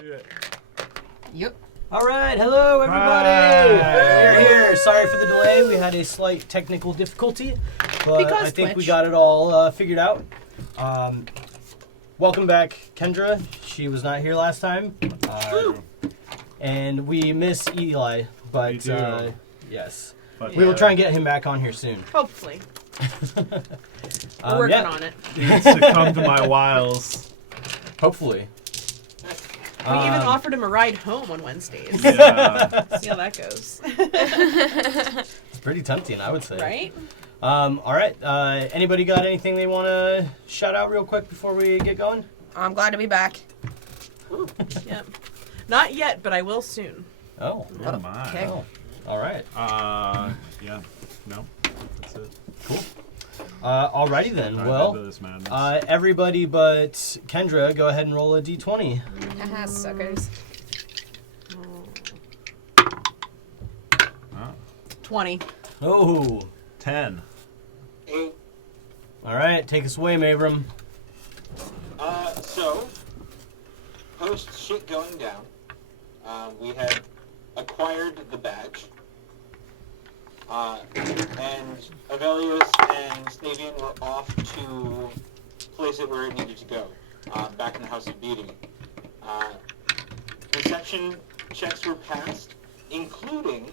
do it. Yep. All right, hello everybody. Hi. We're here. Sorry for the delay. We had a slight technical difficulty, but Because I think we Twitch. got it all figured out. Welcome back, Kendra. She was not here last time, and we miss Eli, but We do. yes, But, we will try and get him back on here soon. Hopefully. We're working yeah, on it. He needs to come to my wiles. hopefully. We even offered him a ride home on Wednesdays. Yeah. See how that goes. It's pretty tempting, I would say. Right? All right. Anybody got anything they want to shout out real quick before we get going? I'm glad to be back. Yep. Not yet, but I will soon. Oh. Oh my. Okay. Oh. All right. Yeah. No. That's it. Cool. Alrighty then. Dive Well, into this madness. everybody but Kendra, go ahead and roll a d20. Haha, suckers. Oh, 20. Oh. 10. 8. All right. Take us away, Mabram. So, post shit going down, we had acquired the badge, and Avelius and Snavian were off to place it where it needed to go, back in the House of Beauty. Reception checks were passed, including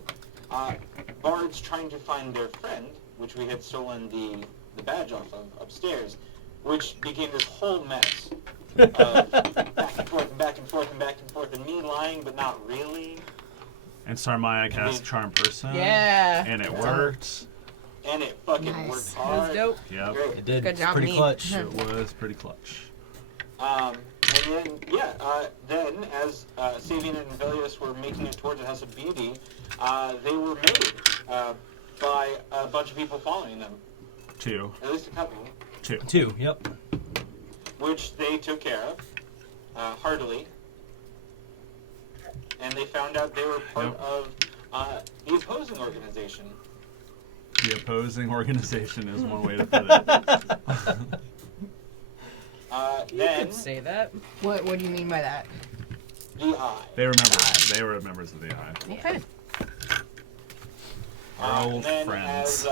bards trying to find their friend, which we had stolen the badge off of upstairs, which became this whole mess of back and forth and back and forth and back and forth, and me lying but not really. And Sarmaya cast Charm Person. Yeah. And it worked. And it fucking Nice. worked That was hard. dope. Yep. Great. It did. Good It's job, pretty me. clutch. It was pretty clutch. And then, then as Savian and Velius were making it towards the House of Beauty, they were made by a bunch of people following them. 2. At least a couple. 2. 2. Yep. Which they took care of, heartily. And they found out they were part of the opposing organization. The opposing organization is one way to put it. You Then, could say that. What do you mean by that? the Eye. They were members of the Eye. Okay. Our And old then friends.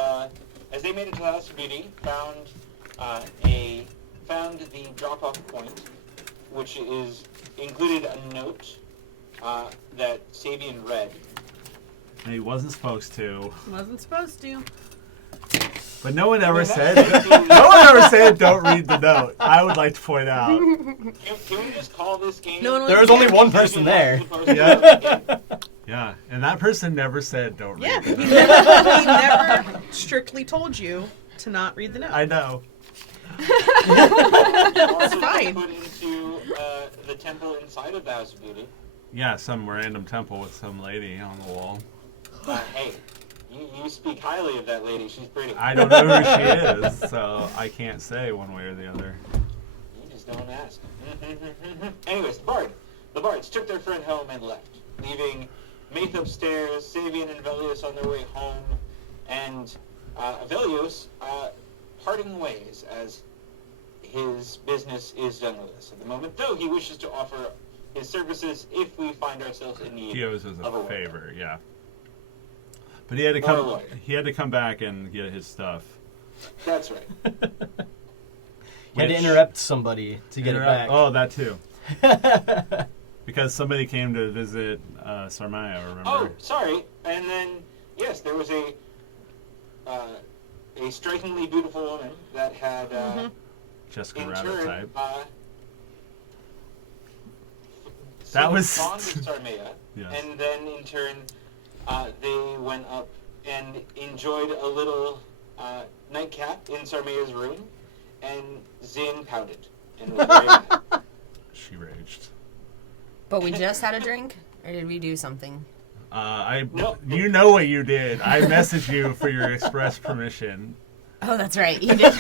as they made it to the House of Beauty, found the drop-off point, which is included a note that Savian read. And he wasn't supposed to. Wasn't supposed to. But no one ever I mean, said that's- no one ever said don't read the note. I would like to point out. Can we just call this game? No one There was only one person Savian there. was supposed to know the game? Yeah, and that person never said don't read Yeah. the He note. never strictly told you to not read the note. I know. Also fine. put into the temple inside of the House of Beauty. Yeah, some random temple with some lady on the wall. Hey, you speak highly of that lady. She's pretty. I don't know who she is, so I can't say one way or the other. You just don't ask. Anyways, the bards took their friend home and left, leaving Maith upstairs, Savian and Velius on their way home, and Velius parting ways as his business is done with us at the moment, though he wishes to offer his services if we find ourselves in need He owes us of a a favor, yeah. But he had to Or a come. lawyer. He had to come back and get his stuff. That's right. You had to Which- interrupt somebody to get it back. Oh, that too. Because somebody came to visit Sarmaya, remember? Oh, sorry. And then, yes, there was a strikingly beautiful woman that had Jessica in Rabbit turn type. that was- bond with Sarmaya, Yes. and then in turn they went up and enjoyed a little nightcap in Sarmaya's room, and Zin pouted and was very mad. She raged. But we just had a drink, or did we do something? No. You know what you did. I messaged you for your express permission. Oh, that's right. You did.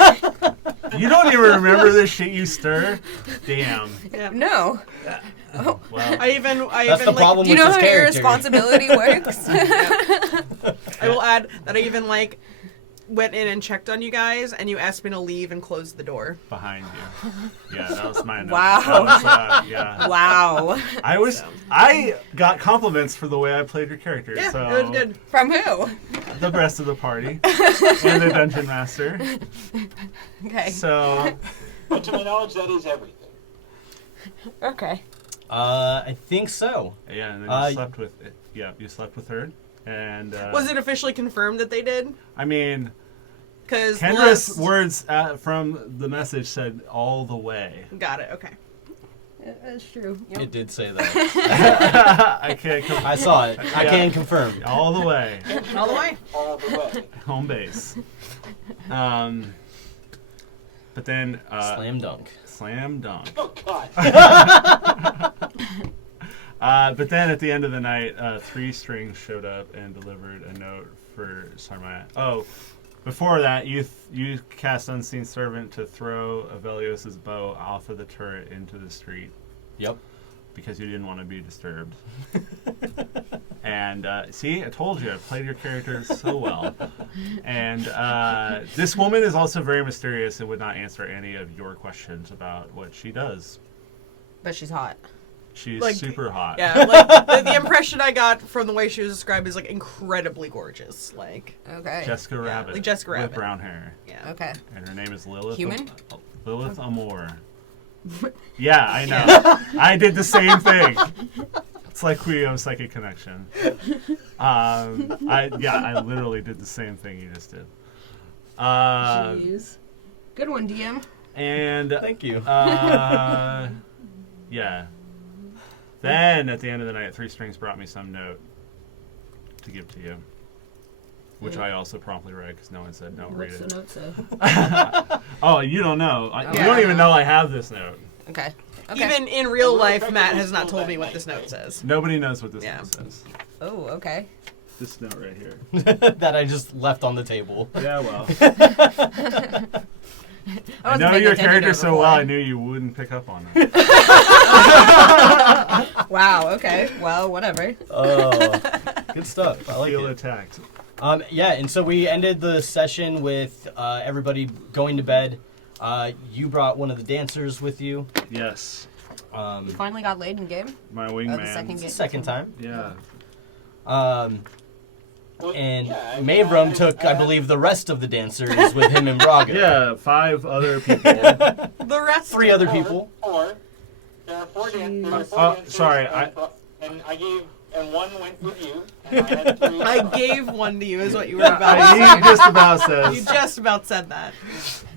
You don't even remember this shit you stir? Damn. Yeah. No. Well, I even That's the like, problem Do you with know this how character. irresponsibility works? I will add that I even like went in and checked on you guys, and you asked me to leave and close the door. Behind you. Yeah, that was my note. Wow. That was, yeah. Wow. I got compliments for the way I played your character. Yeah, so it was good. From who? The rest of the party and the dungeon master. Okay. So, But to my knowledge, that is everything. Okay. I think so. yeah, and then you slept with it. Yeah, you slept with her. And Was it officially confirmed that they did? I mean, Because Kendra's words from the message said all the way. Got it. Okay. That's true. It did say that. I can't confirm. I saw it. I Yeah. can confirm. All the way. All the way. All the way. Home base. But then Slam dunk. slam dunk. Oh, God. But then at the end of the night, 3 strings showed up and delivered a note for Sarmaya. Oh, before that, you cast Unseen Servant to throw Avelios's bow off of the turret into the street Yep. because you didn't want to be disturbed. And see, I told you, I played your character so well. And this woman is also very mysterious and would not answer any of your questions about what she does. But she's hot. She's Like, super hot. Yeah, like the impression I got from the way she was described is like incredibly gorgeous. Like, Okay. Jessica Rabbit. like Jessica Rabbit. With brown hair. yeah. Okay. And her name is Lilith. Human? Lilith Amor. Yeah, I know. I did the same thing. It's like we have psychic connection. I literally did the same thing you just did. Jeez. Good one, DM. And Thank you. yeah. Then at the end of the night, 3 strings brought me some note to give to you, which I also promptly read because no one said no. Read What's it. the note say? Oh, you don't know. You Yeah. don't even know I have this note. Okay. Okay. Even in real life, Matt has not told me what this note says. Nobody knows what this Yeah. note says. Oh, okay. This note right here. That I just left on the table. Yeah, well. I wasn't know paying your attention character to it so before. well, I knew you wouldn't pick up on it. Wow. Okay. Well, whatever. Oh, good stuff. I like Feel it. attacked. Yeah, and so we ended the session with everybody going to bed. You brought one of the dancers with you. Yes. You finally got laid in game. My The wingman. second game. Second time. Yeah. Well, And yeah, I mean, Mavram took, I believe, the rest of the dancers with him and Braga. Yeah, 5 other people. The rest. 3 other people. Or there are 4 dancers. Sorry, And one went with you. And I had 3. I gave one to you, is what you were about to He say. just about You says. just about said that.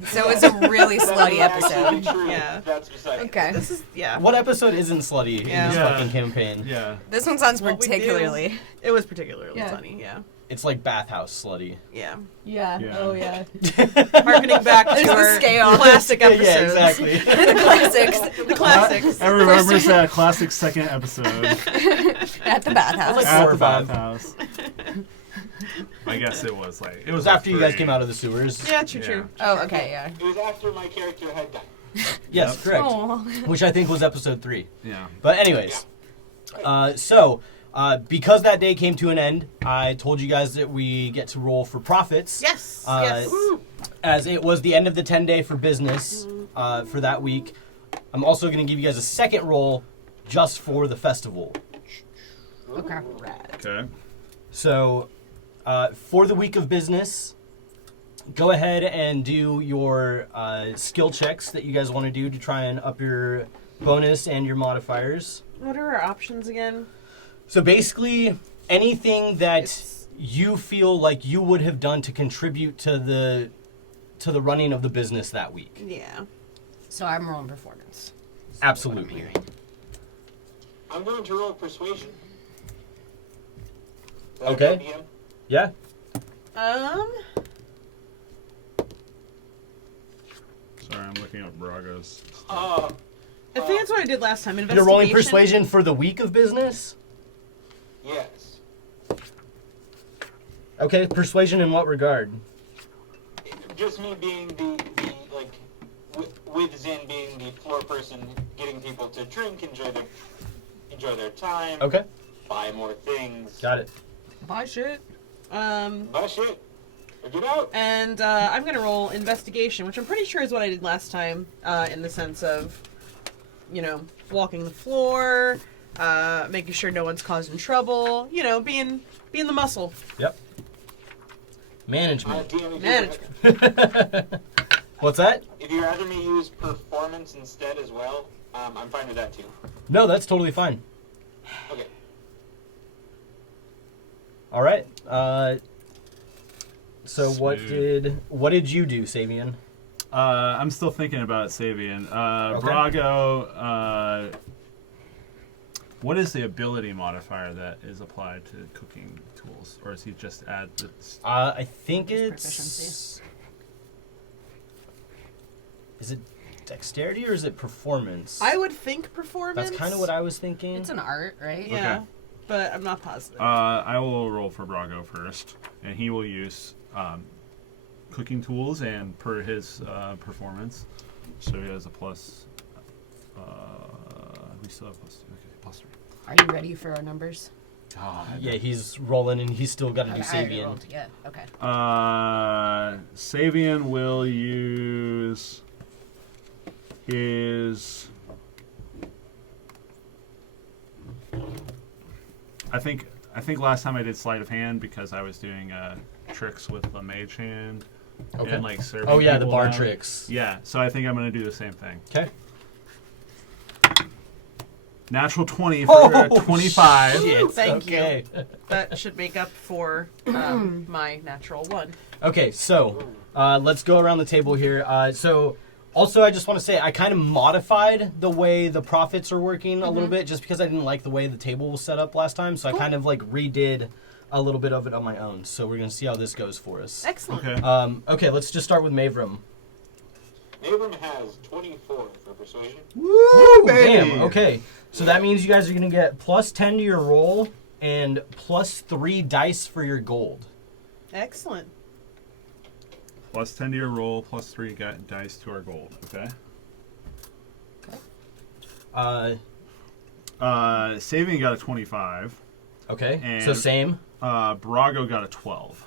So it's a really slutty episode. True. Yeah. That's beside Okay. This is, yeah. What episode isn't slutty in Yeah. this Yeah. fucking campaign? Yeah. This one sounds What we do. particularly. It was particularly Yeah. funny, yeah. It's like bathhouse slutty. Yeah. Yeah. Yeah. Oh yeah. Harkening back to There's the our scale. classic episodes. Yeah, exactly. The classics The classics. I remember that classic second episode at the bathhouse. Like at 4 or the 5. bathhouse. I guess it was like It was after you guys came out of the sewers. Yeah, true. Oh, okay, yeah. It was after my character had died. Yes, Yep. correct. Oh. Which I think was episode 3. Yeah. But anyways, because that day came to an end, I told you guys that we get to roll for profits. Yes. Yes. As it was the end of the 10-day for business for that week. I'm also going to give you guys a second roll just for the festival. Okay. Okay. So, for the week of business, go ahead and do your skill checks that you guys want to do to try and up your bonus and your modifiers. What are our options again? So basically, anything that It's- you feel like you would have done to contribute to the running of the business that week. Yeah. So I'm rolling performance. Absolutely. I'm going to roll persuasion. Is that Okay. DM? Yeah. Sorry, I'm looking up Braga's. Uh, I think that's what I did last time. You're rolling Investigation. persuasion for the week of business? yes. Okay, persuasion in what regard? Just me being the like, with Zin being the floor person, getting people to drink, enjoy their time, Okay, buy more things. got it. Buy shit. Buy shit. Get out. And I'm gonna roll investigation, which I'm pretty sure is what I did last time, in the sense of, walking the floor, making sure no one's causing trouble, being the muscle. Yep. Management. DM, Management. What's that? If you'd rather me use performance instead as well, I'm fine with that too. No, that's totally fine. Okay. All right. So what Smooth. did you do, Sabian? I'm still thinking about Sabian. Okay. Brago, what is the ability modifier that is applied to cooking tools? Or is he just add the... I think Just it's... proficiency. Is it dexterity or is it performance? I would think performance. That's kind of what I was thinking. It's an art, right? Yeah, Okay. but I'm not positive. I will roll for Brago first, and he will use cooking tools and per his performance. So he has a plus... we still have plus 3. Are you ready for our numbers? God. Yeah, he's rolling and he's still got to do I already Sabian. rolled. Yeah. Okay. Sabian will use his... I think last time I did sleight of hand because I was doing tricks with the mage hand Okay. and like serving Oh yeah, the people bar out. tricks. Yeah, so I think I'm gonna do the same thing. Okay. Natural 20 for Oh, 25. Shit. Thank you. Okay. That should make up for my natural 1. Okay, so let's go around the table here. So also, I just want to say I kind of modified the way the profits are working a little bit, just because I didn't like the way the table was set up last time. So I kind of like redid a little bit of it on my own. So we're gonna see how this goes for us. Excellent. Okay. Okay, let's just start with Mavram. Abram has 24 for persuasion. Woo, baby! Damn. Okay, so that means you guys are gonna get plus 10 to your roll and plus 3 dice for your gold. Excellent. Plus 10 to your roll, plus 3 dice to our gold. Okay. Saving got a 25. Okay. And- So same. Brago got a 12.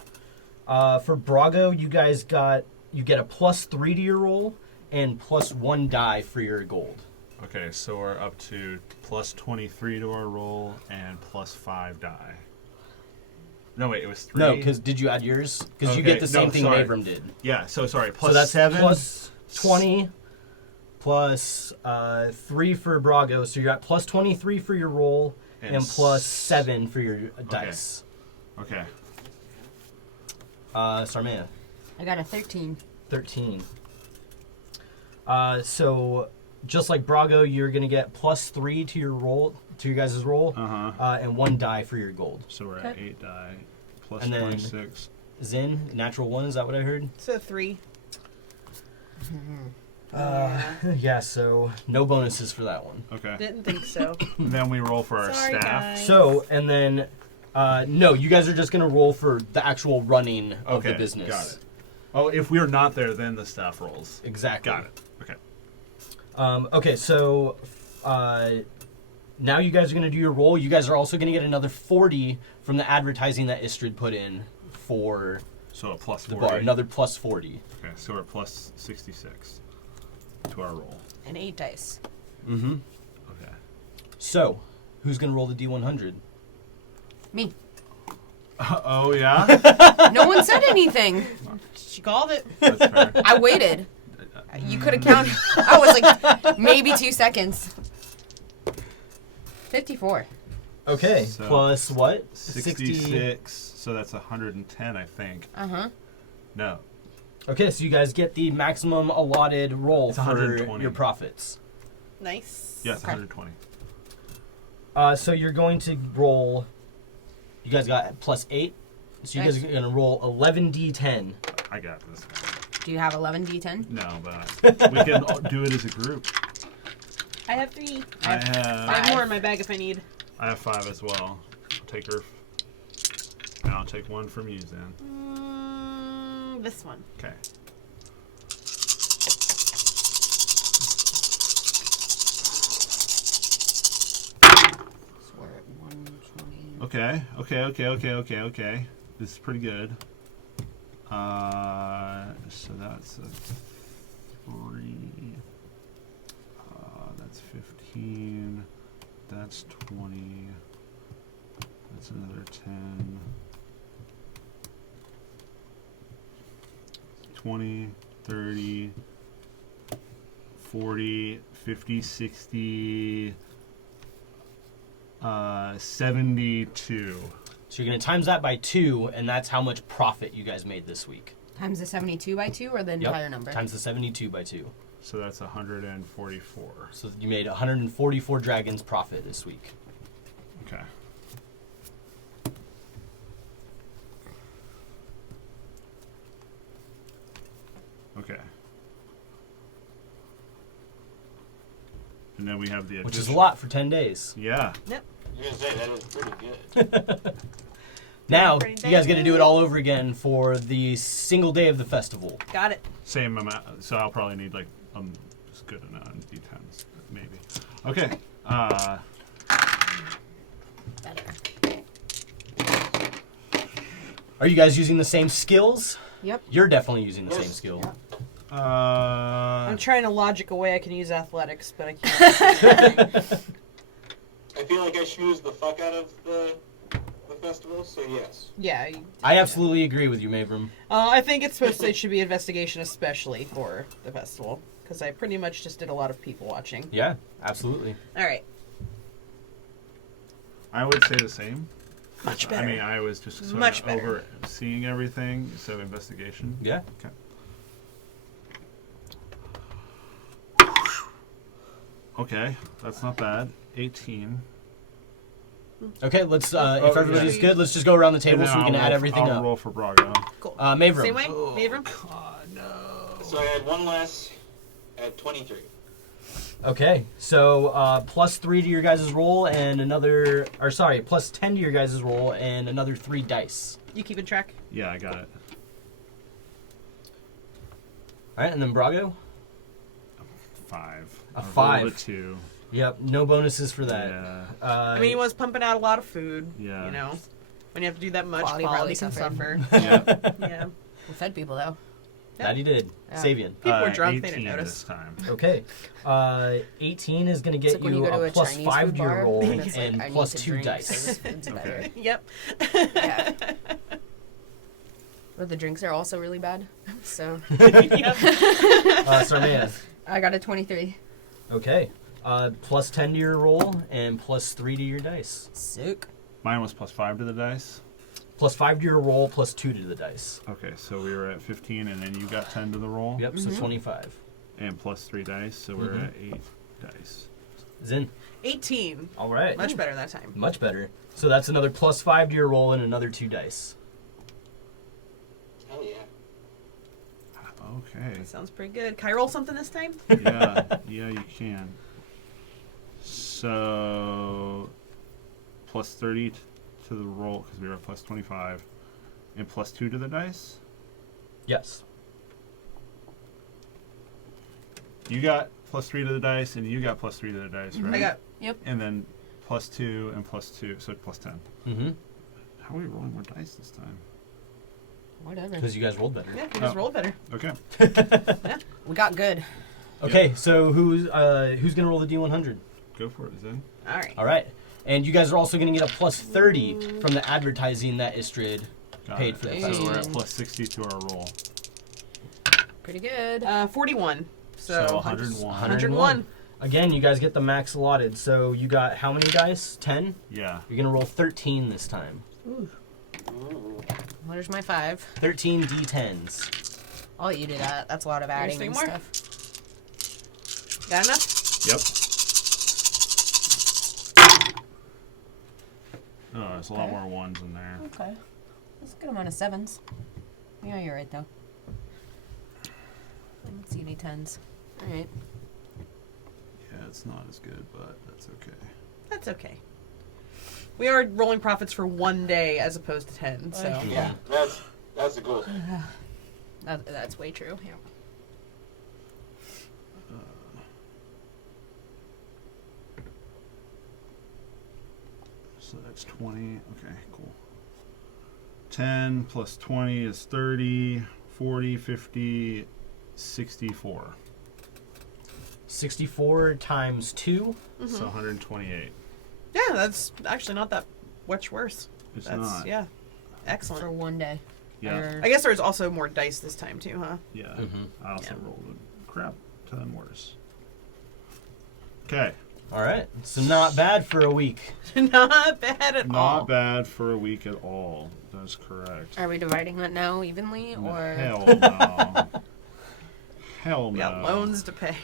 For Brago, you get a plus 3 to your roll and plus 1 die for your gold. Okay, so we're up to plus 23 to our roll and plus 5 die. No, wait, it was 3. No, because did you add yours? Because you Okay, get the same no, thing sorry. Mavram did. Yeah, so sorry, plus So that's 7. plus 20 plus 3 for Brago. So you're at plus 23 for your roll and plus 7 for your dice. Okay. Sarmea, I got a 13. 13. So just like Brago, you're going to get plus 3 to your roll, to your guys' roll, and 1 die for your gold. So we're at 8 die, plus And then- 26. Zin, natural 1, is that what I heard? So 3. Yeah, so no bonuses for that one. Okay. Didn't think so. And then we roll for our Sorry, staff. guys. So, and then, no, you guys are just going to roll for the actual running of Okay, the business. got it. Oh, if we're not there, then the staff rolls. Exactly. Got it. Okay. Okay, so now you guys are going to do your roll. You guys are also going to get another 40 from the advertising that Istrid put in for So a plus the 40. bar. Another plus 40. Okay, so we're at plus 66 to our roll. And 8 dice. Mm-hmm. Okay. So, who's going to roll the D100? Me. Oh, yeah? No one said anything. She called it. That's fair. I waited. You could have counted. I was like, maybe 2 seconds. 54. Okay, So, plus what? 66, so that's 110, I think. Uh-huh. No. Okay, so you guys get the maximum allotted roll It's for 120. your profits. Nice. Yes, Okay. 120. So you're going to roll. You guys got plus 8. So you guys are Nice. going to roll 11d10. I got this. Do you have 11 d10? No, but we can all do it as a group. I have 3. I I have have more in my bag if I need. 5 as well. I'll take her. And I'll take 1 from you, then. This one. Okay. So we're at 120. Okay. This is pretty good. So that's a 3. That's 15. That's 20. That's another 10. 20, 30, 40, 50, 60, 72. So you're going to times that by 2, and that's how much profit you guys made this week. Times the 72 by 2 or the entire number? Times the 72 by 2. So that's 144. So you made 144 dragons profit this week. Okay. Okay. And then we have the Which is a addition- lot for 10 days. Yeah. Yep. I was gonna say that is pretty good. Now, Pretty you guys get to do it dang. all over again for the single day of the festival. Got it. Same amount. So I'll probably need like just good enough d10s maybe. Okay. Better. Are you guys using the same skills? Yep. You're definitely using the same Yes. skill. I'm trying to logic away I can use athletics, but I can't. I feel like I schmoozed the fuck out of the festival, so yes. Yeah. I absolutely agree with you, Mavram. I think it should be investigation, especially for the festival, because I pretty much just did a lot of people watching. Yeah, absolutely. All right. I would say the same. Much better. I mean, I was just sort Much of better. overseeing everything, so investigation. Yeah. Okay, that's not bad. 18. Okay, let's. Oh, If everybody's yeah. good, let's just go around the And table then so we can I'll add roll- everything I'll up. roll for Brago. Cool. Mavram. Same way? Mavram? God, no. So I had one less at 23. Okay, so plus 3 to your guys' roll and another, or sorry, plus 10 to your guys' roll and another 3 dice. You keeping track? Yeah, I got it. All right, and then Brago. 5. A I rolled 5. A 2. Yep, no bonuses for that. Yeah. I mean, he was pumping out a lot of food. Yeah. You know, when you have to do that much, Quality quality probably can suffer. Yeah. Yeah. We fed people, though. That he did. Yeah. Savian. People were drunk, they 18 didn't this notice. time. Okay, 18 is going to It's get like when you you go to a a plus Chinese 5 food to your bar, roll and it's like, and I need plus to 2 drink, so dice. this food's better. Okay. Yep. Yeah. But the drinks are also really bad, so... Yep. Sarmea. I got a 23. Okay, plus 10 to your roll and plus 3 to your dice. Sick. Mine was plus 5 to the dice. Plus 5 to your roll, plus 2 to the dice. Okay, so we were at 15, and then you got 10 to the roll. Yep, so 25. And plus 3 dice, so we're Mhm. at 8 dice. Zin. 18. All right. Much better that time. Much better. So that's another plus 5 to your roll and another 2 dice. Hell yeah. Okay. That sounds pretty good. Can I roll something this time? Yeah, yeah, you can. So, plus 30 to the roll, because we were at plus 25, and plus 2 to the dice. Yes. You got plus 3 to the dice, and you got plus 3 to the dice, right? I got. And then plus 2 and plus 2, so plus 10. Mm-hmm. How are we rolling more dice this time? Whatever. Because you guys rolled better. Yeah, you just Oh. rolled better. Okay. We got good. Okay, so who's gonna roll the D100? Go for it, Zen. All right. All right, and you guys are also gonna get a plus 30 from the advertising that Istrid Got paid it. for the Hey. So festival. we're at plus 60 to our roll. Pretty good. 41. So, So 101. 101. Again, you guys get the max allotted. So you got how many dice? 10. Yeah. You're gonna roll 13 this time. Ooh. Where's my 5? 13 D10s. I'll let you do that. That's a lot of adding three and more? stuff. Got enough? Yep. Oh, there's a lot Okay. more ones in there. Okay. That's a good amount of 7s. Yeah, you're right, though. I don't see any 10s. Alright. Yeah, it's not as good, but that's okay. That's okay. We are rolling profits for 1 day as opposed to 10, so. Yeah, that's the goal. That's way true. Yeah. So that's 20. Okay, cool. 10 plus 20 is 30, 40, 50, 64. 64 times 2. So 128. Yeah, that's actually not that much worse. It's That's not. yeah, excellent. For one day. Yeah. Or- I guess there's also more dice this time too, huh? Yeah. Mhm. I also Yeah. rolled a crap ton worse. Okay. All right. So not bad for a week. Not bad at all. Not bad for a week at all. That's correct. Are we dividing that now evenly, or Hell no. Hell no. We got loans to pay.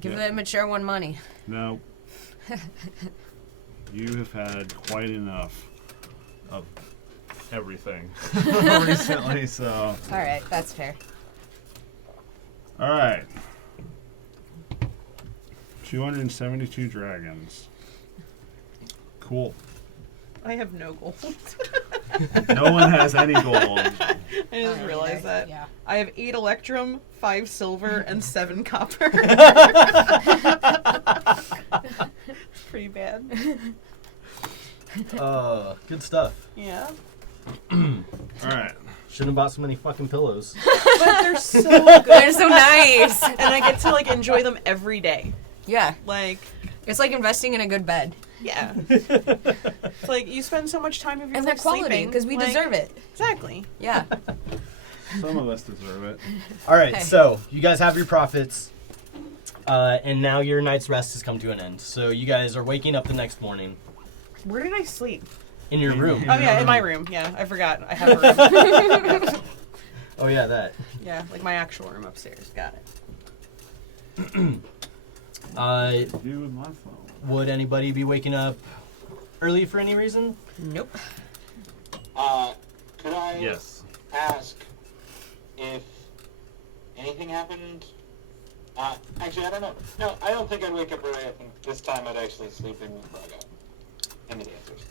give Yeah. the mature one money? No. You have had quite enough of everything recently, so. All right, that's fair. All right. 272 dragons. Cool. I have no gold. No one has any gold. I just Don't realized either. that. Yeah. I have 8 electrum, 5 silver, and 7 copper. Pretty bad. Good stuff. Yeah. All right. Shouldn't have bought so many fucking pillows. But they're so good. They're so nice. And I get to, like, enjoy them every day. Yeah, Like, it's like investing in a good bed, yeah. It's like, you spend so much time of your and they're life quality sleeping. because we like, deserve it. Exactly. Yeah. Some of us deserve it. All right. Okay. So you guys have your profits, and now your night's rest has come to an end. So you guys are waking up the next morning Where did I sleep? in your room. Oh, yeah, in my room. Yeah, I forgot. I have a room. Oh yeah, that. Yeah, like my actual room upstairs. Got it. You with my phone. Would anybody be waking up early for any reason? Nope. Could I Yes. ask if anything happened? Actually, I don't know. No, I don't think I'd wake up early. I think this time I'd actually sleep in with Braga. Any answers?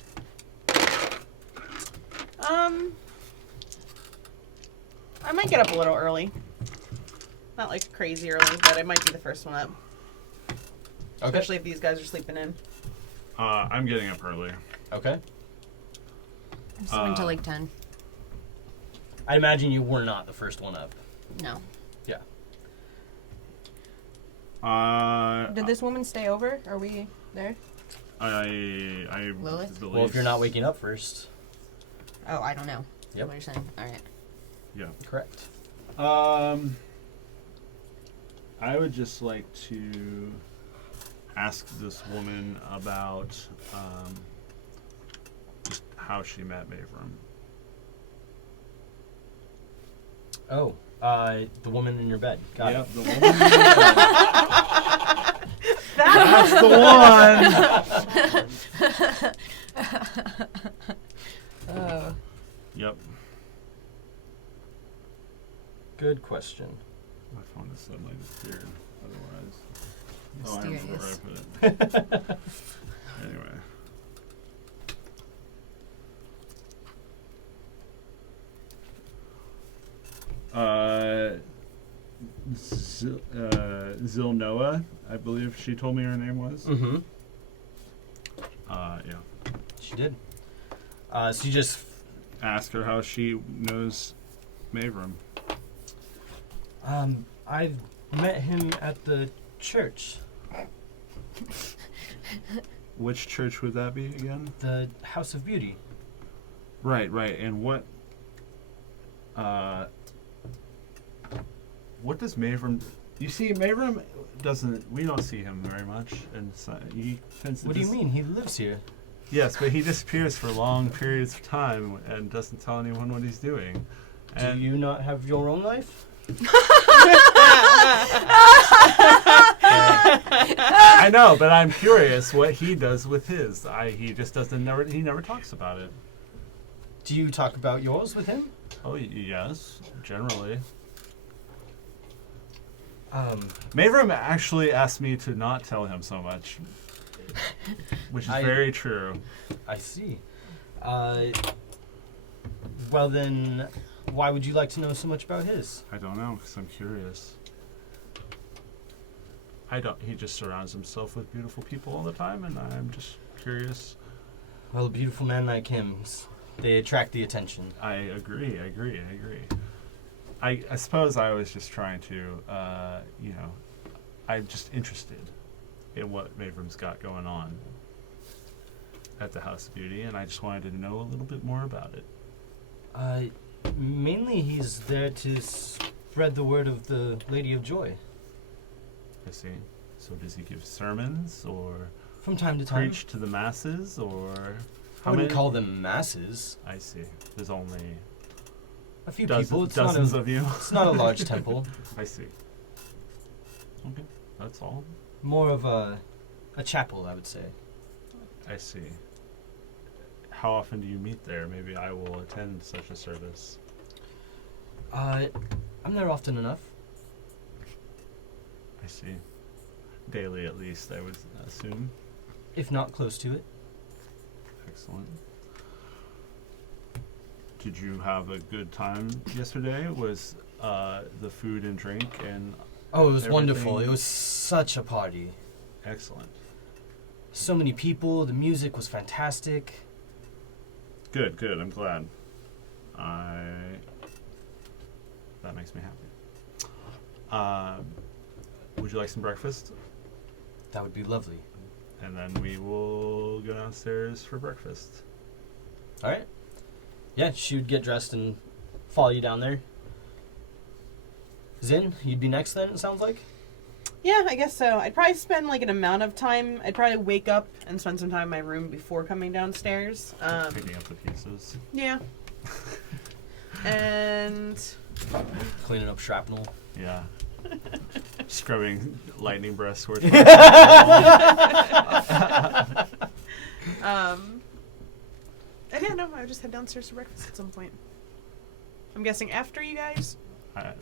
I might get up a little early. Not like crazy early, but I might be the first one up. Especially if these guys are sleeping in. I'm getting up early. Okay. I'm still until like 10. I imagine you were not the first one up. No. Yeah. Did this woman stay over? Are we there? I Lilith? believe. Well, if you're not waking up first. Oh, I don't know. Yep. What you're saying. All right. Yeah. Correct. I would just like to ask this woman about just how she met Mavram. Oh, the woman in your bed. Got Yep, it. the woman. That's the one. Oh. Yep. Good question. My phone is suddenly disappeared. Otherwise, Mysterious. I remember where I put it. Anyway. Zilnoa, I believe she told me her name was. Mm-hmm. Yeah. She did. So you just Ask her how she knows Mavram. I've met him at the church. Which church would that be again? The House of Beauty. Right. And what does Mavram? You see, Mavram doesn't. We don't see him very much, and so he tends to. What do you mean? He lives here. Yes, but he disappears for long periods of time and doesn't tell anyone what he's doing. Do And you not have your own life? I know, but I'm curious what he does with his. He just doesn't. He never talks about it. Do you talk about yours with him? Oh yes, generally. Um, Mavram actually asked me to not tell him so much, which is very true. I see. Well then, why would you like to know so much about his? I don't know, because I'm curious. He just surrounds himself with beautiful people all the time, and I'm just curious. Well, a beautiful man like him's They attract the attention. I agree. I suppose I was just trying to, I'm just interested in what Mavram's got going on at the House of Beauty, and I just wanted to know a little bit more about it. Mainly he's there to spread the word of the Lady of Joy. I see. So does he give sermons, or From time to time. preach to the masses, or... I wouldn't call them masses. I see. There's only A few people. dozens of you. It's not a large temple. I see. Okay, that's all. More of a chapel, I would say. I see. How often do you meet there? Maybe I will attend such a service. I'm there often enough. I see. Daily, at least, I would assume. If not close to it. Excellent. Did you have a good time yesterday? Was the food and drink and Oh, it was wonderful. everything- It was such a party. excellent? So many people. The music was fantastic. Good. I'm glad. That makes me happy. Would you like some breakfast? That would be lovely. And then we will go downstairs for breakfast. All right. Yeah, she would get dressed and follow you down there. Zin, you'd be next then, it sounds like? Yeah, I guess so. I'd probably spend like an amount of time. I'd probably wake up and spend some time in my room before coming downstairs. Picking up the pieces. Yeah. And Cleaning up shrapnel. Yeah. Scrubbing lightning breath sword. I didn't know. I would just head downstairs for breakfast at some point. I'm guessing after you guys.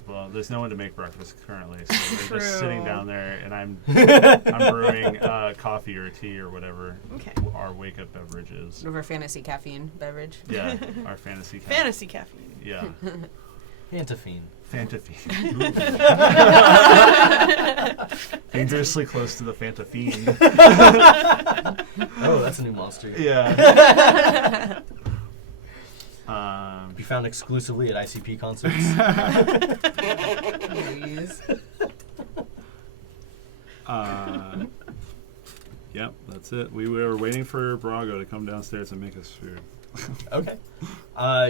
Well, there's no one to make breakfast currently, so we're just True. sitting down there, and I'm brewing coffee or tea or whatever Okay. our wake up beverage is. Over fantasy caffeine beverage. Yeah, our fantasy. Fantasy caffeine. Yeah, Antiphene. Fantafiend. Dangerously close to the Fantafiend. Oh, that's a new monster. Yeah. Be found exclusively at ICP concerts. Please. Yep, that's it. We were waiting for Brago to come downstairs and make us food. Okay.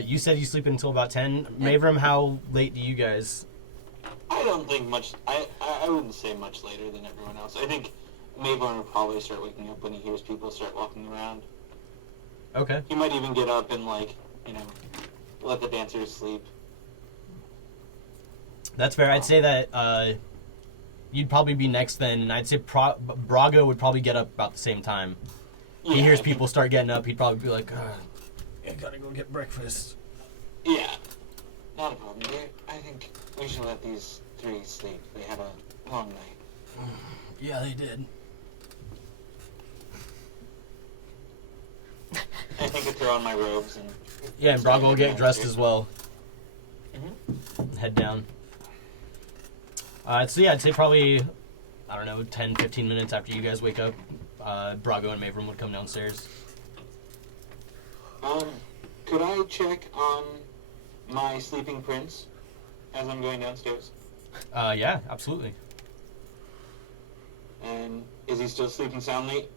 You said you sleep until about 10. Mavram, how late do you guys? I don't think much. I wouldn't say much later than everyone else. I think Mayborn will probably start waking up when he hears people start walking around. Okay. He might even get up and let the dancers sleep. That's fair. I'd say that you'd probably be next then, and I'd say Brago would probably get up about the same time. Yeah, He hears I think- people start getting up, he'd probably be like, I gotta go get breakfast. Yeah, not a problem. I think we should let these three sleep. They had a long night. Yeah, they did. I think I throw on my robes and. Yeah, and Brago will get dressed as well. Mhm. Head down. So yeah, I'd say probably, 10, 15 minutes after you guys wake up, Brago and Mavram would come downstairs. Could I check on my sleeping prince as I'm going downstairs? Yeah, absolutely. And is he still sleeping soundly?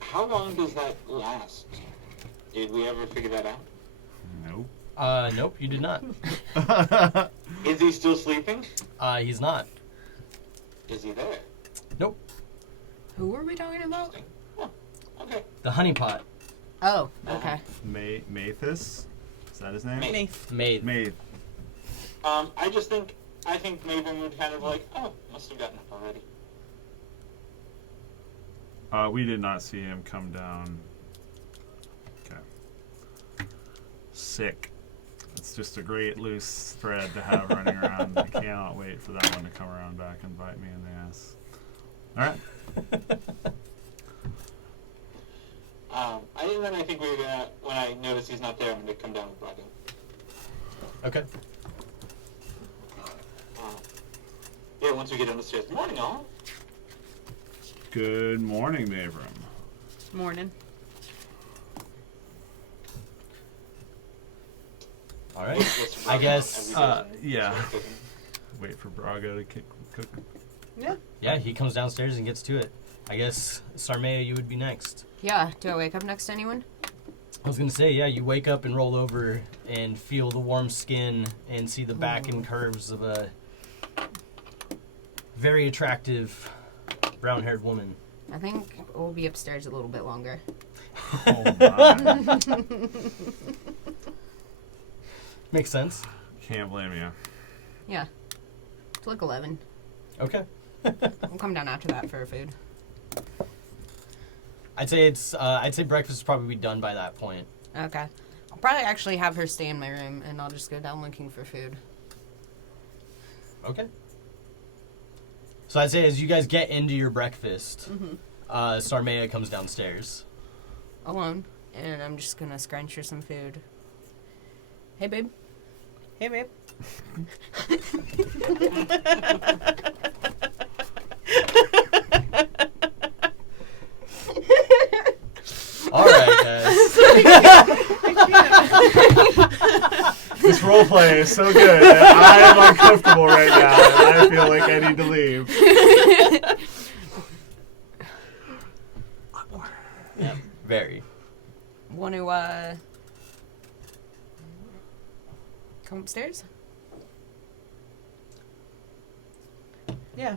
How long does that last? Did we ever figure that out? Nope. Nope, you did not. Is he still sleeping? He's not. Is he there? Nope. Who were we talking about? Oh, okay. The honeypot. Oh, okay. Mathis? Is that his name? Nath. Maid. Maeve. I think Maven would kind of must have gotten up already. We did not see him come down. Okay. Sick. It's just a great loose thread to have running around. I cannot wait for that one to come around back and bite me in the ass. Alright. I think we were gonna, when I notice he's not there, I'm gonna come down with Brago. Okay. Yeah, once we get downstairs. Morning, all. Good morning, Mavram. Morning. All right. Let's I run guess. out every day. Yeah. Start cooking. Wait for Brago to cook. Yeah. Yeah, he comes downstairs and gets to it. I guess, Sarmea, you would be next. Yeah. Do I wake up next to anyone? I was going to say, yeah, you wake up and roll over and feel the warm skin and see the back and curves of a very attractive brown-haired woman. I think we'll be upstairs a little bit longer. Oh my. Makes sense. Can't blame you. Yeah. It's like 11. Okay. We'll come down after that for food. I'd say breakfast is probably done by that point. Okay. I'll probably actually have her stay in my room, and I'll just go down looking for food. Okay. So I'd say as you guys get into your breakfast, Sarmea comes downstairs. Alone. And I'm just gonna scrunch her some food. Hey, babe. Hey, babe. All right, guys. This roleplay is so good that I am uncomfortable right now, and I feel like I need to leave. Yeah, very. Want to, come upstairs? Yeah.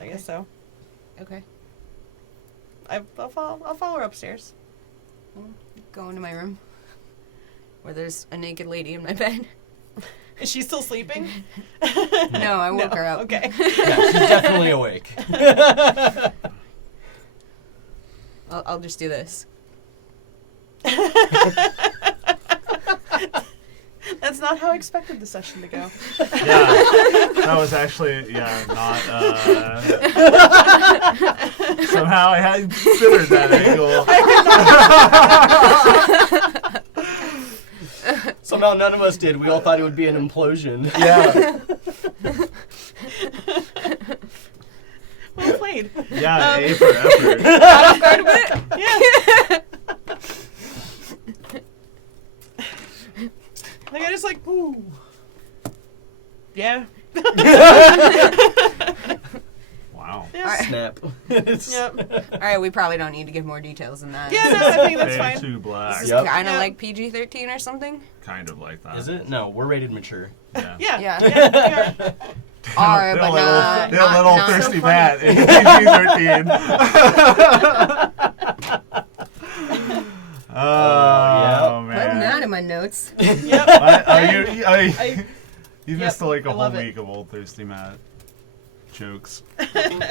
I guess so. Okay. I'll follow her upstairs. Go into my room. Where there's a naked lady in my bed. Is she still sleeping? No, I woke her up. Okay. Yeah, she's definitely awake. I'll just do this. That's not how I expected the session to go. Yeah, that was actually, not, somehow I hadn't considered that angle. Somehow none of us did. We all thought it would be an implosion. Yeah. Well played. Yeah, A for effort. Yeah. Like, I just like, ooh. Yeah. Wow. Yeah. Snap. Yep. Alright, we probably don't need to give more details than that. Yeah, no, I think that's Fade fine. to black. This is Yep. kind of Yeah. like PG-13 or something. Kind of like that. Is it? No, we're rated mature. Yeah. Yeah. Yeah. Yeah. Yeah. R, They're but a little, not, they're a little not thirsty so Matt in PG-13. Oh, yeah. putting that man. in my notes. Yep. You Yep, missed like a I whole love it. week of old thirsty Matt jokes. I think,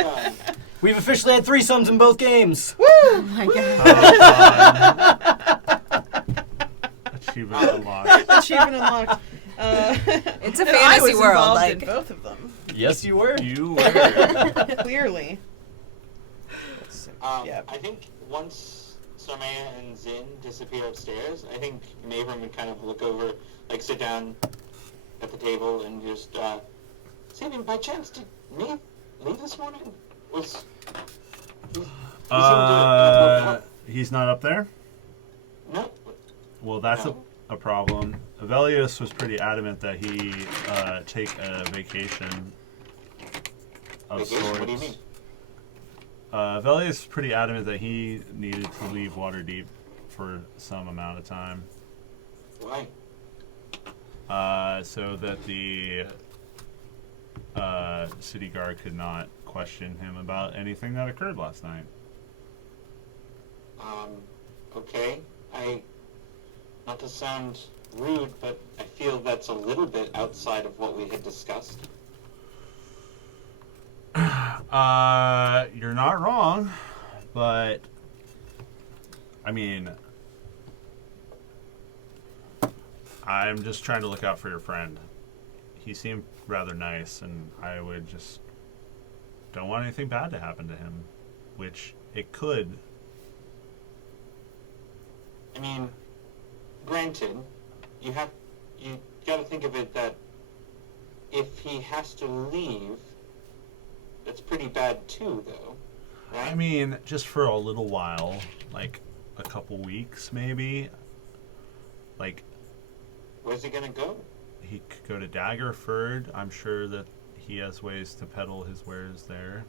We've officially had threesomes in both games. Oh my god. Achievement unlocked. Achievement unlocked. It's a and I fantasy was world, involved like- in both of them. Yes, you were. You were. Clearly. Yeah. I think once Sarmea and Zin disappear upstairs, I think Mavram would kind of look over, like sit down at the table and just, Sabian, by chance, did Maeve leave this morning? Was... He's not up there? No. Well, that's No. a problem. Avelius was pretty adamant that he take a vacation of Vacation? sorts. What do you mean? Avelius was pretty adamant that he needed to leave Waterdeep for some amount of time. Why? So that the city guard could not question him about anything that occurred last night. Okay. Not to sound rude, but I feel that's a little bit outside of what we had discussed. You're not wrong, but I mean, I'm just trying to look out for your friend. He seemed rather nice, and I would just don't want anything bad to happen to him, which it could. I mean, granted, you gotta think of it that if he has to leave, that's pretty bad too, though, right? I mean, just for a little while, like a couple weeks maybe. Like, Where's he gonna go? He could go to Daggerford. I'm sure that he has ways to peddle his wares there.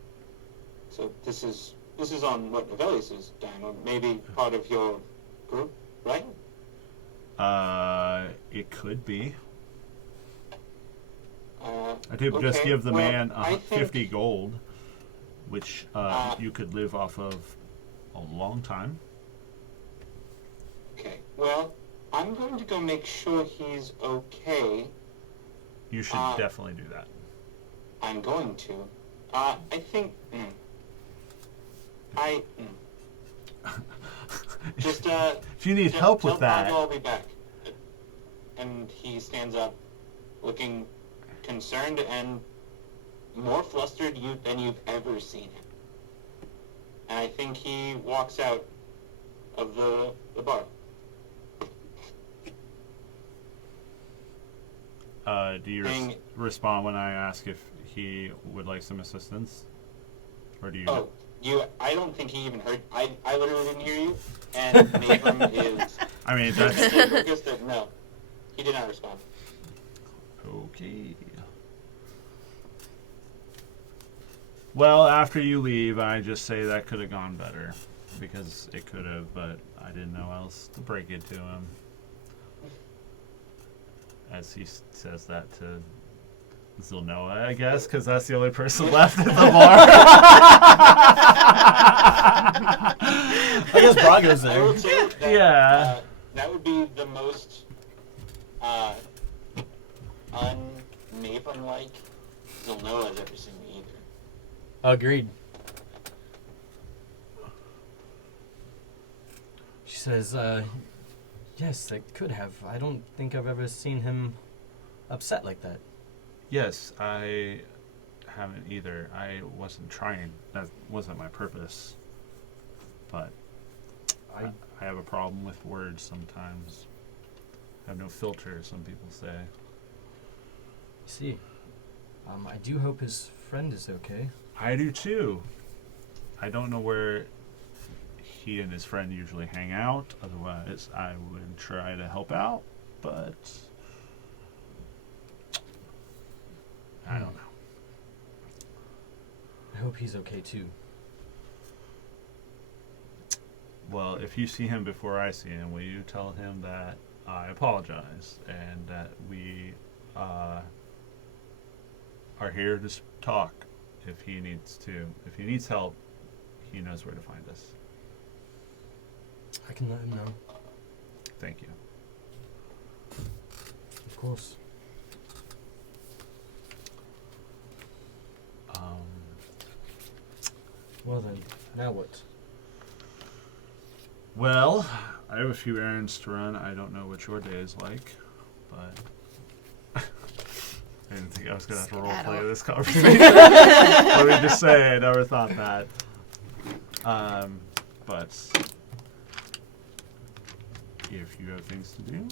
So this is on what Avelius's dime, or maybe part of your group, right? It could be. I I did just give the man I think, 50 gold, which you could live off of a long time. Okay. Well, I'm going to go make sure he's okay. You should definitely do that. I'm going to. I think. Just If you need help with that, I'll be back. And he stands up, looking concerned and more flustered than you've ever seen him. And I think he walks out of the bar. Do you respond when I ask if he would like some assistance? Or do you... I don't think he even heard. I literally didn't hear you. And Mavram is... I mean, that's... No, he did not respond. Okay. Well, after you leave, I just say that could have gone better. Because it could have, but I didn't know else to break it to him. As he says that to Zilnoa, I guess, because that's the only person left at the bar. I guess Brago's I there. will say that, Yeah. That would be the most un-Mavram-like Zilnoa's ever seen me either. Agreed. She says, yes, I could have. I don't think I've ever seen him upset like that. Yes, I haven't either. I wasn't trying. That wasn't my purpose. But I have a problem with words sometimes. I have no filter, some people say. See, I do hope his friend is okay. I do too. I don't know where he and his friend usually hang out. Otherwise, I would try to help out. But I don't know. I hope he's okay too. Well, if you see him before I see him, will you tell him that I apologize and that we are here to talk if he needs to. If he needs help, he knows where to find us. I can let him know. Thank you. Of course. Well then, now what? Well, I have a few errands to run. I don't know what your day is like, but I didn't think I was going to have to roleplay this conversation. Let me just say, I never thought that. But if you have things to do,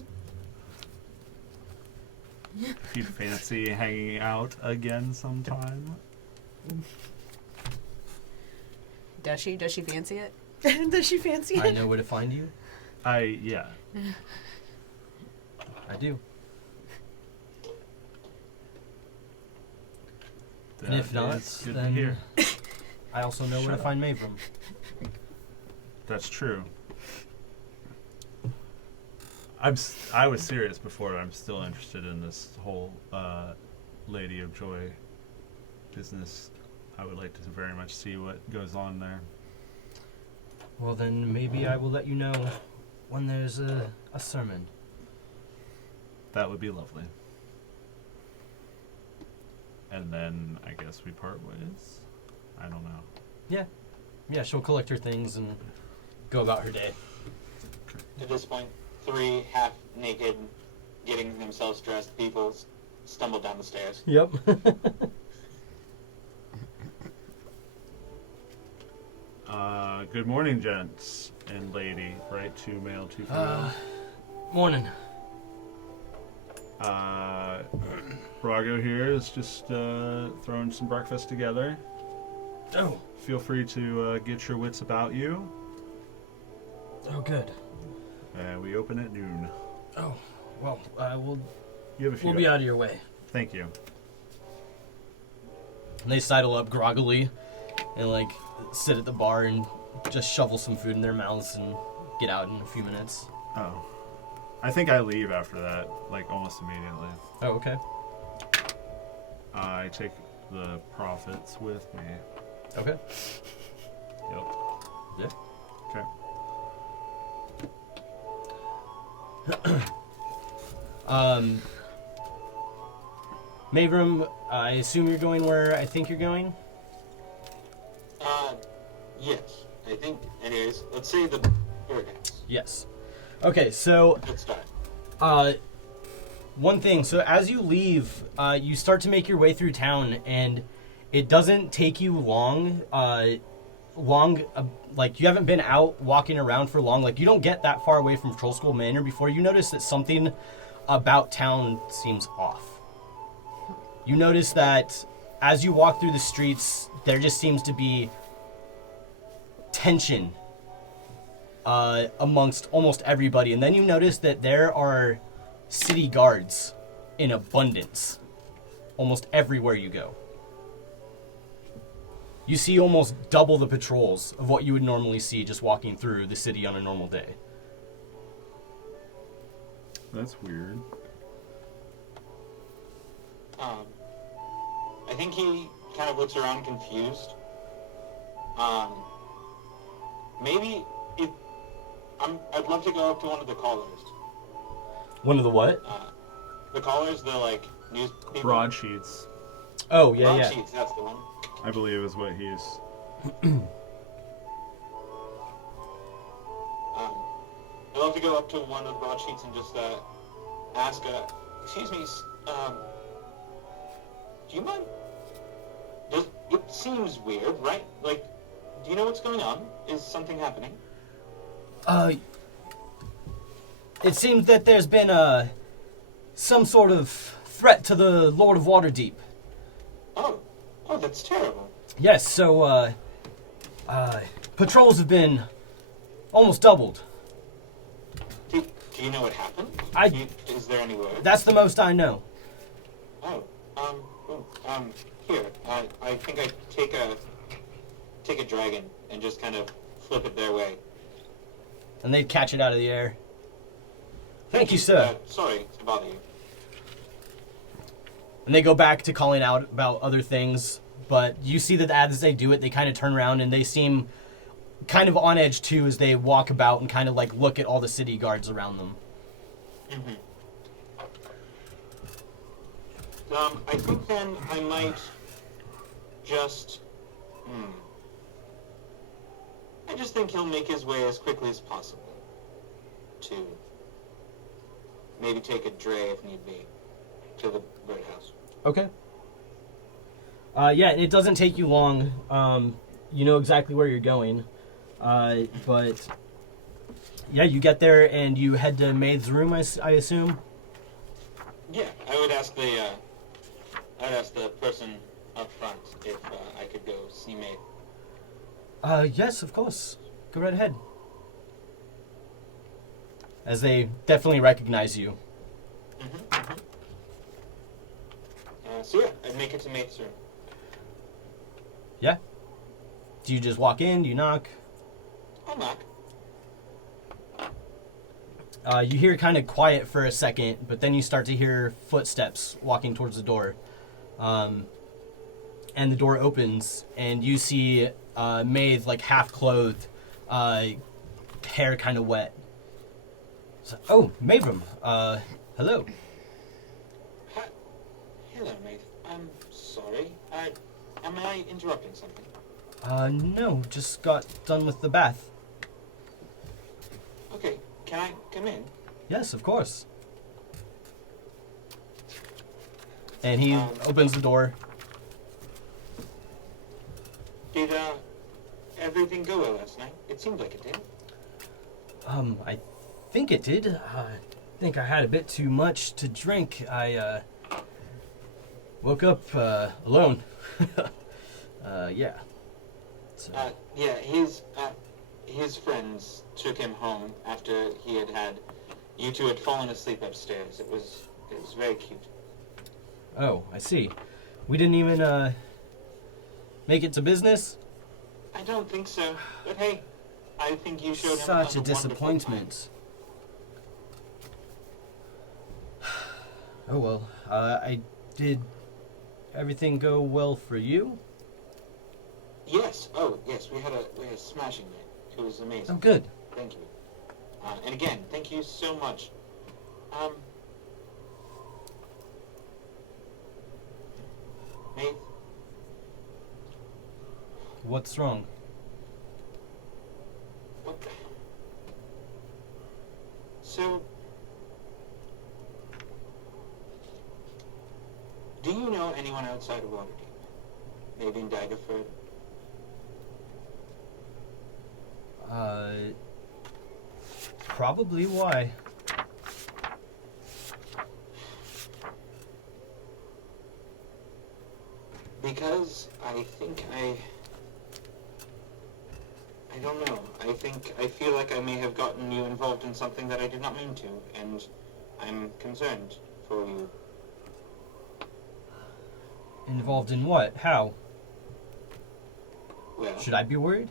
if you fancy hanging out again sometime. Does she? Does she fancy it? Does she fancy it? I know where to find you. Yeah. I do. That And if not, is good to then hear. I also know where to Shut find Mavram. That's true. I was serious before. I'm still interested in this whole Lady of Joy business. I would like to very much see what goes on there. Well then, maybe I will let you know when there's a sermon. That would be lovely. And then I guess we part ways. I don't know. Yeah, she'll collect her things and go about her day. At this point, 3 half-naked, getting themselves dressed people stumble down the stairs. Yep. Good morning, gents and lady. Right, 2 male, 2 female. Morning. Brago here is just throwing some breakfast together. Oh. Feel free to get your wits about you. Oh, good. We open at noon. Oh, Well, You have a few. we'll be out of your way. Thank you. And they sidle up groggily and like sit at the bar and just shovel some food in their mouths and get out in a few minutes. Oh. I think I leave after that, like almost immediately. Oh, okay. I take the profits with me. Okay. Yep. Yeah. Okay. Mavrum, I assume you're going where I think you're going? Yes. I think, anyways, let's say the birdhouse. Yes. Okay, so Let's start. one thing. So as you leave, you start to make your way through town, and it doesn't take you long. Like you haven't been out walking around for long. Like you don't get that far away from Troll School Manor before you notice that something about town seems off. You notice that as you walk through the streets, there just seems to be tension amongst almost everybody. And then you notice that there are city guards in abundance almost everywhere you go. You see almost double the patrols of what you would normally see just walking through the city on a normal day. That's weird. I think he kind of looks around confused. Maybe if I'd love to go up to one of the callers. One of the what? The callers, the like news people. Broadsheets, Oh, yeah, yeah. Broadsheets, that's the one. I believe, is what he's. I'd love to go up to one of the broadsheets and just ask, excuse me, do you mind? It seems weird, right? Like, do you know what's going on? Is something happening? It seems that there's been some sort of threat to the Lord of Waterdeep. Oh, that's terrible. Yes, so patrols have been almost doubled. Do you know what happened? Is there any word? That's the most I know. Oh, here. I think I take a dragon and just kind of flip it their way. And they'd catch it out of the air. Thank you, sir. Sorry to bother you. And they go back to calling out about other things, but you see that as they do it, they kind of turn around and they seem kind of on edge too as they walk about and kind of like look at all the city guards around them. Mm-hmm. I think then I might just... I just think he'll make his way as quickly as possible to maybe take a dray if need be to the birdhouse. Okay. Yeah, it doesn't take you long. You know exactly where you're going. But yeah, you get there and you head to Maid's room, I assume? Yeah, I would ask the person up front if I could go see Maid. Yes, of course. Go right ahead. As they definitely recognize you. So yeah, I'd make it to Maid's room. Yeah? Do you just walk in? Do you knock? I'll knock. You hear kind of quiet for a second, but then you start to hear footsteps walking towards the door. And the door opens, and you see Maeve, like, half-clothed, hair kind of wet. So, oh, Mavrum, hello. Hello, Maeve. I'm sorry. Am I interrupting something? No, just got done with the bath. Okay, can I come in? Yes, of course. And he opens the door. Did everything go well last night? It seemed like it did. I think it did. I think I had a bit too much to drink. I woke up alone. Yeah. So. Yeah, his friends took him home after he had you two had fallen asleep upstairs. It was very cute. Oh, I see. We didn't even make it to business? I don't think so. But hey, I think you showed him Such a wonderful disappointment. Oh well, I did everything go well for you? time. Yes. Oh, yes. We had a smashing night. It was amazing. Oh, good. Thank you. And again, thank you so much. Mate, What's wrong? what the... So... Do you know anyone outside of Waterdeep? Maybe in Daggerford? Probably. Why? Because I think I don't know. I feel like I may have gotten you involved in something that I did not mean to, and I'm concerned for you. Involved in what? How? Well, Should I be worried?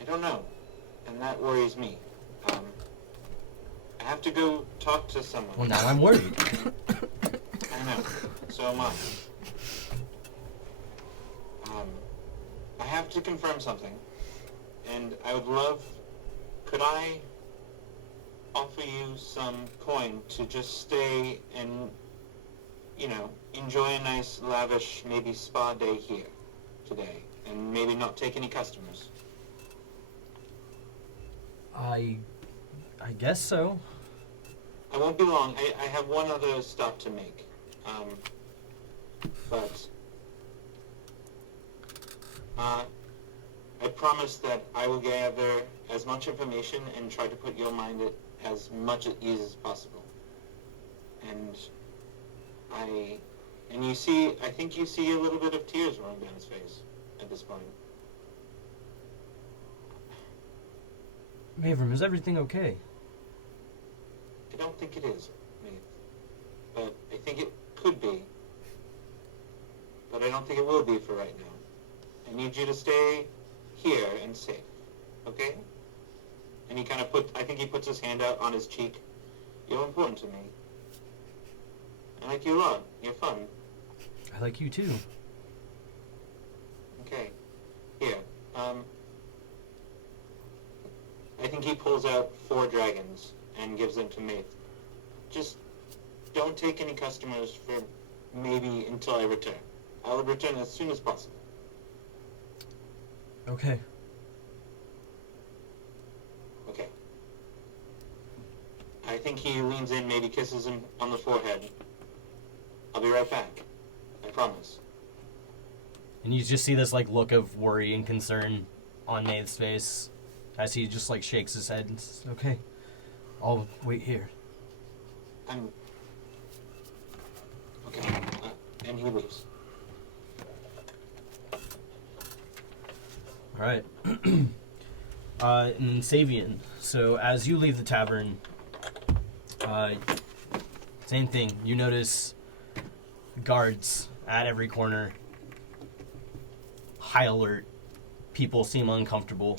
I don't know, and that worries me. I have to go talk to someone. Well, now I'm worried. I know. So am I. I have to confirm something, and I would love... Could I offer you some coin to just stay and, you know, enjoy a nice, lavish, maybe spa day here today, and maybe not take any customers? I guess so. I won't be long. I have one other stop to make. But I promise that I will gather as much information and try to put your mind at as much at ease as possible. And you see, I think you see a little bit of tears rolling down his face at this point. Mavram, is everything okay? I don't think it is, mate. But I think it could be. But I don't think it will be for right now. I need you to stay here and safe, okay? And he kind of I think he puts his hand out on his cheek. You're important to me. I like you a lot. You're fun. I like you too. Okay. Here. I think he pulls out 4 dragons and gives them to Maith. Just don't take any customers for maybe until I return. I'll return as soon as possible. Okay. Okay. I think he leans in, maybe kisses him on the forehead. I'll be right back. I promise. And you just see this like look of worry and concern on Nate's face as he just like shakes his head and says, okay, I'll wait here. Okay. And he leaves. All right. And then Savian. So as you leave the tavern, same thing. You notice guards at every corner. High alert. People seem uncomfortable.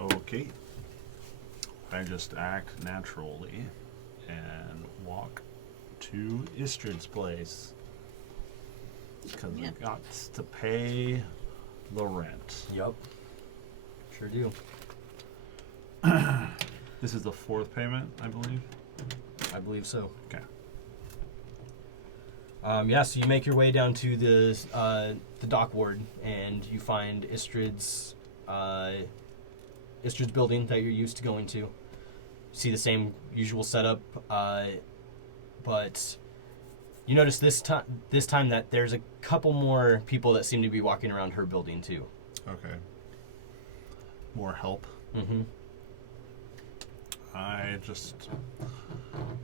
Okay. I just act naturally and walk to Istrid's place. Because Yeah. we got to pay the rent. Yup. Sure do. This is the 4th payment, I believe. I believe so. Okay. Yeah, so you make your way down to the dock ward, and you find Istrid's building that you're used to going to. See the same usual setup, but you notice this time that there's a couple more people that seem to be walking around her building too. Okay. More help. Mm-hmm. I just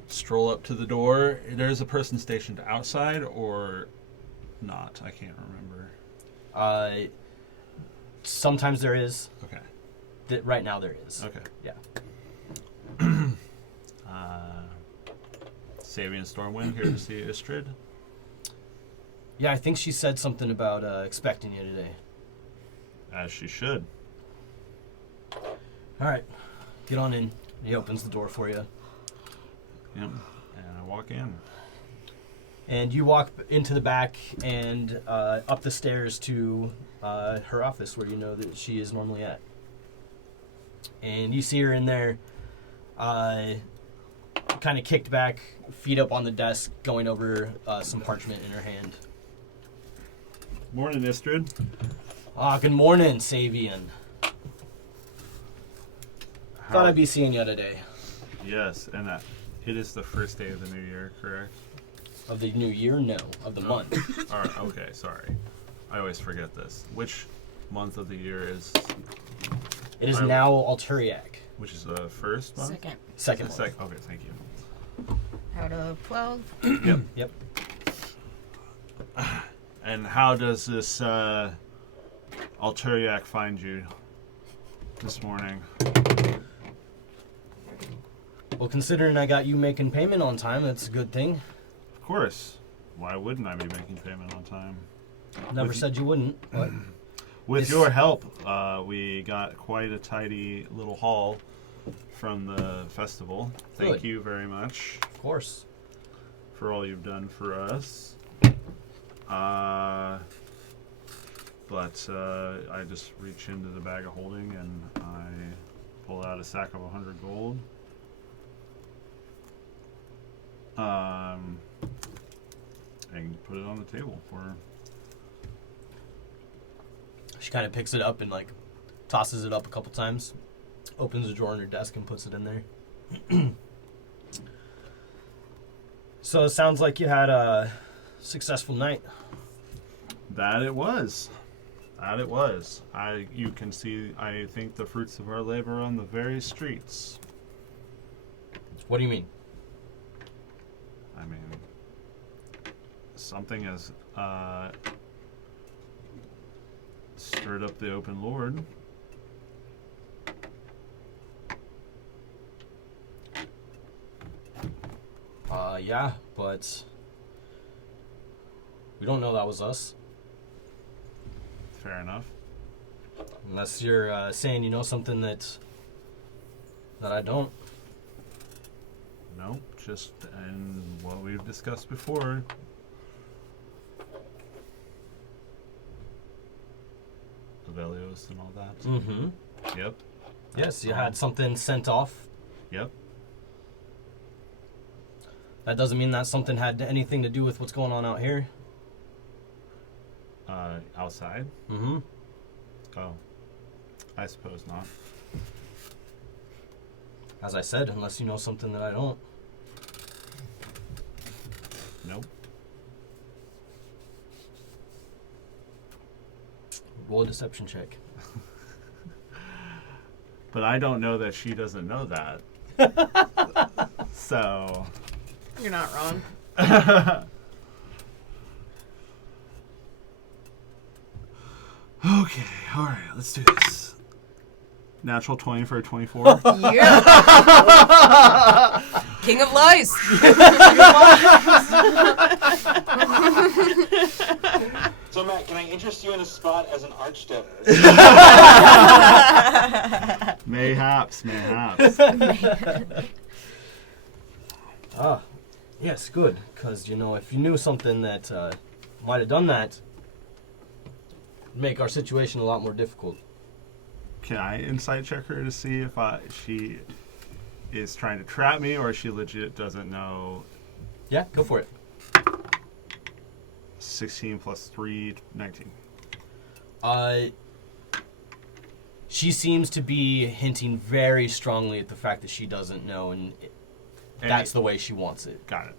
stroll up to the door. There's a person stationed outside or not? I can't remember. Sometimes there is. Okay. Right now there is. Okay. Yeah. Savian Stormwind here to see Istrid. Yeah, I think she said something about expecting you today. As she should. All right, get on in. He opens the door for you. Yep. And I walk in. And you walk into the back and up the stairs to her office where you know that she is normally at. And you see her in there, kind of kicked back, feet up on the desk, going over some parchment in her hand. Morning, Istrid. Good morning, Savian. Thought I'd be seeing you today. Yes, and it is the first day of the new year, correct? Of the new year? No. Of the month. All right, okay, sorry. I always forget this. Which month of the year is... It is now Alturiac. Which is the first month? Second month. Okay, thank you. Out of 12. Yep. Yep. And how does this Alturiac find you this morning? Well, considering I got you making payment on time, that's a good thing. Of course. Why wouldn't I be making payment on time? Never said you wouldn't. But With It's- your help, we got quite a tidy little haul from the festival. Thank Good. you very much of course. for all you've done for us. But I just reach into the bag of holding and I pull out a sack of 100 gold. And put it on the table for her. She kind of picks it up and like tosses it up a couple times, opens a drawer in her desk and puts it in there. So it sounds like you had a successful night. That it was. That it was. You can see, I think, the fruits of our labor on the very streets. What do you mean? I mean, something has stirred up the open lord. Yeah, but we don't know that was us. Fair enough. Unless you're saying you know something that I don't. No, just and what we've discussed before. Avelios and all that. Mm-hmm. Yep. Yes, you had something sent off. Yep. That doesn't mean that something had anything to do with what's going on out here. Outside? Mm-hmm. Oh. I suppose not. As I said, unless you know something that I don't. Nope. Roll a deception check. But I don't know that she doesn't know that. So. You're not wrong. Okay, alright, let's do this. Natural 20 for a 24. Yeah. King of lies. So, Matt, can I interest you in a spot as an archdevil? Mayhaps. Ah, yes, good. Because, you know, if you knew something that might have done that, it'd make our situation a lot more difficult. Can I insight check her to see if she is trying to trap me or she legit doesn't know? Yeah, go for it. 16 plus 3, 19. She seems to be hinting very strongly at the fact that she doesn't know, and that's the way she wants it. Got it.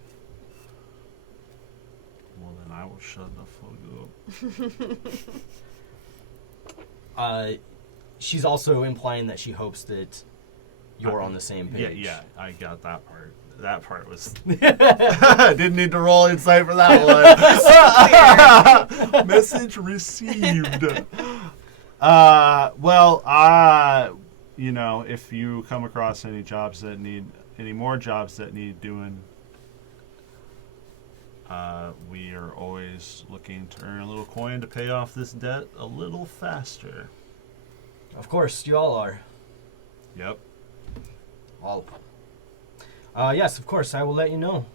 Well, then I will shut the fuck up. She's also implying that she hopes that you're on the same page. Yeah, I got that part. That part was... Didn't need to roll insight for that one. Message received. you know, if you come across any more jobs that need doing, we are always looking to earn a little coin to pay off this debt a little faster. Of course, you all are. Yep. All of them. Yes, of course, I will let you know.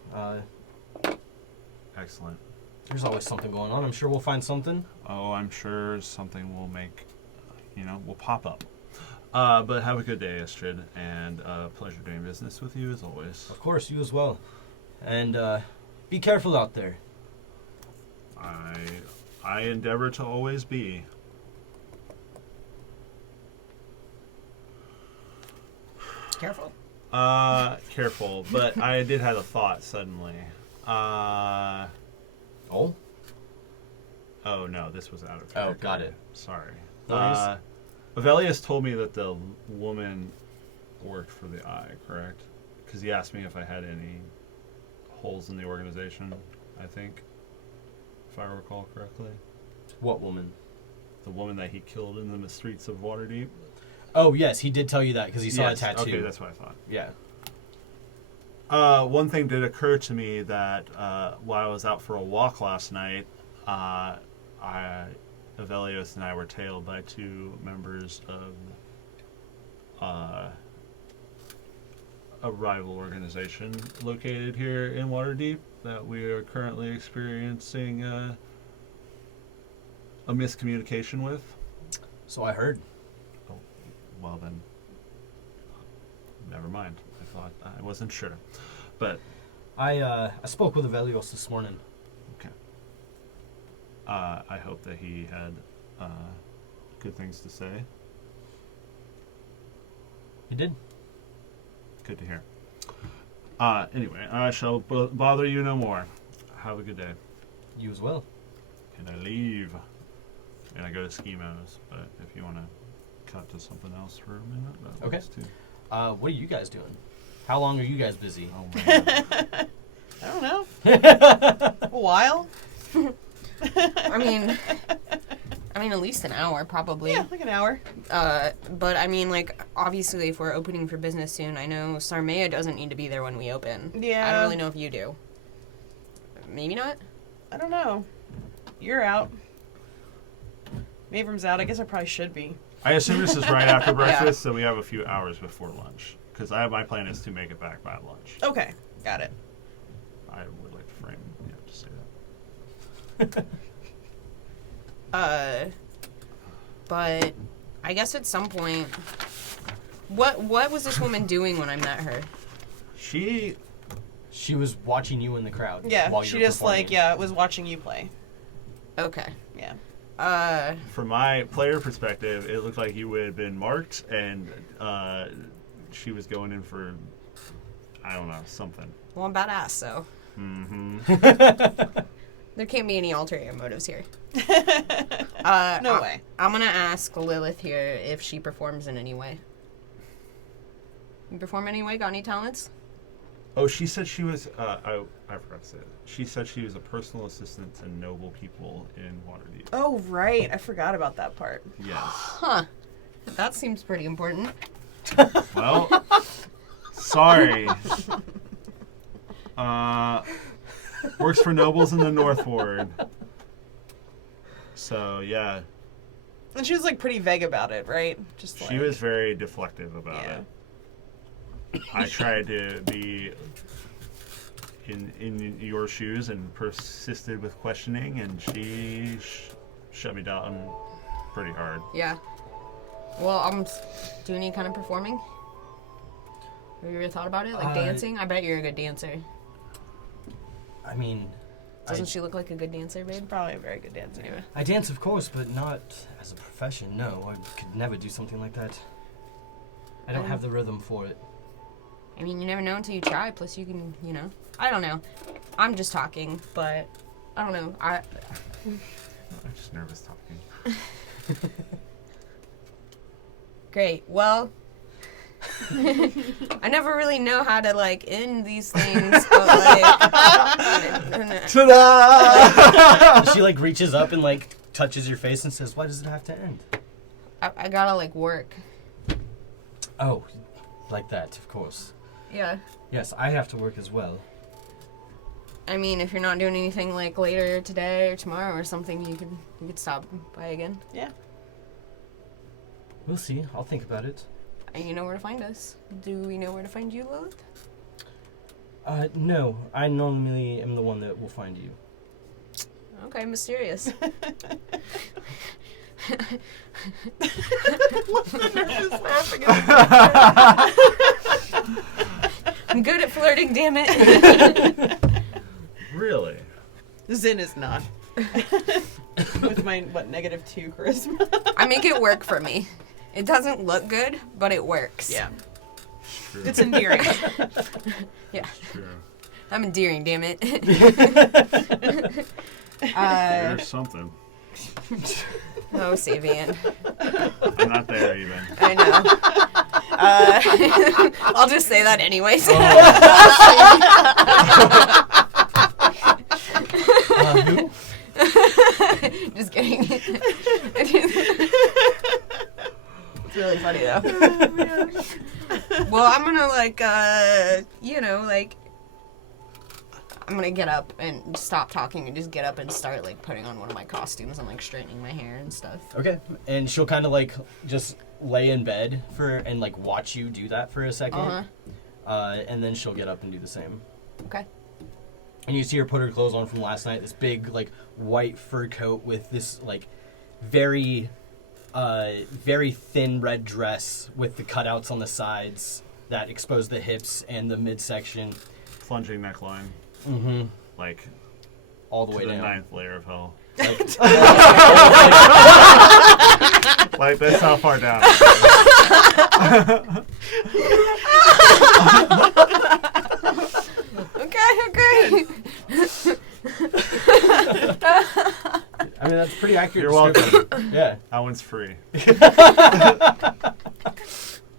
Excellent. There's always something going on. I'm sure we'll find something. Oh, I'm sure something will will pop up. But have a good day, Estrid, and pleasure doing business with you as always. Of course, you as well. And be careful out there. I endeavor to always be. Careful. Careful, but I did have a thought suddenly. Oh? Oh no, this was out of Oh, character. got it. Sorry. No worries. Avelius told me that the woman worked for the Eye, correct? Because he asked me if I had any holes in the organization, I think. If I recall correctly. What woman? The woman that he killed in the streets of Waterdeep. Oh, yes, he did tell you that because he saw a tattoo. Okay, that's what I thought. Yeah. One thing did occur to me that while I was out for a walk last night, Avelios and I were tailed by two members of a rival organization located here in Waterdeep that we are currently experiencing a miscommunication with. So I heard. Oh, well then, never mind. I wasn't sure, but I spoke with Avelios this morning. okay. I hope that he had good things to say. He did. Good to hear. Anyway, I shall bother you no more. Have a good day. You as well. And I leave. And I go to Schemos, but if you want to cut to something else for a minute, that Okay. works too. What are you guys doing? How long are you guys busy? Oh man. I don't know. A while. I mean, at least an hour, probably. Yeah, like an hour. But I mean, like, obviously, if we're opening for business soon, I know Sarmea doesn't need to be there when we open. Yeah. I don't really know if you do. Maybe not? I don't know. You're out. Mavrim's out. I guess I probably should be. I assume this is right after breakfast, so we have a few hours before lunch. Because my plan is to make it back by lunch. Okay, got it. I would like to frame, to say that. But I guess at some point, what was this woman doing when I met her? She was watching you in the crowd. Yeah, while she you were just performing. was watching you play. Okay. Yeah. From my player perspective, it looked like you would have been marked, and she was going in for, I don't know, something. Well, I'm badass, so Mm-hmm. there can't be any ulterior motives here. No way. I'm gonna ask Lilith here if she performs in any way. You perform in any way? Got any talents? Oh, she said she was. I forgot to say it. She said she was a personal assistant to noble people in Waterdeep. Oh, right. I forgot about that part. Yes. Huh. That seems pretty important. Well, sorry. Works for nobles in the North Ward. So yeah, And she was like pretty vague about it, right? Just she was very deflective about Yeah. it. I tried to be in your shoes and persisted with questioning, and she shut me down pretty hard. Yeah. Well, do any kind of performing? Have you ever thought about it? Like dancing? I bet you're a good dancer. I mean, Doesn't she look like a good dancer, She's babe? probably a very good dancer. Yeah. I dance, of course, but not as a profession. No, I could never do something like that. I don't have the rhythm for it. I mean, you never know until you try. Plus, you can, I don't know. I'm just talking, but I don't know. I'm just nervous talking. Great. Well, I never really know how to end these things, but Ta-da! She reaches up and touches your face and says, "Why does it have to end?" I gotta work. Oh, like that, of course. Yeah. Yes, I have to work as well. I mean, if you're not doing anything like later today or tomorrow or something, you could stop by again. Yeah. We'll see. I'll think about it. And you know where to find us. Do we know where to find you, Lilith? No. I normally am the one that will find you. Okay, mysterious. What's the nurse laughing at? I'm good at flirting, damn it. Really? Zin is not. With my, -2 charisma? I make it work for me. It doesn't look good, but it works. Yeah. True. It's endearing. Yeah. True. I'm endearing, damn it. There's something. Oh, Savian. I'm not there even. I know. I'll just say that anyways. Who? Just kidding. It's really funny though. Well, I'm gonna I'm gonna get up and stop talking and just get up and start putting on one of my costumes and straightening my hair and stuff. Okay. And she'll kind of just lay in bed and watch you do that for a second. Uh-huh. And then she'll get up and do the same. Okay. And you see her put her clothes on from last night. This big white fur coat with this very very thin red dress with the cutouts on the sides that expose the hips and the midsection. Plunging neckline. Mm-hmm. All the To way the down. 9th layer of hell. Like, That's how far down. Okay. I mean, that's pretty accurate. You're welcome. description. Yeah. That one's free.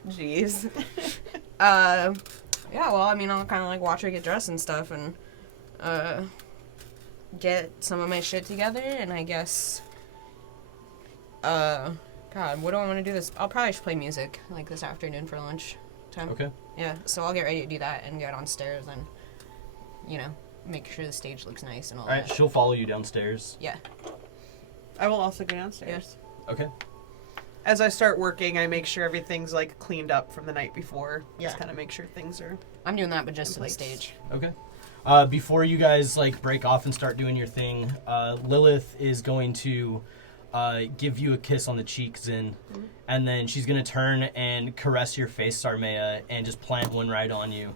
Jeez. Yeah, well, I mean, I'll kind of watch her get dressed and stuff and get some of my shit together, and I guess, God, what do I want to do this? I'll probably just play music, this afternoon for lunch time. Okay. Yeah, so I'll get ready to do that and get downstairs and, make sure the stage looks nice and all All right. that. She'll follow you downstairs. Yeah. I will also go downstairs. Okay. As I start working, I make sure everything's cleaned up from the night before. Yeah. Just kind of make sure things are. I'm doing that, but just to the Place. stage. Okay. Before you guys break off and start doing your thing, Lilith is going to give you a kiss on the cheek, Zin, and then she's gonna turn and caress your face, Sarmea, and just plant one right on you.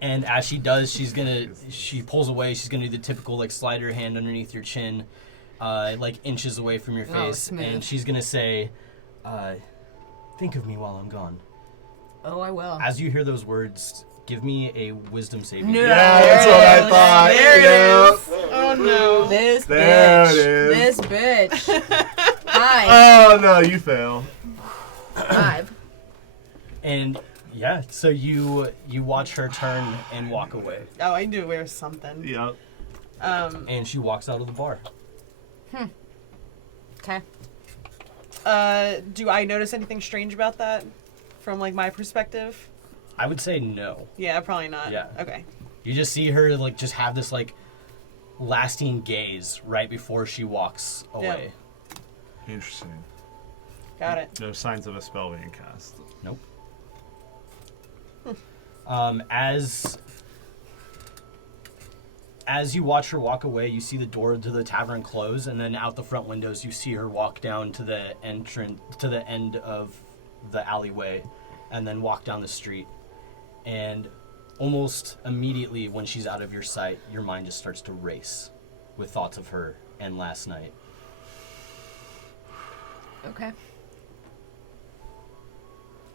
And as she does, she pulls away. She's gonna do the typical slide her hand underneath your chin, inches away from your Oh, face, smooth. and she's gonna say, "Think of me while I'm gone." Oh, I will. As you hear those words, give me a wisdom saving. No. throw. Yeah, that's what I thought. There it Yeah. is. Oh no. This There bitch. it is. This bitch. Hi. Oh no, you fail. 5. And yeah, so you watch her turn and walk away, Oh, I knew there was something. Yep. and she walks out of the bar. Okay. Do I notice anything strange about that from my perspective? I would say no. Yeah, probably not. Yeah. Okay. You just see her just have this lasting gaze right before she walks away. Interesting. Got it. No signs of a spell being cast. Nope. As you watch her walk away, you see the door to the tavern close, and then out the front windows, you see her walk down to the end of the alleyway, and then walk down the street. And almost immediately, when she's out of your sight, your mind just starts to race with thoughts of her and last night. Okay.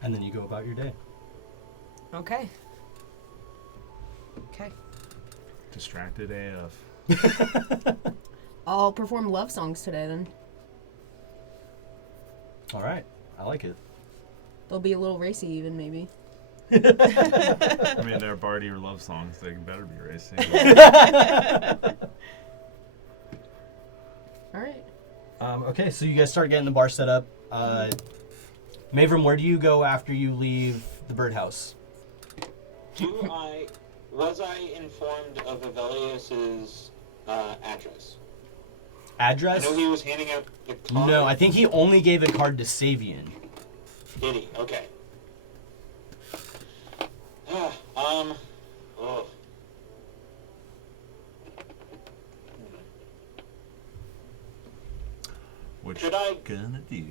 And then you go about your day. Okay. Okay. Distracted AF. I'll perform love songs today then. All right, I like it. They'll be a little racy even maybe. I mean, they're bardy or love songs. They better be racing. All right. Okay, so you guys start getting the bar set up. Mavram, where do you go after you leave the birdhouse? Was I informed of Avelius's address? Address? I know he was handing out the card. No, I think he only gave a card to Savian. Did he? Okay. Oh. What Should you I- gonna do?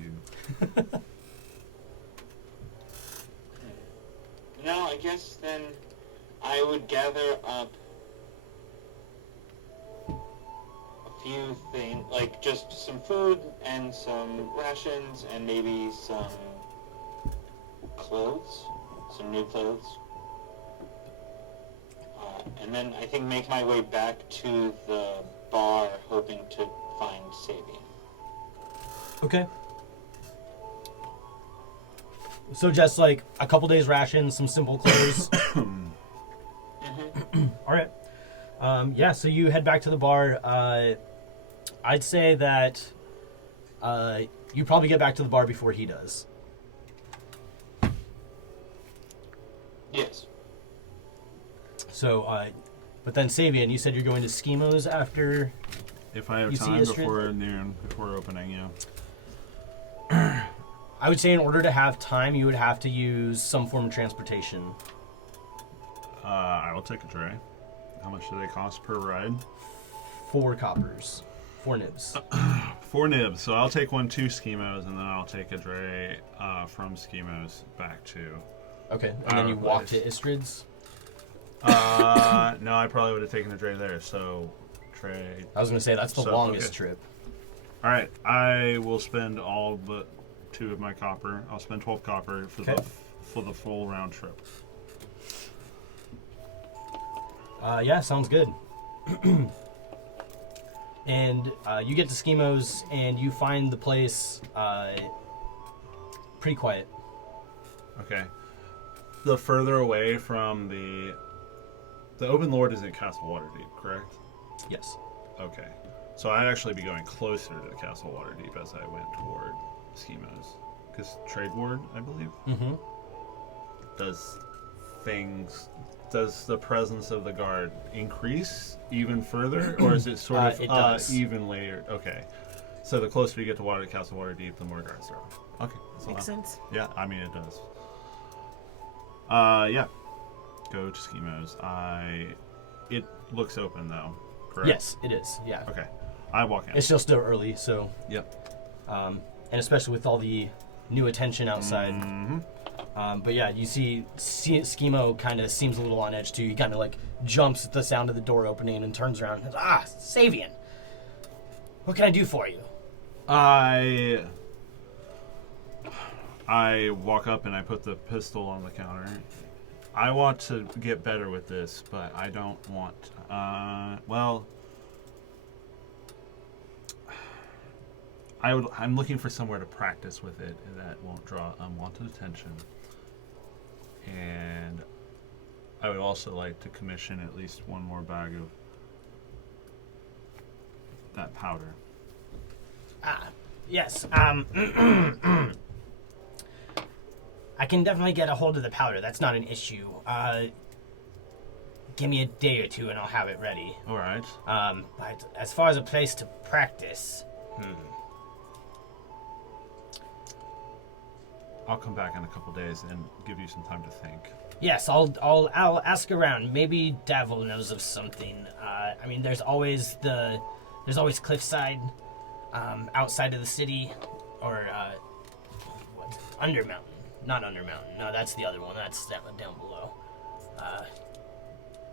No, I guess then I would gather up a few things, like just some food and some rations and maybe some clothes, some new clothes. And then I think make my way back to the bar hoping to find Sabian. Okay. So just like a couple days rations, some simple clothes. All right. Yeah, so you head back to the bar. I'd say that you probably get back to the bar before he does. Yes. So, but then Savian, you said you're going to Schemos after. If I have You see time Istrid? before noon, before opening, yeah. I would say in order to have time, you would have to use some form of transportation. I will take a dray. How much do they cost per ride? 4 coppers. 4 nibs. 4 nibs. So I'll take one to Schemos, and then I'll take a dray from Schemos back to. Okay, and then you walk place. to Istrid's. No, I probably would have taken a dray there. So, tray. I was going to say, that's the So, longest okay. trip. All right, I will spend all but 2 of my copper. I'll spend 12 copper for Okay. the full round trip. Yeah, sounds good. And you get to Schemos, and you find the place pretty quiet. Okay. The further away from the Open Lord is in Castle Waterdeep, correct? Yes. Okay. So I'd actually be going closer to Castle Waterdeep as I went toward Schemos. Because Trade Ward, I believe, Mm-hmm. does the presence of the guard increase even further? Or is it sort of It does. evenly? Okay. So the closer you get to Castle Waterdeep, the more guards there are. Okay. That's Makes enough. sense. Yeah, I mean, it does. Yeah. Go to Schemos. It looks open, though, correct? Yes, it is. Yeah. Okay. I walk in. It's still early, so Yep. and especially with all the new attention outside. Mm-hmm. But yeah, you see Schemo kind of seems a little on edge too. He kind of like jumps at the sound of the door opening and turns around. And, Savian, what can I do for you? I walk up and I put the pistol on the counter. I want to get better with this, but I don't want. Well, I'm looking for somewhere to practice with it that won't draw unwanted attention. And I would also like to commission at least one more bag of that powder. Yes. I can definitely get a hold of the powder. That's not an issue. Give me a day or two and I'll have it ready. All right. But as far as a place to practice, I'll come back in a couple days and give you some time to think. yes, I'll ask around. Maybe Davil knows of something. I mean, there's always Cliffside, outside of the city, or what? Undermountain. Not Undermountain. No, that's the other one. That's that one down below.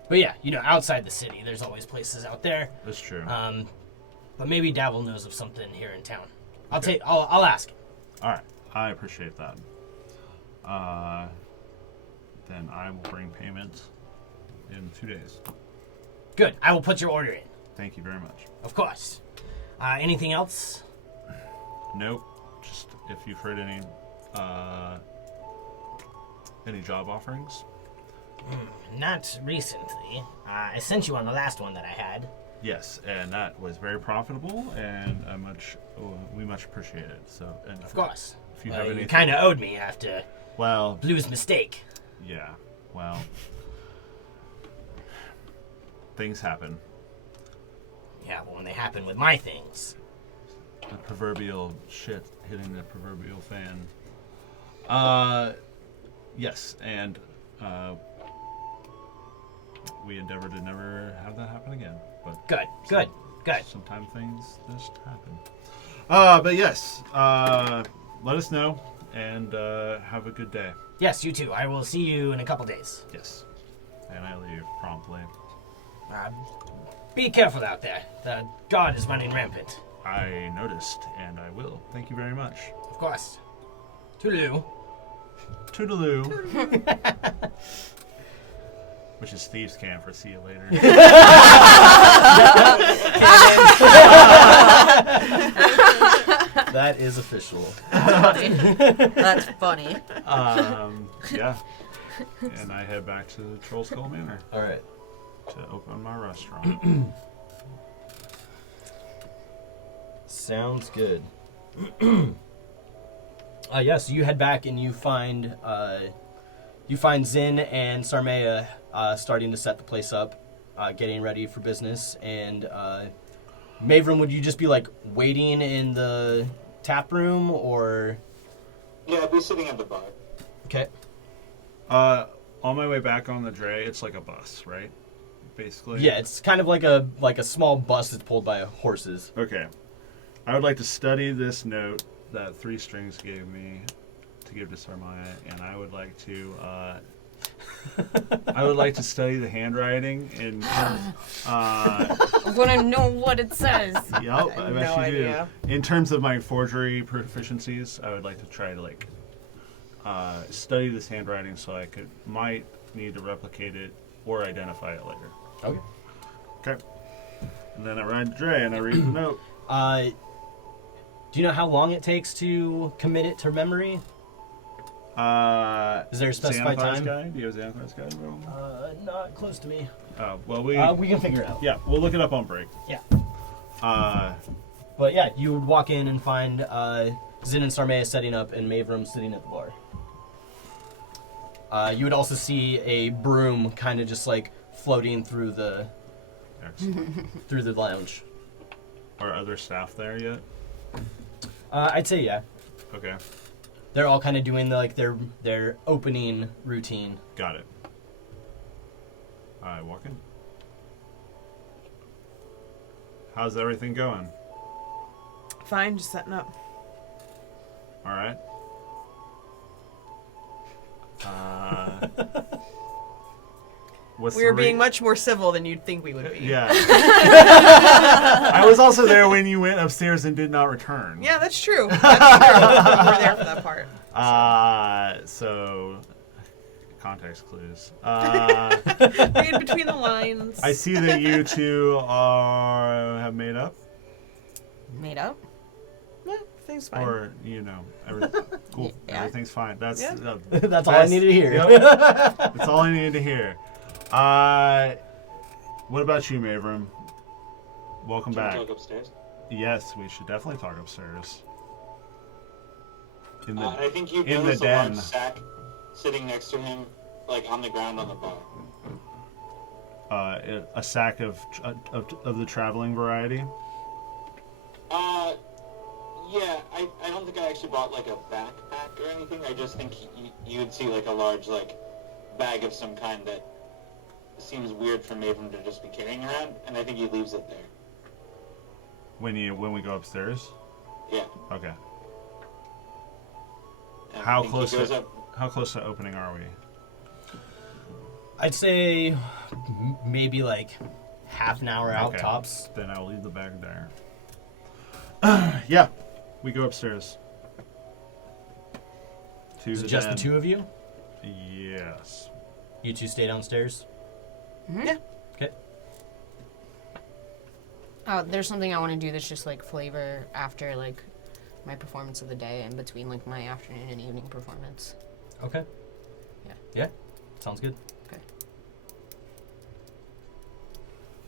But yeah, outside the city, there's always places out there. That's true. But maybe Davil knows of something here in town. Okay. I'll ask him. All right. I appreciate that. Then I will bring payment in 2 days. Good. I will put your order in. Thank you very much. Of course. Anything else? Nope. Just if you've heard any job offerings. Not recently. I sent you on the last one that I had. Yes, and that was very profitable, and we much appreciate it. So, and Of course. If you have anything. You kind of owed me after Well, Blue's mistake. yeah. Well, things happen. Yeah, well, when they happen with my things. The proverbial shit hitting the proverbial fan. Yes, and we endeavor to never have that happen again. But Good. sometimes things just happen. But yes, let us know and have a good day. Yes, you too. I will see you in a couple days. Yes, and I leave promptly. Be careful out there. The god is running rampant. I noticed, and I will. Thank you very much. Of course. Toodaloo. Toodaloo. Which is Thieves' Camp for see you later. That is official. That's funny. Yeah. And I head back to the Troll Skull Manor All right. to open my restaurant. Sounds good. So you head back and you find Zin and Sarmea starting to set the place up, getting ready for business. And Mavram, would you just be like waiting in the tap room or? Yeah, I'd be sitting at the bar. Okay. On my way back on the dray, it's like a bus, right? Basically. Yeah, it's kind of like a small bus that's pulled by horses. Okay. I would like to study this note that 3 Strings gave me to give to Sarmaya, and I would like to study the handwriting and I want to know what it says. Yep, I bet no you idea. do. In terms of my forgery proficiencies, I would like to try to study this handwriting so I might need to replicate it or identify it later. Okay. Okay. And then I ride the dray and I read the note. Do you know how long it takes to commit it to memory? Is there a specified Xanathar's time? Guide? Do you have Xanathar's Guide? Not close to me. Well, We can figure it out. yeah, we'll look it up on break. Yeah. Uh, But yeah, you would walk in and find Zin and Sarmea setting up and Mavram sitting at the bar. You would also see a broom kind of just like floating through the excellent. lounge. Are other staff there yet? I'd say yeah. Okay, They're all kind of doing their opening routine. got it. I walk in. How's everything going? Fine, just setting up. All right. What's We were the being much more civil than you'd think we would be. Yeah. I was also there when you went upstairs and did not return. Yeah, that's true. That's true. We were there for that part. So context clues. Read between the lines. I see that you two have made up, Made up? Yeah, things fine. or everything. Cool. Yeah. Everything's fine. That's Yeah. That's all I needed to hear. Yep. That's all I needed to hear. What about you, Mavram? Welcome Can we back. talk upstairs? Yes, we should definitely talk upstairs. In the I think you in the notice a den. large sack sitting next to him, like on the ground on the bar. A sack of the traveling variety. Yeah, I don't think I actually brought like a backpack or anything. I just think you would see like a large bag of some kind that seems weird for Mavram to just be carrying around, and I think he leaves it there. When we go upstairs. Yeah. Okay. And I How think he close goes to up. how close to opening are we? I'd say maybe like half an hour out Okay. tops. Then I'll leave the bag there. Yeah, we go upstairs. To Is the it just den. the two of you? Yes. You two stay downstairs? Yeah. Okay. Oh, there's something I want to do that's just like flavor after like my performance of the day and between like my afternoon and evening performance. Okay. Yeah. Yeah. Sounds good.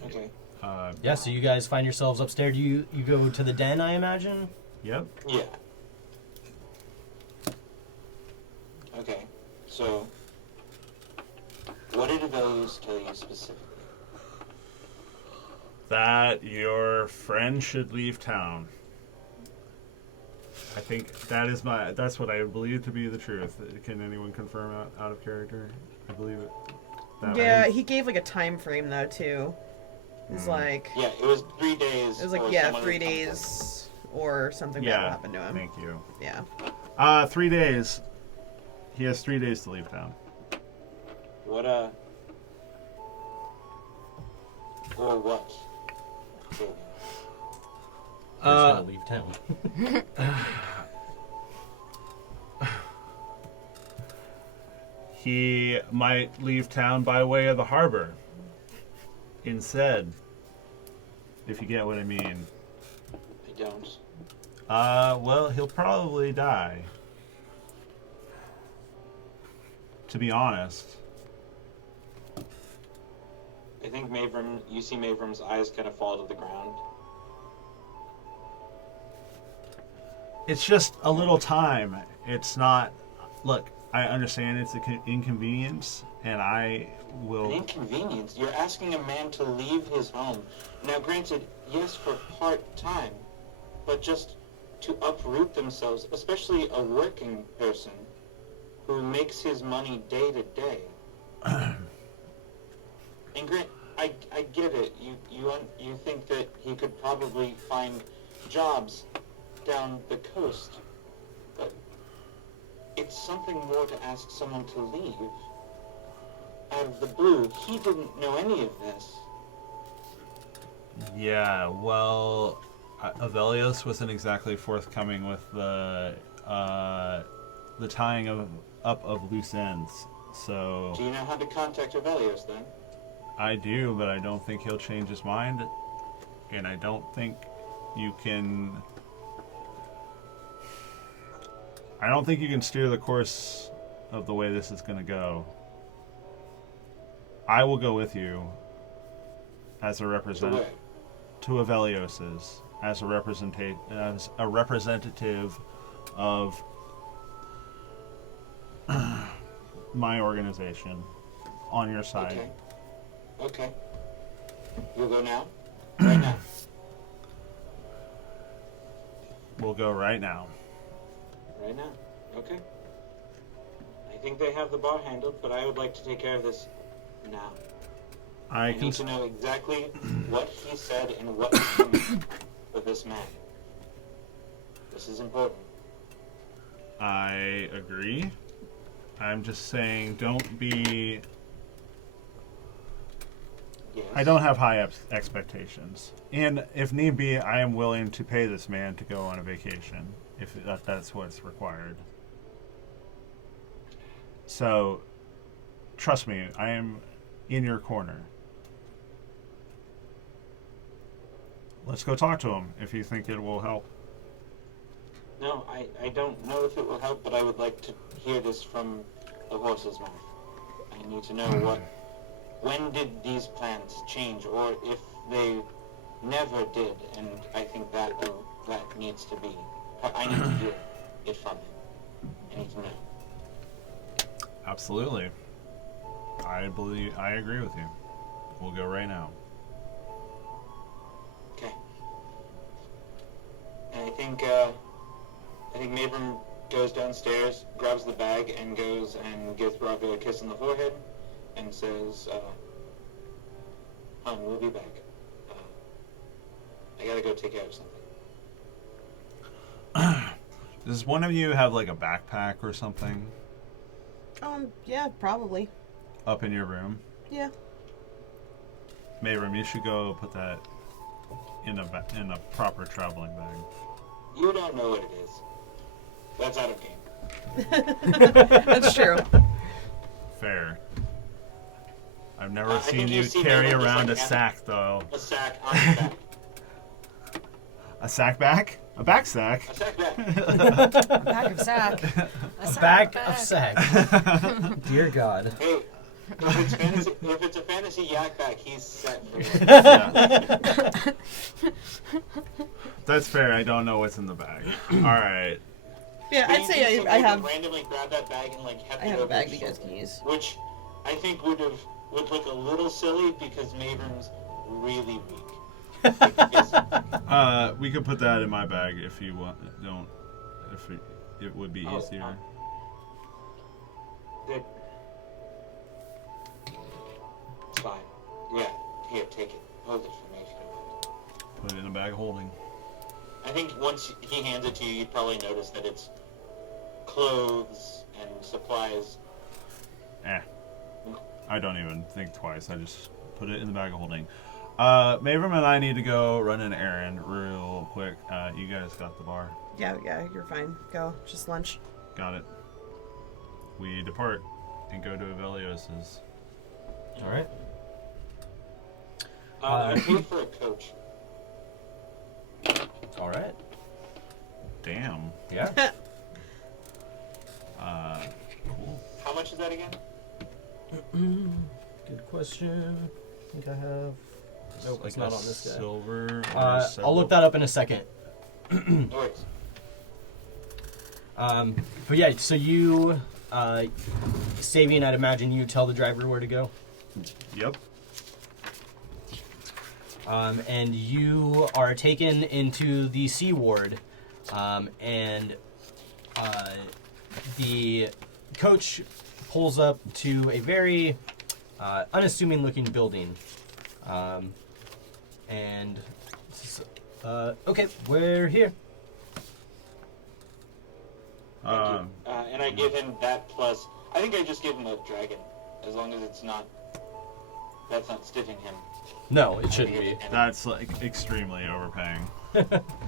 Okay. Yeah, so you guys find yourselves upstairs. You go to the den, I imagine? Yep. Yeah. So, what did Avelius tell you specifically? That your friend should leave town. I think that's what I believe to be the truth. Can anyone confirm out of character? I believe it. That Yeah, way. he gave like a time frame though too. It's like Yeah, it was 3 days. it was like or yeah, someone 3 would come days or something bad Yeah, will happen to him. thank you. Yeah. 3 days. He has 3 days to leave town. What, or what? He's gonna leave town. He might leave town by way of the harbor instead, if you get what I mean. I don't. Well, he'll probably die. To be honest. I think you see Mavrim's eyes kind of fall to the ground. It's just a little time. It's not... Look, I understand it's an inconvenience, and I An will... inconvenience? You're asking a man to leave his home. Now, granted, yes, for part-time, but just to uproot themselves, especially a working person who makes his money day to day. And Grant, I get it. You think that he could probably find jobs down the coast, but it's something more to ask someone to leave out of the blue. He didn't know any of this. Yeah, well, Avelios wasn't exactly forthcoming with the tying up of loose ends. So Do you know how to contact Avelios then? I do, but I don't think he'll change his mind, and I don't think you can. I don't think you can steer the course of the way this is going to go. I will go with you as a To representative where? to Avelios's as a representative of my organization on your side. Okay. Okay. You'll go now? Right now? We'll go right now. Right now. Okay. I think they have the bar handled, but I would like to take care of this now. I I can. need to know exactly what he said and what he meant with this man. This is important. I agree. I'm just saying, don't be. Yes. I don't have high expectations, and if need be, I am willing to pay this man to go on a vacation if that's what's required. So, trust me, I am in your corner. Let's go talk to him if you think it will help. No, I don't know if it will help, but I would like to hear this from the horse's mouth. I need to know when did these plans change, or if they never did, and I think that needs to be. I need to hear it from him. I need to know. Absolutely. I agree with you. We'll go right now. Okay. And I think Mavrim goes downstairs, grabs the bag, and goes and gives Bravo a kiss on the forehead, and says, "Hon, we'll be back. I gotta go take care of something." Does one of you have like a backpack or something Yeah, probably. up in your room? Yeah. Mayrim, you should go put that in a proper traveling bag. You don't know what it is. That's out of game. That's true. Fair. I've I never think seen you you've seen carry Mayrim just, around like, a sack, though. A sack on the back. A sack back? A back sack? A sack back. A bag of sack. A bag of sack. Dear God. Hey, if it's a fantasy yak back, he's set for it. Yeah. That's fair. I don't know what's in the bag. All right. Yeah, But I'd you say can I still have randomly grab that bag and like heft I it have a over bag his that you guys can shoulder, use. which I think would look a little silly because Mavrim's really weak. Like, physically. We could put that in my bag if you want. Don't. If it would be Oh, easier. Good. It's fine. Yeah, here, take it. Hold it for me if you don't mind. Put it in a bag of holding. I think once he hands it to you, you'd probably notice that it's clothes and supplies. I don't even think twice. I just put it in the bag of holding. Mavrim and I need to go run an errand real quick. You guys got the bar. Yeah, you're fine. Go. Just lunch. Got it. We depart and go to Avelios's. All right. I paid for a coach. All right. Damn. Yeah. Cool. How much is that again? Good question. I think I have. Nope, Like it's not a on this guy. Silver. Or I'll look that up in a second. No worries. But yeah, so you, Savian, I'd imagine you tell the driver where to go. Yep. And you are taken into the C ward, and the coach pulls up to a very unassuming looking building. And okay, we're here. And I give him that plus. I think I just give him a dragon, as long as it's not. That's not stiffing him. No, it I shouldn't think be. it's- That's like extremely overpaying.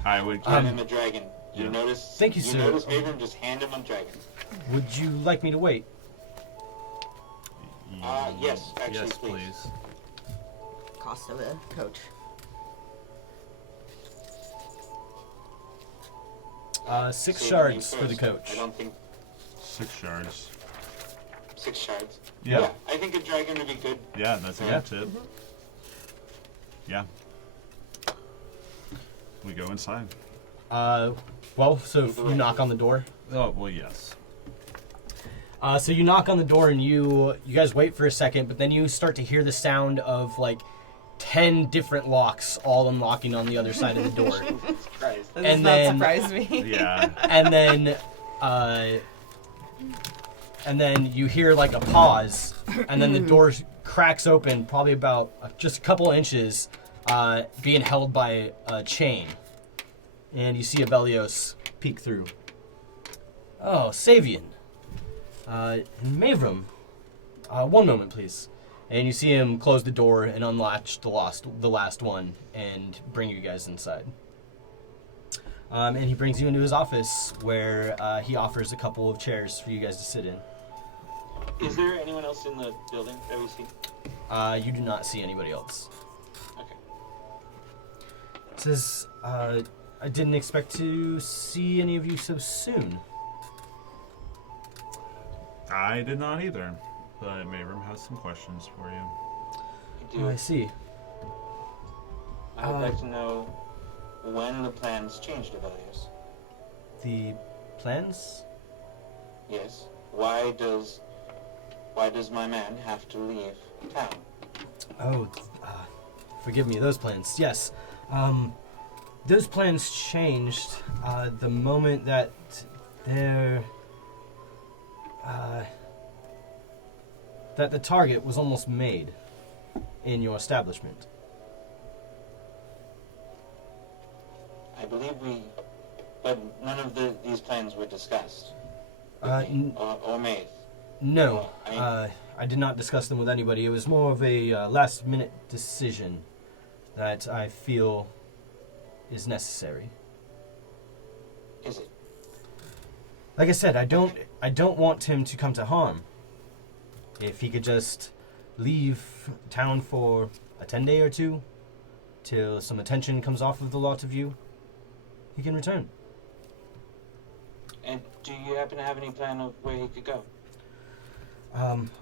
I would. Give him a dragon. You yeah. notice? Thank you, You sir. notice Mavrim, just hand him a dragon. Would you like me to wait? Yes, actually, Yes, please. please. Cost of a coach. Six Saving shards you for the first. coach. I don't think 6 shards. 6 shards. Yeah. I think a dragon would be good. Yeah, that's a Yeah. good tip. Yeah. We go inside. Well, so if you knock on the door. Oh, well, yes. So you knock on the door and you guys wait for a second, but then you start to hear the sound of like 10 different locks all unlocking on the other side of the door. Jesus Christ. That does And not then- surprise me. Yeah. And then you hear like a pause, and then the door cracks open, probably about just a couple inches, being held by a chain. And you see Avelios peek through. Oh, Savian. And Mavrim. One moment, please. And you see him close the door and unlatch the last one and bring you guys inside. And he brings you into his office where he offers a couple of chairs for you guys to sit in. Is there anyone else in the building that we see? You do not see anybody else. Okay. It says, I didn't expect to see any of you so soon. I did not either. But Mavrim has some questions for you. I do. Oh, I see. I would like to know when the plans changed, Avelios. The plans? Yes. Why does my man have to leave town? Oh, forgive me, those plans. Yes. Those plans changed the moment that that the target was almost made in your establishment. I believe but none of these plans were discussed. Or made. No, Well, I mean- I did not discuss them with anybody. It was more of a last-minute decision that I feel is necessary. Is it? Like I said, I don't want him to come to harm. If he could just leave town for a 10-day or two, till some attention comes off of the lot of you, he can return. And do you happen to have any plan of where he could go?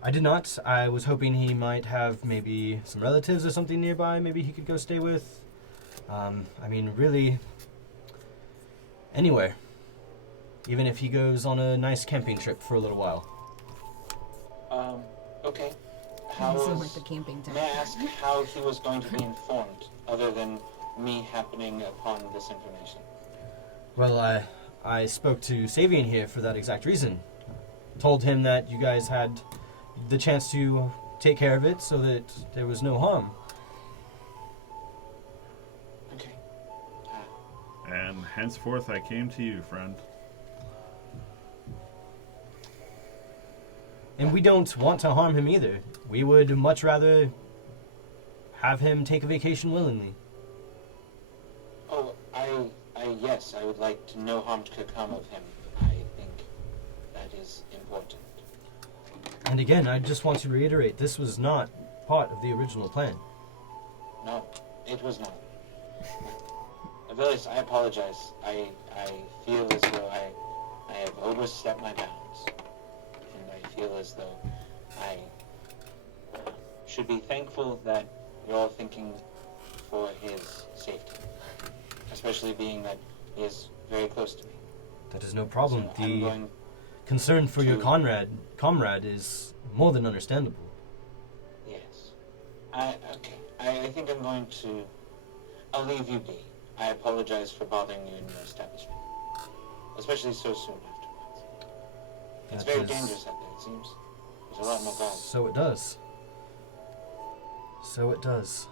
I did not. I was hoping he might have maybe some relatives or something nearby. Maybe he could go stay with. I mean, really, anywhere. even if he goes on a nice camping trip for a little while. Okay. So like the camping tent. May I ask how he was going to be informed, other than me happening upon this information? Well, I spoke to Savian here for that exact reason. Told him that you guys had the chance to take care of it so that there was no harm. Okay. And henceforth I came to you, friend. And we don't want to harm him either. We would much rather have him take a vacation willingly. Oh, yes, I would like to no harm to come of him. I think that is important. And again, I just want to reiterate, this was not part of the original plan. No, it was not. Avelius, I apologize. I feel as though I have overstepped my bounds. And I feel as though I should be thankful that you're all thinking for his safety. Especially being that he is very close to me. That is no problem. So I'm The going concern for your to- comrade is more than understandable. Yes. Okay. I think I'm going to... I'll leave you be. I apologize for bothering you in your establishment. Especially so soon afterwards. It's That very is- dangerous out there, it seems. There's a lot more guards. So it does. So it does.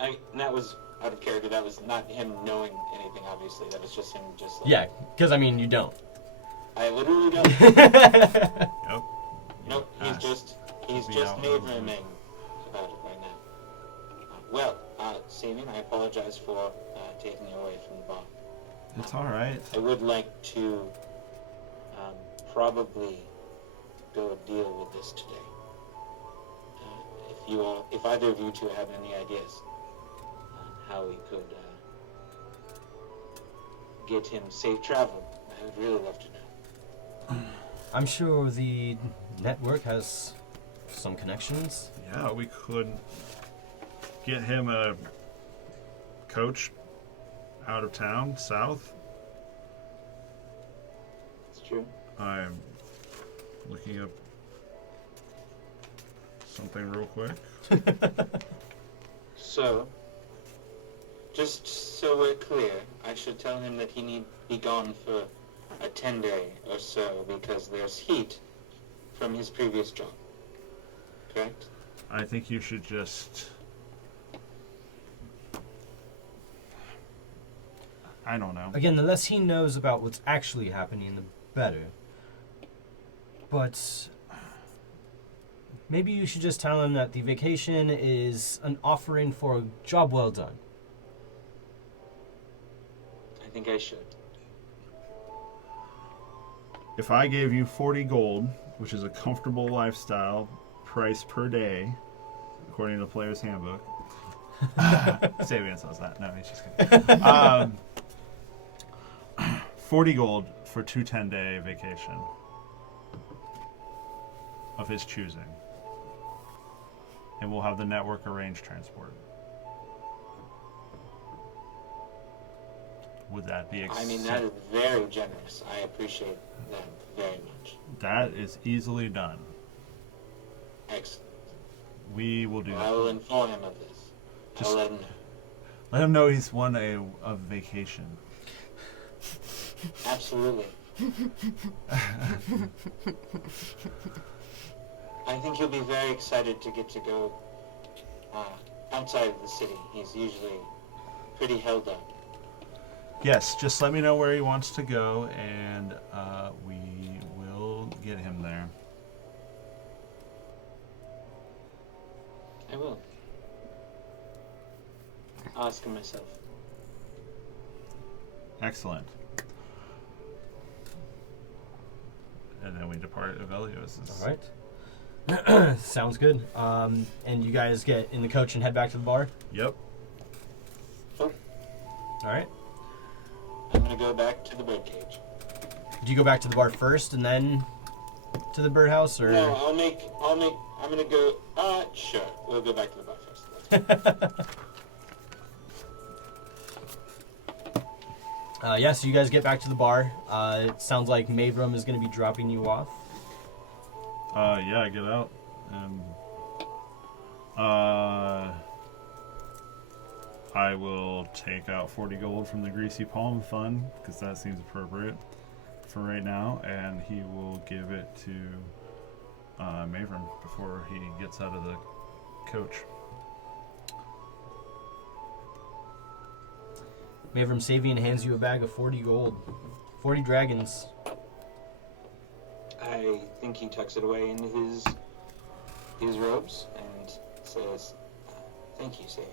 And that was out of character. That was not him knowing anything, obviously. That was just him just like... Yeah, because I mean, you don't. I literally don't. Yep. Nope, he's Pass. just Be out. daydreaming about it right now. Well, Sabian, I apologize for taking you away from the bar. It's alright. I would like to probably go deal with this today. If either of you two have any ideas on how we could get him safe travel, I would really love to know. I'm sure the network has some connections. Yeah, we could get him a coach out of town, south. It's true. I'm looking up something real quick. So, just so we're clear, I should tell him that he need be gone for a 10-day or so because there's heat from his previous job. Correct? I think you should just... I don't know. Again, the less he knows about what's actually happening, the better. But maybe you should just tell him that the vacation is an offering for a job well done. I think I should. If I gave you 40 gold, which is a comfortable lifestyle price per day, according to the player's handbook. Sabian says that. No, he's just kidding. 40 gold for 2 10-day vacation of his choosing. And we'll have the network arrange transport. Would that be I mean, that is very generous. I appreciate that very much. That is easily done. Excellent. We will do Well, I that. will inform him of this. Just- I'll let him know. Let him know he's won a vacation. Absolutely. I think he'll be very excited to get to go outside of the city. He's usually pretty held up. Yes, just let me know where he wants to go, and we will get him there. I will. I'll ask him myself. Excellent. And then we depart Avelios. All right. Sounds good. And you guys get in the coach and head back to the bar? Yep. All right. I'm gonna go back to the birdcage. Do you go back to the bar first and then to the birdhouse, or? No, I'm gonna go, sure. We'll go back to the bar first. So you guys get back to the bar. It sounds like Mavram is going to be dropping you off. Yeah, I get out and I will take out 40 gold from the Greasy Palm Fund because that seems appropriate for right now, and he will give it to Mavram before he gets out of the coach. Mavram Savian hands you a bag of 40 gold. 40 dragons. I think he tucks it away in his robes and says, "Thank you, Savian."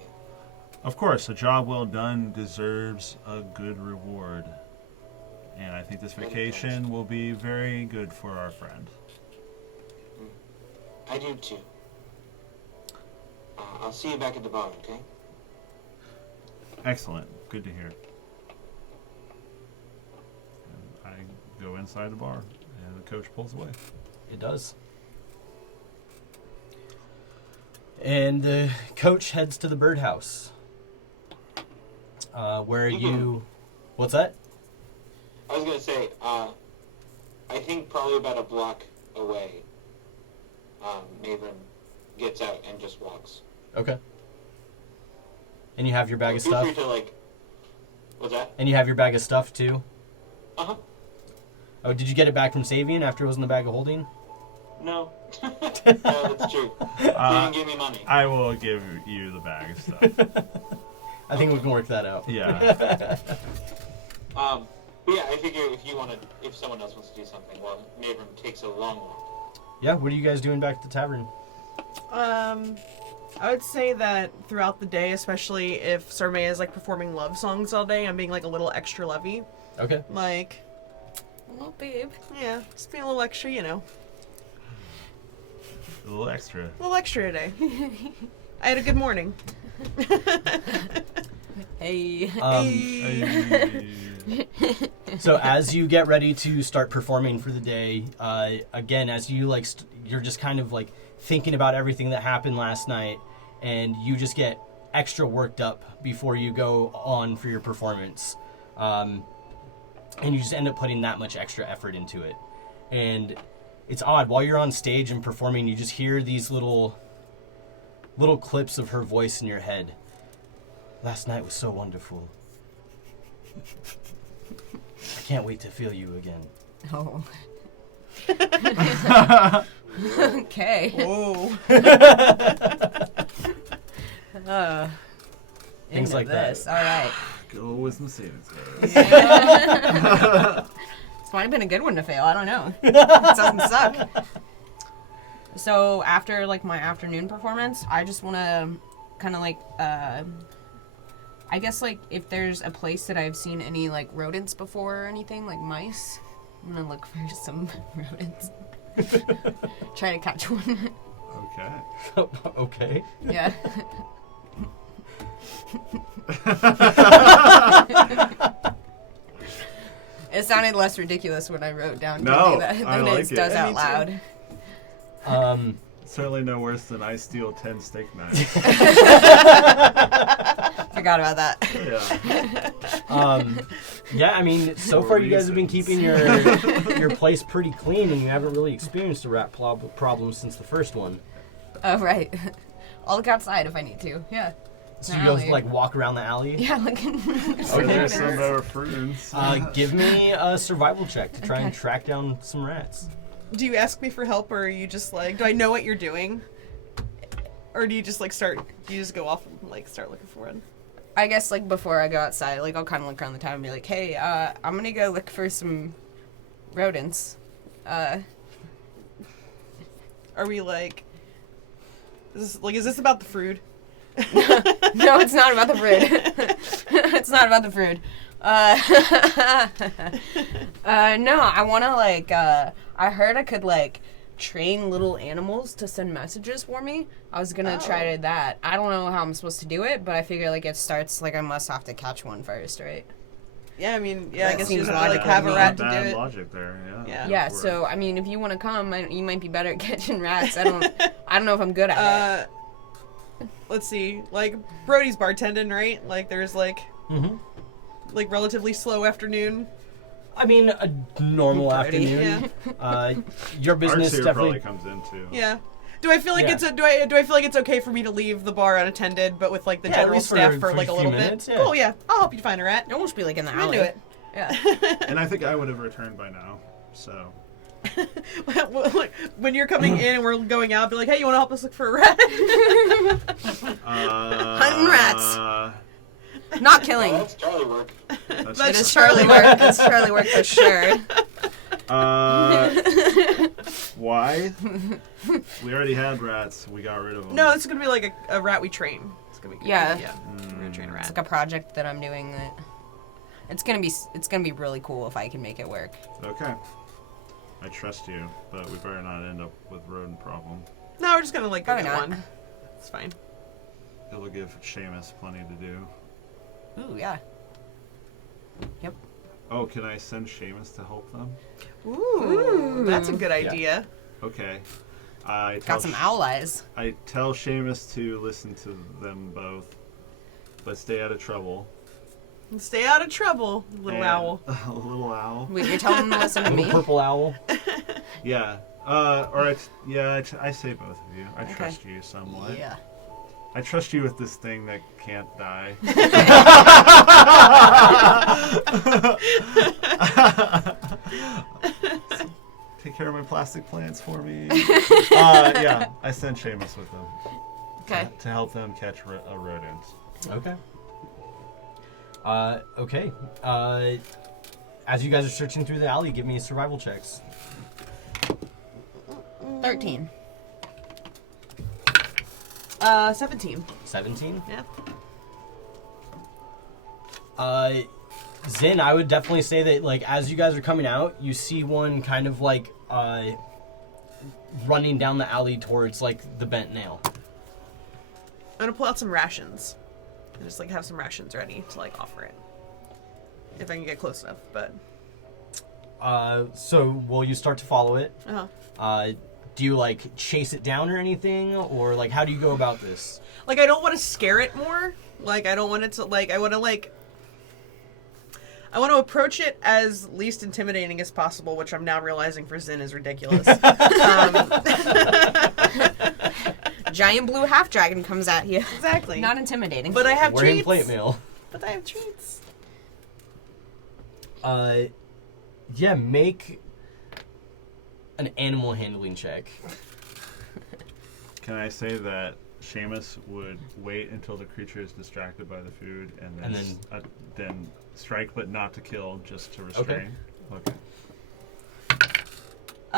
Of course, a job well done deserves a good reward. And I think this vacation will be very good for our friend. I do too. I'll see you back at the bar, okay? Excellent. Good to hear. And I go inside the bar, and the coach pulls away. It does. And the coach heads to the birdhouse. Where you... What's that? I was gonna say, I think probably about a block away, Mavram gets out and just walks. Okay. And you have your bag of Feel stuff? free to, like... What's that? And you have your bag of stuff, too? Uh-huh. Oh, did you get it back from Savian after it was in the bag of holding? No. No, that's true. He didn't give me money. I will give you the bag of stuff. I think we can work that out. Yeah. But yeah, I figure if someone else wants to do something, well, Mavram takes a long walk. Yeah, what are you guys doing back at the tavern? I would say that throughout the day, especially if Sarmea is like performing love songs all day, I'm being like a little extra lovey. Okay. Like, Oh, babe. yeah, just being a little extra, you know. A little extra. A little extra today. I had a good morning. Hey. So as you get ready to start performing for the day, again, as you like, you're just kind of like thinking about everything that happened last night, and you just get extra worked up before you go on for your performance, and you just end up putting that much extra effort into it. And it's odd, while you're on stage and performing, you just hear these little clips of her voice in your head. Last night was so wonderful. I can't wait to feel you again. Oh. Okay. Whoa. Things into like that. this. All right. Go with some savings. This might have been a good one to fail. I don't know. It doesn't suck. So after like my afternoon performance, I just want to kind of like, I guess like if there's a place that I've seen any like rodents before or anything, like mice, I'm gonna look for some rodents. Try to catch one. Okay. Okay. Yeah. It sounded less ridiculous when I wrote down No, than I it like it. does Yeah, out me too. loud. Certainly no worse than I steal 10 steak knives. Forgot about that. Yeah. Yeah, I mean, so For far you guys have been reasons. keeping your place pretty clean, and you haven't really experienced a rat problem since the first one. Oh, right. I'll look outside if I need to. Yeah. So The you go alley. like walk around the alley. Yeah, like. So there's some prunes. Give me a survival check to try and Okay. track down some rats. Do you ask me for help, or are you just like, do I know what you're doing? Or do you just like go off and like start looking for one? I guess like before I go outside, like I'll kind of look around the town and be like, hey, I'm gonna go look for some rodents. Are we like, is this about the fruit? No, it's not about the fruit. It's not about the fruit. No, I want to like, I heard I could like train little animals to send messages for me. I was gonna try that. I don't know how I'm supposed to do it, but I figure like it starts like I must have to catch one first, right? Yeah, I mean, yeah, I That guess you seems just have to like logical have to a me. rat to Bad do it. logic there. Yeah. Yeah. Yeah, Go for so I mean, if you want to come, you might be better at catching rats. I don't know if I'm good at it. Let's see, like Brody's bartending, right? Like there's like, Mm-hmm. like relatively slow afternoon. I mean, a normal Dirty. afternoon. Your business Artsy definitely. probably comes in too. Yeah. Do I feel like Yeah. do I feel like it's okay for me to leave the bar unattended, but with like the Yeah, at general least staff for for like a a few little minutes, bit? yeah. Cool, yeah. I'll help you find a rat. It won't be like in the I'm alley. into it. Yeah. And I think I would have returned by now. So When you're coming in and we're going out, be like, hey, you want to help us look for a rat? Hunting rats. Not killing. Well, that's Charlie work. that's It is Charlie work. It's Charlie work for sure. Why? We already had rats. We got rid of them. No, it's gonna be like a rat we train. It's gonna be good. Yeah. Yeah. We're gonna train a It's rat. like a project that I'm doing that. It's gonna be really cool if I can make it work. Okay. I trust you, but we better not end up with rodent problem. No, we're just gonna like go Probably get not. one. It's fine. It'll give Seamus plenty to do. Ooh, yeah. Yep. Oh, can I send Seamus to help them? Ooh, that's a good idea. Okay. I Got some owl eyes. I tell Seamus to listen to them both, but stay out of trouble. And stay out of trouble, little And- owl. A little owl. Wait, you're telling them to listen to Little me? purple owl. Yeah. I say both of you. I Okay. trust you somewhat. Yeah. I trust you with this thing that can't die. Take care of my plastic plants for me. Yeah, I sent Seamus with them Okay. to help them catch a rodent. Okay. Okay. As you guys are searching through the alley, give me survival checks. 13. 17. 17. Yeah. Zin, I would definitely say that, like, as you guys are coming out, you see one kind of, like, running down the alley towards, like, the bent nail. I'm gonna pull out some rations. And just like have some rations ready to like offer it. If I can get close enough, but So will you start to follow it? uh-huh. Do you, like, chase it down or anything? Or, like, how do you go about this? Like I don't want to scare it more. Like I don't want it to like I want to approach it as least intimidating as possible, which I'm now realizing for Zin is ridiculous. Giant blue half dragon comes at you. Exactly. Not intimidating. But I have We're in treats. plate mail. But I have treats. Yeah, make an animal handling check. Can I say that Seamus would wait until the creature is distracted by the food and then strike but not to kill, just to restrain? Okay.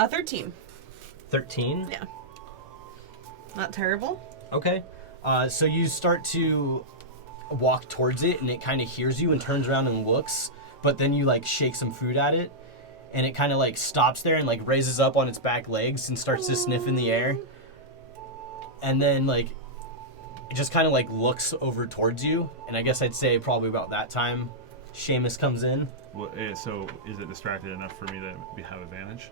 13. 13? Yeah. Not terrible. Okay. So you start to walk towards it, and it kind of hears you and turns around and looks, but then you, like, shake some food at it, and it kind of, like, stops there and, like, raises up on its back legs and starts to sniff in the air. And then, like, it just kind of, like, looks over towards you, and I guess I'd say probably about that time Seamus comes in. Well, so is it distracted enough for me to have advantage?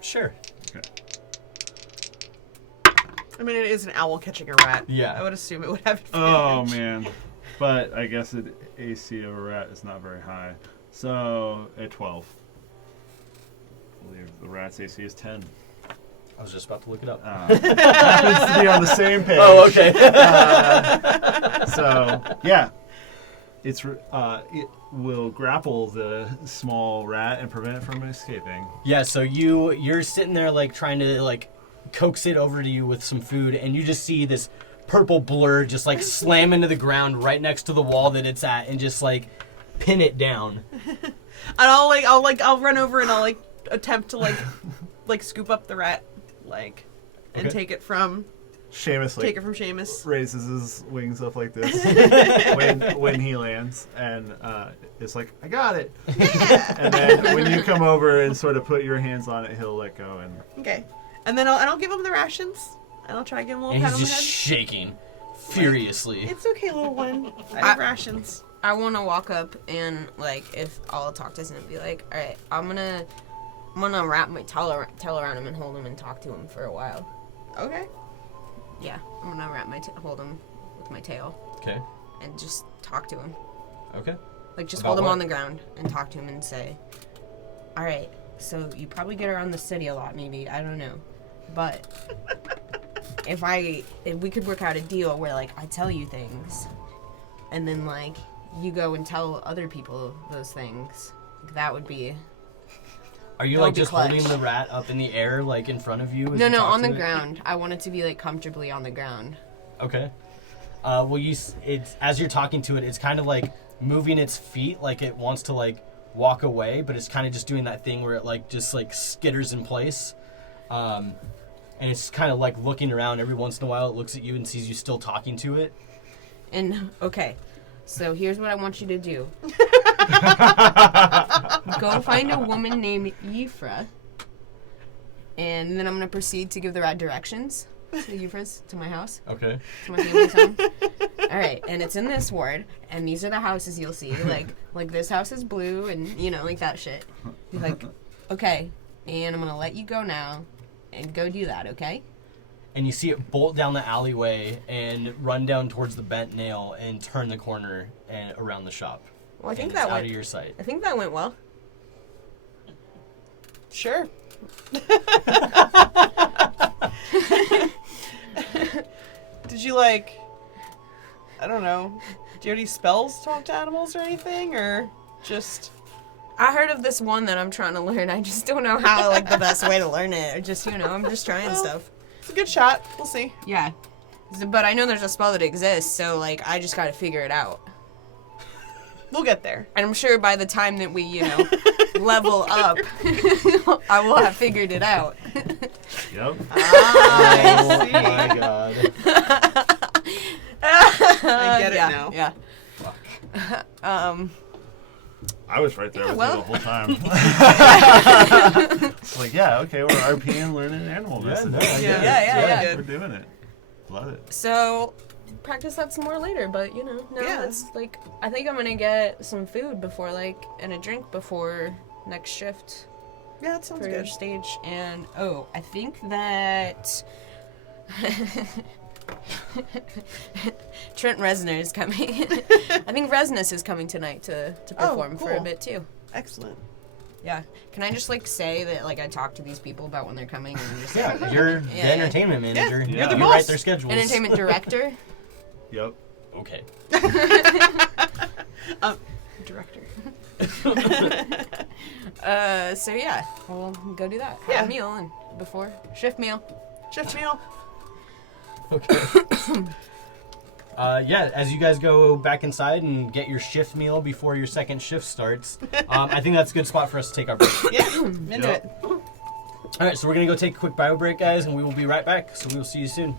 Sure. Okay. I mean, it is an owl catching a rat. Yeah. I would assume it would have Oh advantage. man, but I guess the AC of a rat is not very high. So a 12. I believe the rat's AC is 10. I was just about to look it up. Happens to be on the same page. Oh, okay. So yeah, it will grapple the small rat and prevent it from escaping. Yeah, so you're sitting there, like, trying to, like, coax it over to you with some food, and you just see this purple blur just, like, slam into the ground right next to the wall that it's at and just, like, pin it down. And I'll run over and I'll like attempt to like scoop up the rat, like, and Okay. take it from Seamus Seamus. raises his wings up like this when he lands, and it's like, I got it. Yeah. And then when you come over and sort of put your hands on it, he'll let go. And Okay. And then I'll give him the rations. And I'll try to give him a little And pat he's on the just head. shaking furiously. It's okay, little one. I have rations. I want to walk up and, like, if I'll talk to him and be like, all right, I'm gonna wrap my tail around him and hold him and talk to him for a while. Okay. Yeah, I'm gonna hold him with my tail Okay. and just talk to him. Okay. Like, just About hold him what? on the ground and talk to him and say, all right, so you probably get around the city a lot, maybe. I don't know. But if we could work out a deal where, like, I tell you things and then, like, you go and tell other people those things, that would be... Are you, That like, would be just clutch. holding the rat up in the air, like, in front of you? As No, you no, talk on to the it? ground. I want it to be, like, comfortably on the ground. Okay. Well, it's as you're talking to it, it's kind of like moving its feet, like it wants to like walk away, but it's kind of just doing that thing where it like just like skitters in place, and it's kind of like looking around every once in a while. It looks at you and sees you still talking to it. And, okay, so here's what I want you to do. Go find a woman named Yifra, and then I'm going to proceed to give the rat directions to Yifra's, to my house, Okay. to my family's home. All right, and it's in this ward, and these are the houses you'll see. Like this house is blue, and, you know, like that shit. He's like, okay, and I'm going to let you go now, and go do that, okay? And you see it bolt down the alleyway and run down towards the bent nail and turn the corner and around the shop. Well, I think And it's that out went... of your sight. I think that went well. Sure. Did you like? I don't know. Do you have any spells to talk to animals or anything, or just? I heard of this one that I'm trying to learn. I just don't know how, like, the best way to learn it. Or just, you know, I'm just trying Well, stuff. It's a good shot. We'll see. Yeah. But I know there's a spell that exists, so, like, I just gotta figure it out. We'll get there. And I'm sure by the time that we, you know, level up, I will have figured it out. Yep. I see. my god. I get it yeah, now. Yeah. I was right there Yeah, with well- you the whole time. It's like, yeah, okay, we're RPing, learning animal messages. no, I get Yeah, it. yeah. We're doing it. Love it. So, practice that some more later, but, you know, now Yeah. it's, like, I think I'm gonna get some food before, like, and a drink before next shift. Yeah, that sounds For good. stage, and I think that Trent Reznor is coming. I think Resnus is coming tonight to perform for a cool. bit too. Excellent. Yeah. Can I just like say that like I talk to these people about when they're coming and just Yeah, you're Yeah, the yeah. entertainment manager. Yeah. You're the you boss. write their schedules. entertainment director? Yep. Okay. Director. So yeah, we'll go do that. Have Yeah. a meal and before shift meal. Shift meal. Okay. Yeah, as you guys go back inside and get your shift meal before your second shift starts, I think that's a good spot for us to take our break. Yeah. I'm into Yep. it. All right, so we're going to go take a quick bio break, guys, and we will be right back. So we will see you soon.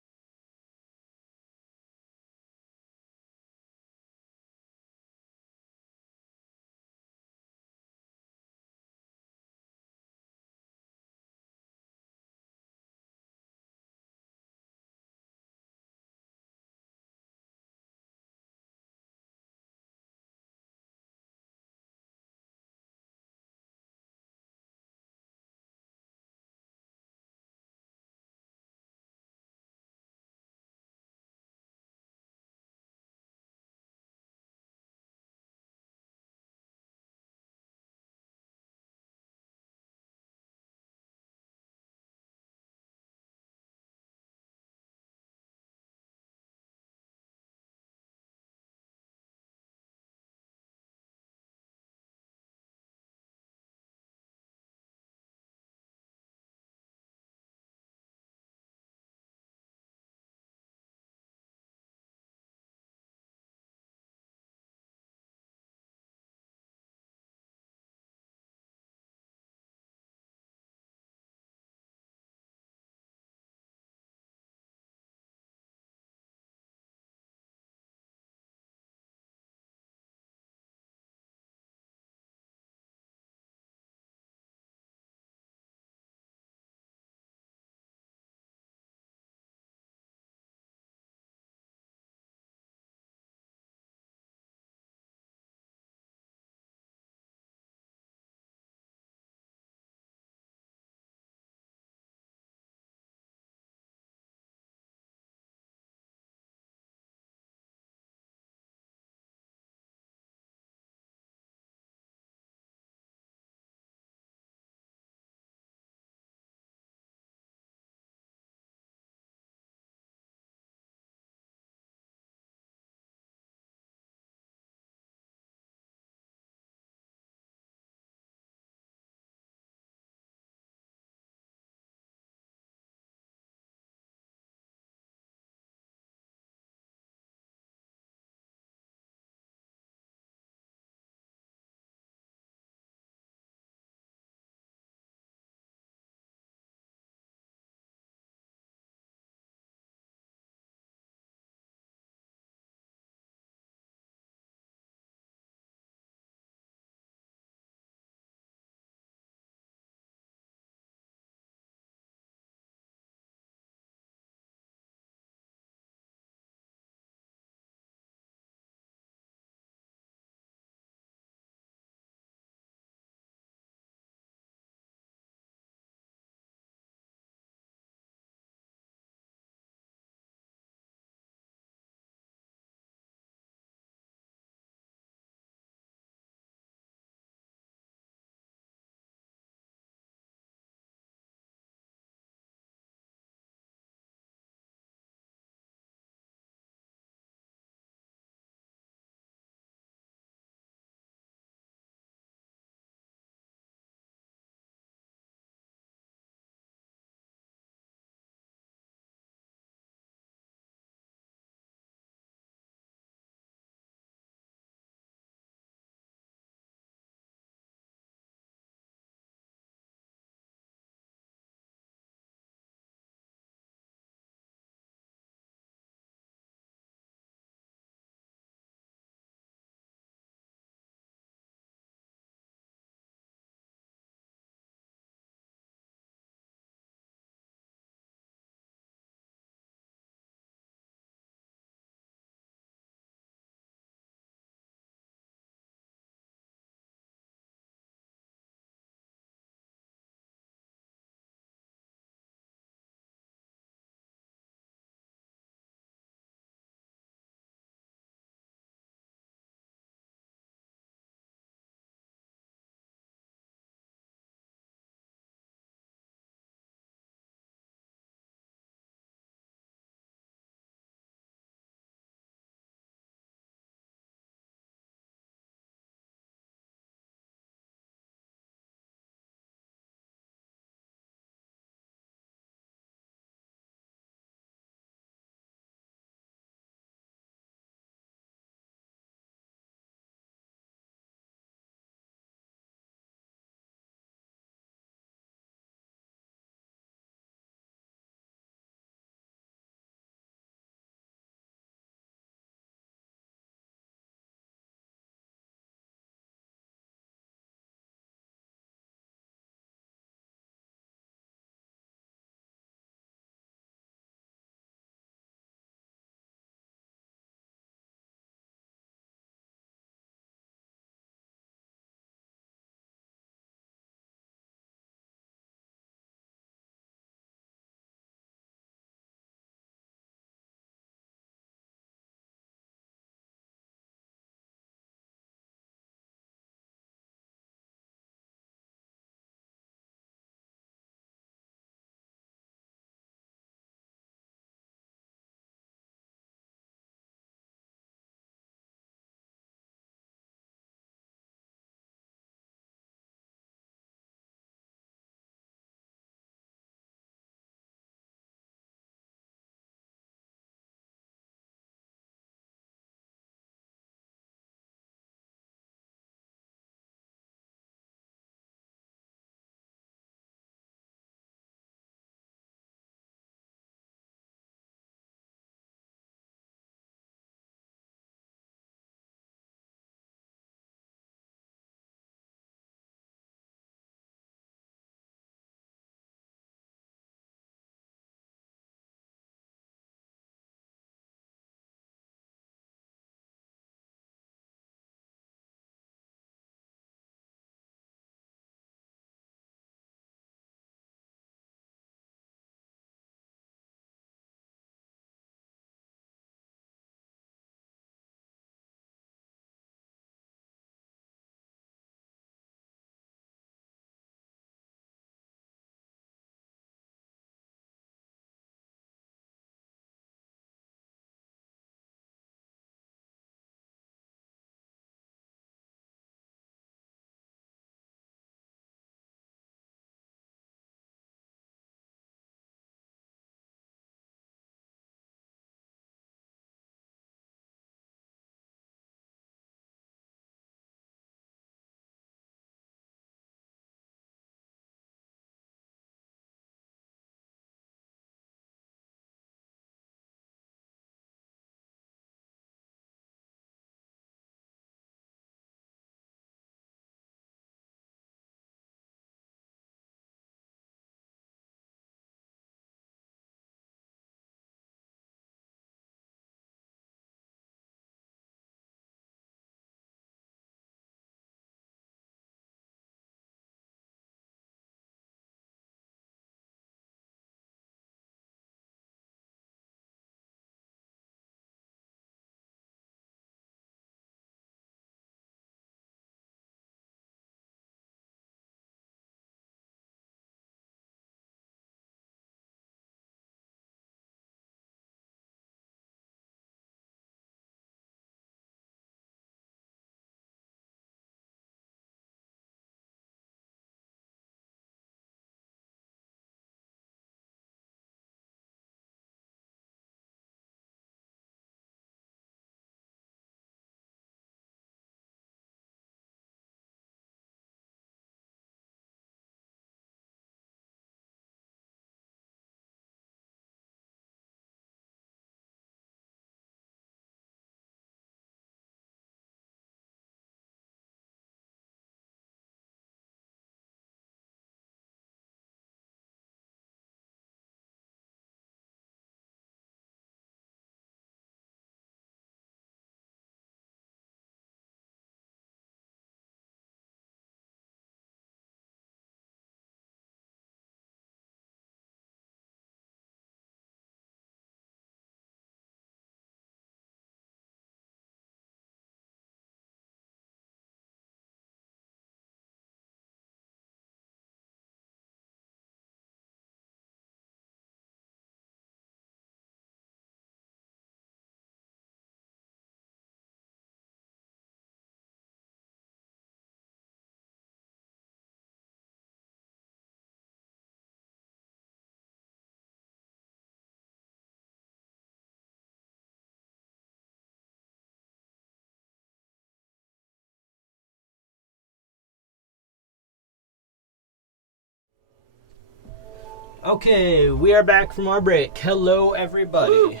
Okay, we are back from our break. Hello, everybody.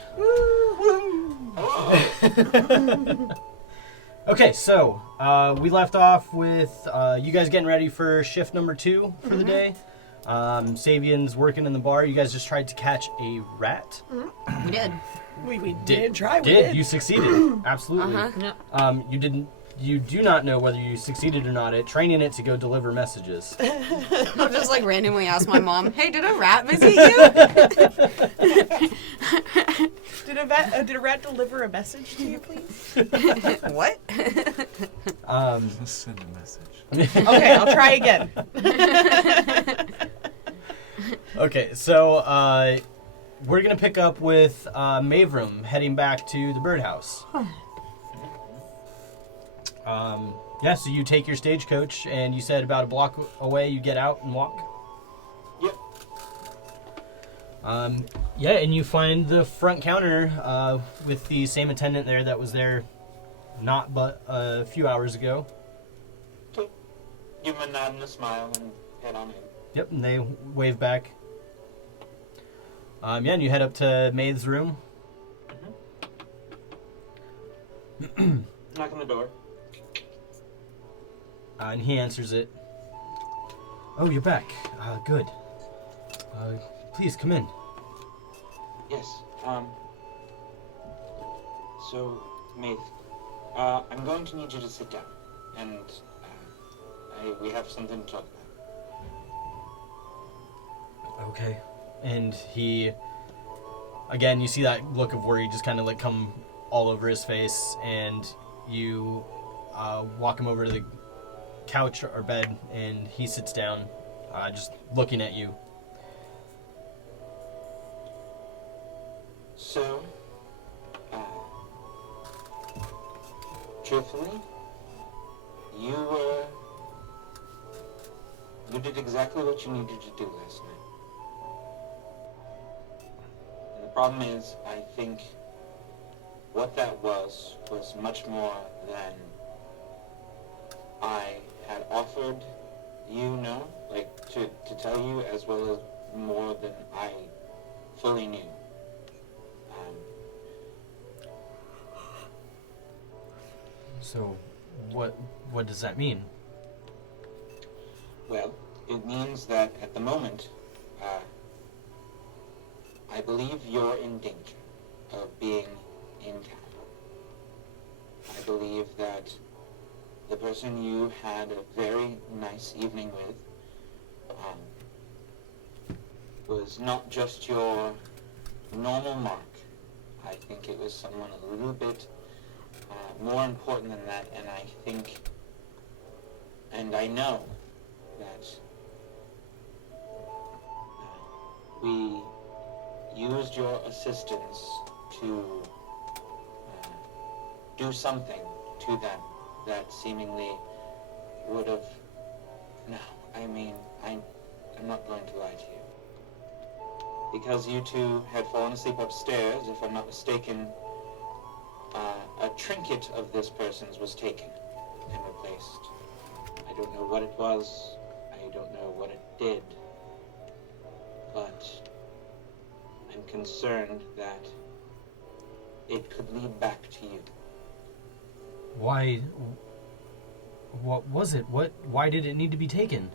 Okay, so we left off with you guys getting ready for shift number 2 for the day. Sabian's working in the bar. You guys just tried to catch a rat. We did. We did try. We You succeeded. Absolutely. Yeah. You do not know whether you succeeded or not at training it to go deliver messages. I'll just like randomly ask my mom, "Hey, did a rat visit you?" Did a rat deliver a message to you, please? What? Send a message. Okay, I'll try again. Okay, so we're gonna pick up with Mavram heading back to the birdhouse. Yeah, so you take your stagecoach, and you said about a block away you get out and walk. Yep. Yeah, and you find the front counter with the same attendant there that was there not but a few hours ago. Okay. Give him a nod and a smile and head on in. Yep, and they wave back. Yeah, and you head up to May's room. Knock on the door. And he answers it. Oh, you're back. Good. Please come in. Yes. So, Maeve, I'm going to need you to sit down, and we have something to talk about. Okay. And he, again, you see that look of worry just kind of like come all over his face, and you walk him over to the couch or bed, and he sits down, just looking at you. So, truthfully, you did exactly what you needed to do last night. And the problem is, I think what that was much more than I had offered you, to tell you, as well as more than I fully knew. So, what does that mean? Well, it means that at the moment, I believe you're in danger of being in town. I believe that the person you had a very nice evening with was not just your normal mark. I think it was someone a little bit more important than that, and I think, and I know that we used your assistance to do something to them that seemingly would have... No, I mean, I'm not going to lie to you. Because you two had fallen asleep upstairs, if I'm not mistaken, a trinket of this person's was taken and replaced. I don't know what it was. I don't know what it did. But I'm concerned that it could lead back to you. Why? What was it? Why did it need to be taken?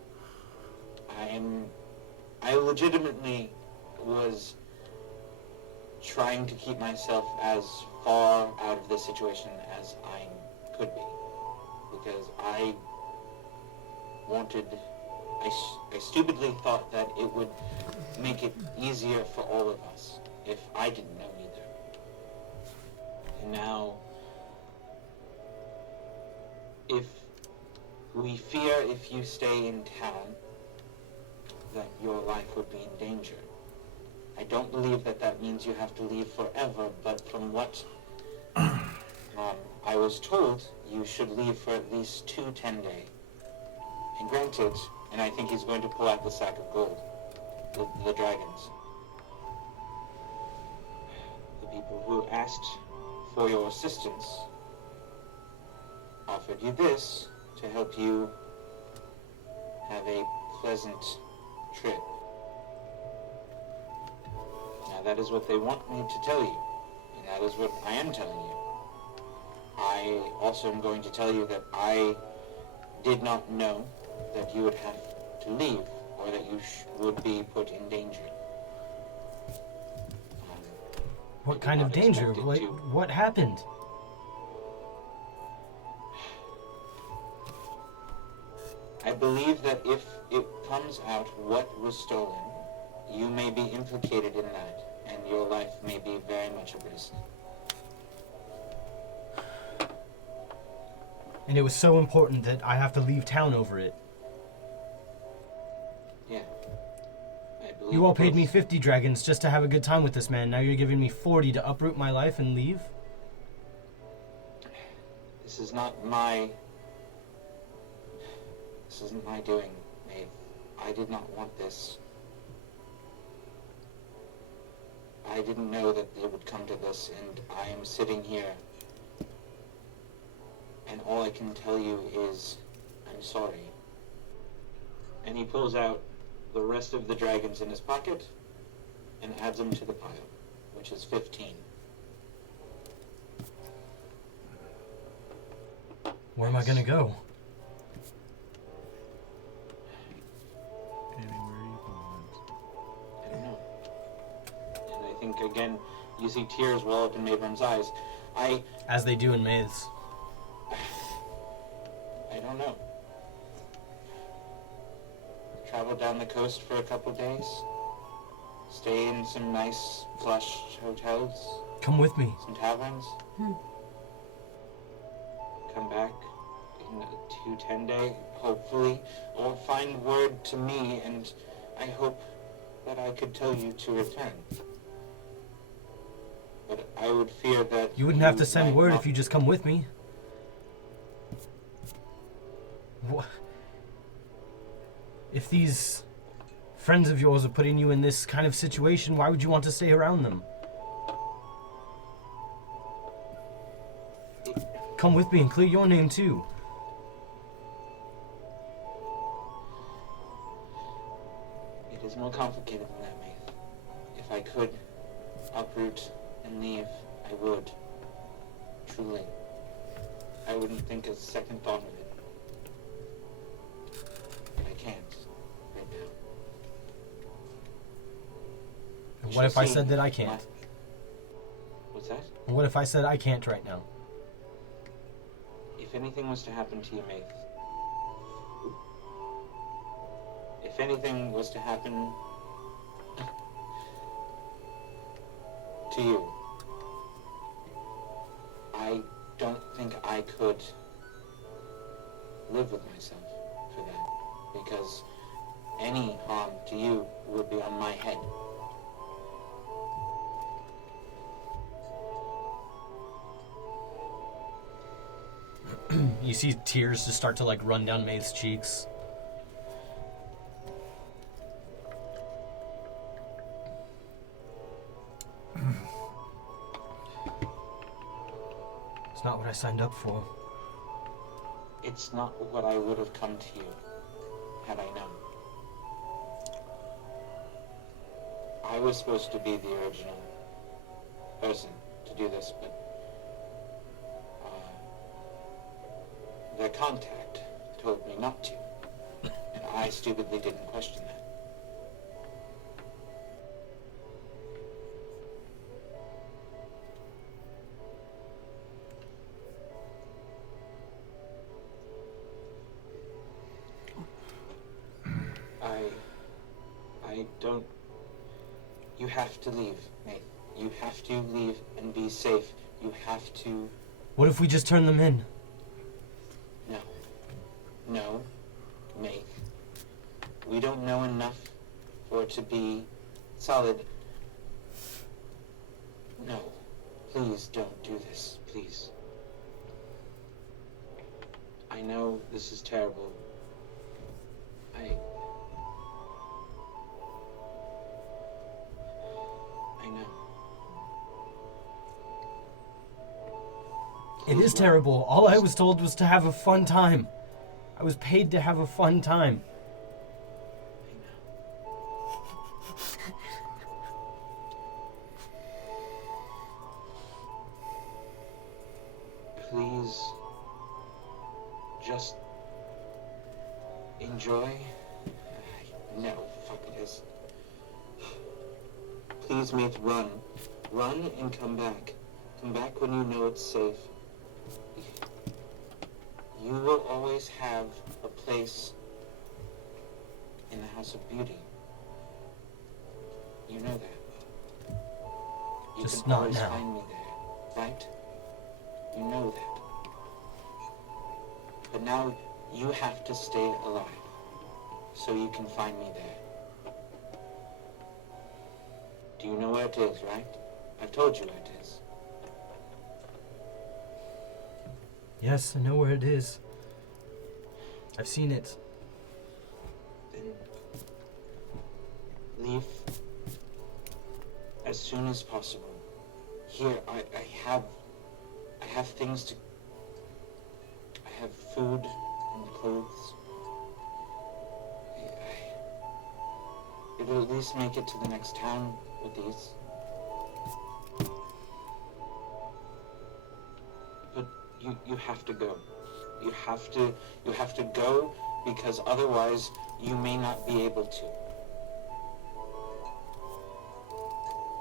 I legitimately was trying to keep myself as far out of this situation as I could be, because I stupidly thought that it would make it easier for all of us if I didn't know either. And now, we fear if you stay in town that your life would be in danger. I don't believe that means you have to leave forever, but from what I was told, you should leave for at least 2 10-day. And granted, and I think he's going to pull out the sack of gold, the dragons. The people who asked for your assistance offered you this to help you have a pleasant trip. That is what they want me to tell you, and that is what I am telling you. I also am going to tell you that I did not know that you would have to leave, or that you would be put in danger. What I did kind of not danger? expect it What, to. what happened? I believe that if it comes out what was stolen, you may be implicated in that, and your life may be very much at risk. And it was so important that I have to leave town over it. Yeah. I believe You all it paid me was. 50 dragons just to have a good time with this man. Now you're giving me 40 to uproot my life and leave? This is not my... This isn't my doing, Maeve. I did not want this. I didn't know that it would come to this, and I am sitting here. And all I can tell you is, I'm sorry. And he pulls out the rest of the dragons in his pocket and adds them to the pile, which is 15. Where am I gonna go? Anywhere you want. I don't know. And I think, again, you see tears well up in Mabron's eyes. As they do in Maze. I don't know. Travel down the coast for a couple days. Stay in some nice, plush hotels. Come with me. Some taverns. Come back in a 2-10 day, hopefully. Or find word to me, and I hope that I could tell you to return. But I would fear that You wouldn't have to send might word not- if you just come with me. Wha- If these friends of yours are putting you in this kind of situation, why would you want to stay around them? Come with me and clear your name too. It is more complicated than that, Maeve. If I could uproot and leave, I would. Truly. I wouldn't think a second thought of it. But I can't right now. And what if I said that I can't? What's that? And what if I said I can't right now? If anything was to happen to you, Maeve. If anything was to happen to you, I don't think I could live with myself for that, because any harm to you would be on my head. You see tears just start to like run down Maeve's cheeks. It's not what I signed up for. It's not what I would have come to you had I known. I was supposed to be the original person to do this, but the contact told me not to, and I stupidly didn't question that. I don't... You have to leave, Nate. You have to leave and be safe. You have to... What if we just turn them in? No. No, Nate. We don't know enough for it to be solid. No. Please don't do this. Please. I know this is terrible. I know. It is terrible. All I was told was to have a fun time. I was paid to have a fun time. please just enjoy? No, fuck this. Please, mate, run. Run and come back. Come back when you know it's safe. You will always have a place in the House of Beauty. You know that. You Just can not always now. find me there, right? You know that. But now you have to stay alive so you can find me there. Do you know where it is, right? I've told you where it is. Yes, I know where it is. I've seen it. Then leave as soon as possible. Here, I have things to. I have food and clothes. It'll at least make it to the next town with these. But you have to go. You have to go because otherwise you may not be able to.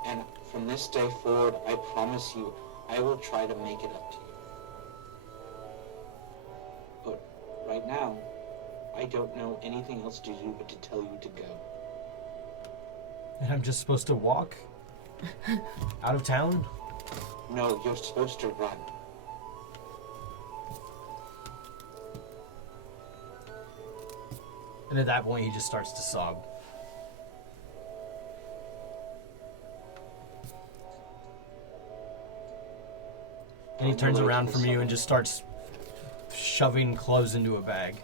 And from this day forward, I promise you, I will try to make it up to you. But right now, I don't know anything else to do but to tell you to go. And I'm just supposed to walk? Out of town? No, you're supposed to run. And at that point, he just starts to sob. And he turns around from you and just starts shoving clothes into a bag.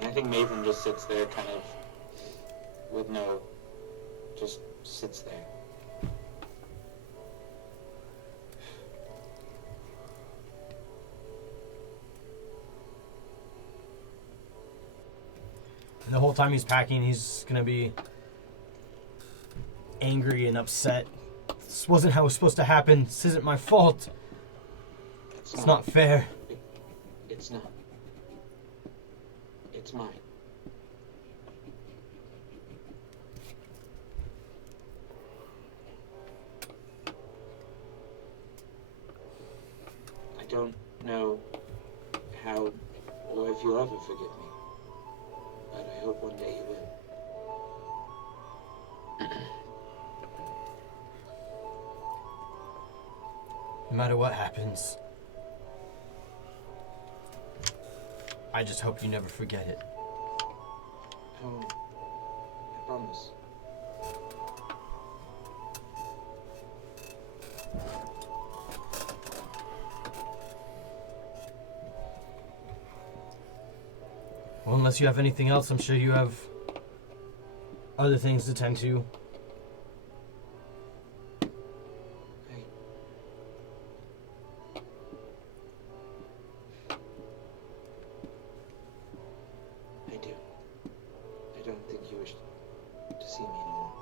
And I think Maven just sits there kind of with no, just sits there. And the whole time he's packing, he's gonna be angry and upset. This wasn't how it was supposed to happen. This isn't my fault. It's not fair. It's not. It's mine. I don't know how or if you'll ever forgive me, but I hope one day you will. No matter what happens, I just hope you never forget it. Oh, I promise. Well, unless you have anything else, I'm sure you have other things to tend to. I do. I don't think you wish to see me anymore.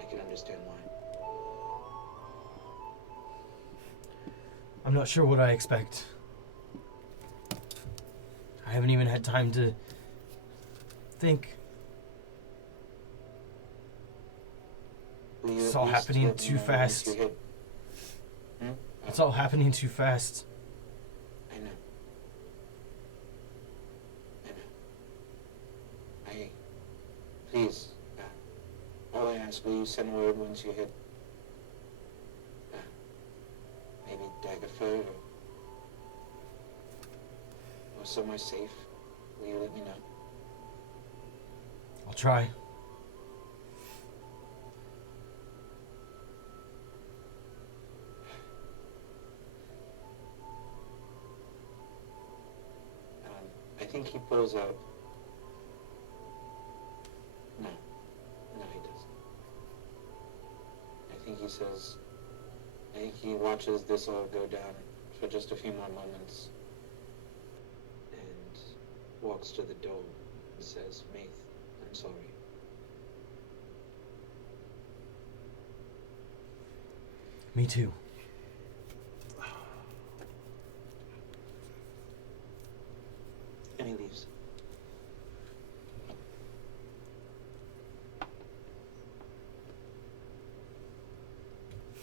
I can understand why. I'm not sure what I expect. I haven't even had time to think. Will you It's at all least happening let me too know once fast. you hit- It's all happening too fast. I know. Please, all I ask, will you send word once you hit, maybe Daggerford or somewhere safe? Will you let me know? I'll try. I think he pulls out. No, he doesn't. I think he says. I think he watches this all go down for just a few more moments, and walks to the door and says, "Maith, I'm sorry." Me too.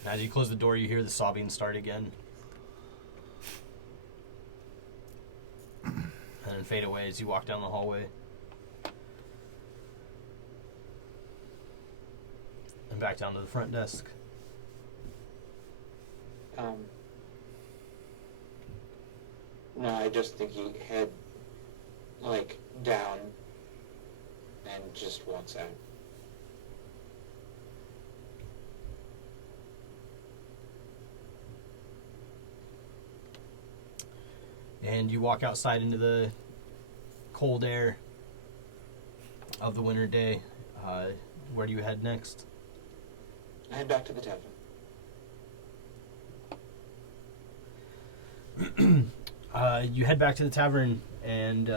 As you close the door, you hear the sobbing start again. And then fade away as you walk down the hallway. And back down to the front desk. No, I just think he head, like, down and just walks out. And you walk outside into the cold air of the winter day. Where do you head next? I head back to the tavern. You head back to the tavern and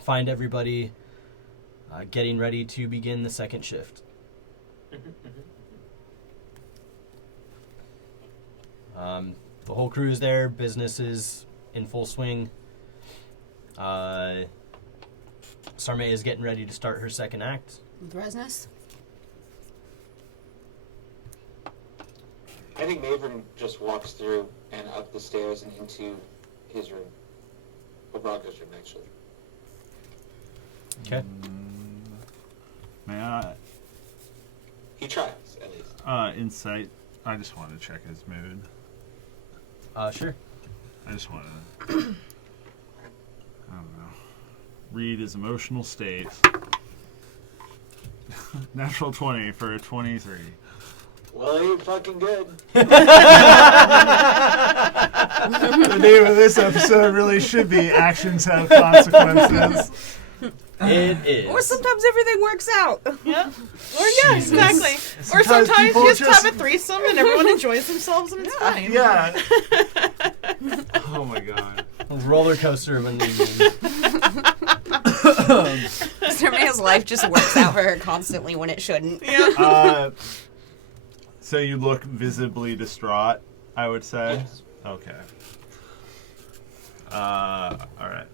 find everybody getting ready to begin the second shift. The whole crew is there. Business is in full swing. Sarme is getting ready to start her second act. With Resness? I think Maverick just walks through and up the stairs and into his room. Or Braga's room, actually. Okay. May I? He tries, at least. Insight. I just want to check his mood. Sure. I just want to, I don't know, read his emotional state. Natural 20 for a 23. Well, you're fucking good. The name of this episode really should be Actions Have Consequences. It is. Or sometimes everything works out. Yeah. Or yeah, exactly. Or Sometimes sometimes people you just just- have a threesome and everyone enjoys themselves and it's fine. Yeah. Oh my god. A roller coaster of an evening. Sarmea's life just works out for her constantly when it shouldn't. Yeah. So you look visibly distraught, I would say. Yes. Okay. All right.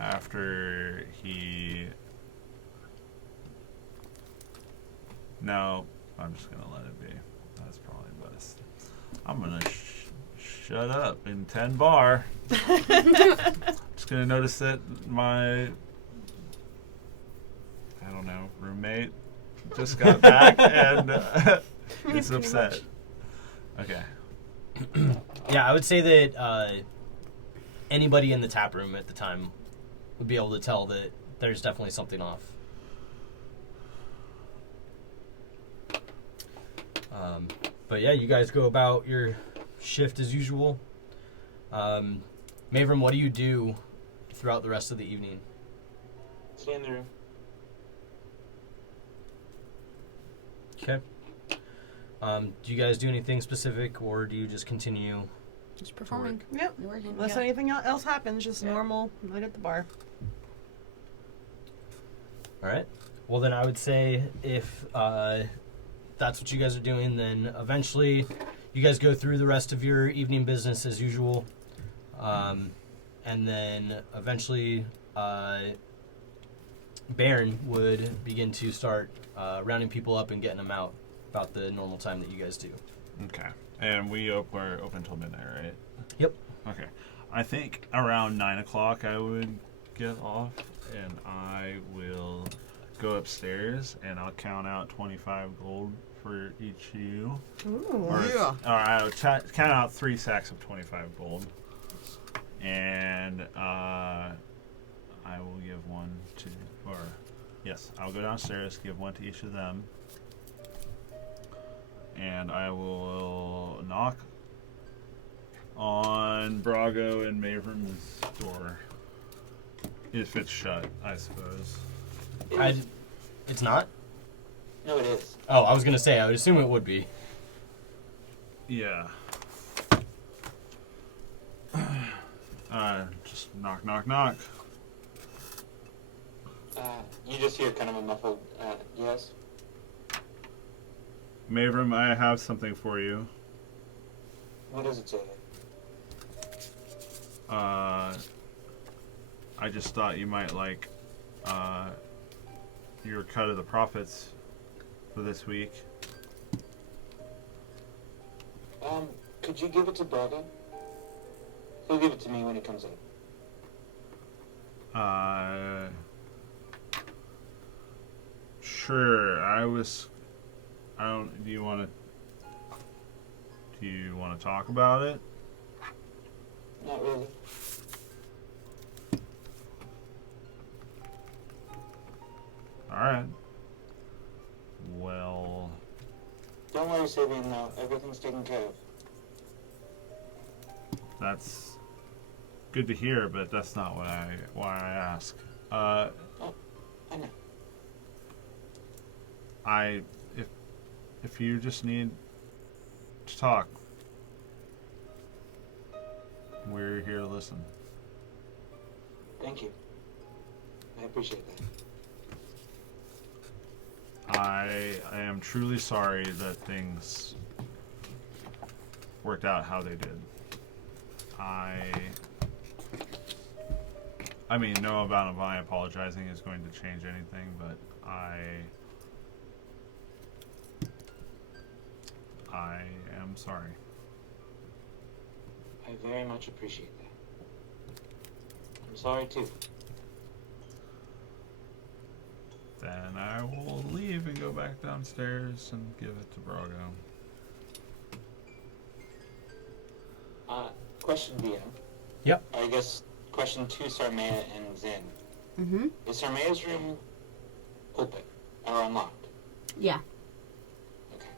After he... No, I'm just going to let it be. That's probably best. I'm going to shut up in 10 bar. Just going to notice that my, I don't know, roommate just got back and is upset. Okay. Yeah, I would say that anybody in the tap room at the time would be able to tell that there's definitely something off. But yeah, you guys go about your shift as usual. Mavrim, what do you do throughout the rest of the evening? Stay in the room. Okay. Do you guys do anything specific, or do you just continue? Just performing. Yep. Working. Unless Yeah. anything else happens, just normal night at the bar. All right. Well, then I would say if that's what you guys are doing, then eventually you guys go through the rest of your evening business as usual. And then eventually Baron would begin to start rounding people up and getting them out about the normal time that you guys do. Okay. And we're open till midnight, right? Yep. Okay. I think around 9 o'clock I would get off, and I will go upstairs, and I'll count out 25 gold for each of you. Ooh. Or I'll count out 3 sacks of 25 gold. And I will give one to, I'll go downstairs, give one to each of them. And I will knock on Brago and Mavrim's door. If it's shut, I suppose. It's not? No, it is. Oh, I was going to say, I would assume it would be. Yeah. Just knock, knock, knock. You just hear kind of a muffled, yes? Mavrim, I have something for you. What does it say? I just thought you might like your cut of the profits for this week. Could you give it to Braga? He'll give it to me when he comes in. Sure. Do you want to talk about it? Not really. All right. Well, Don't worry, Sabian, though. Everything's taken care of. that's good to hear, but that's not why I ask. I know. If you just need to talk, we're here to listen. Thank you. I appreciate that. I am truly sorry that things worked out how they did. I mean, no amount of my apologizing is going to change anything, but I am sorry. I very much appreciate that. I'm sorry, too. Then I will leave and go back downstairs and give it to Brago. Question DM. Yep. I guess question to Sarmea and Zin. Mm-hmm. Is Sarmea's room open or unlocked? Yeah. Okay.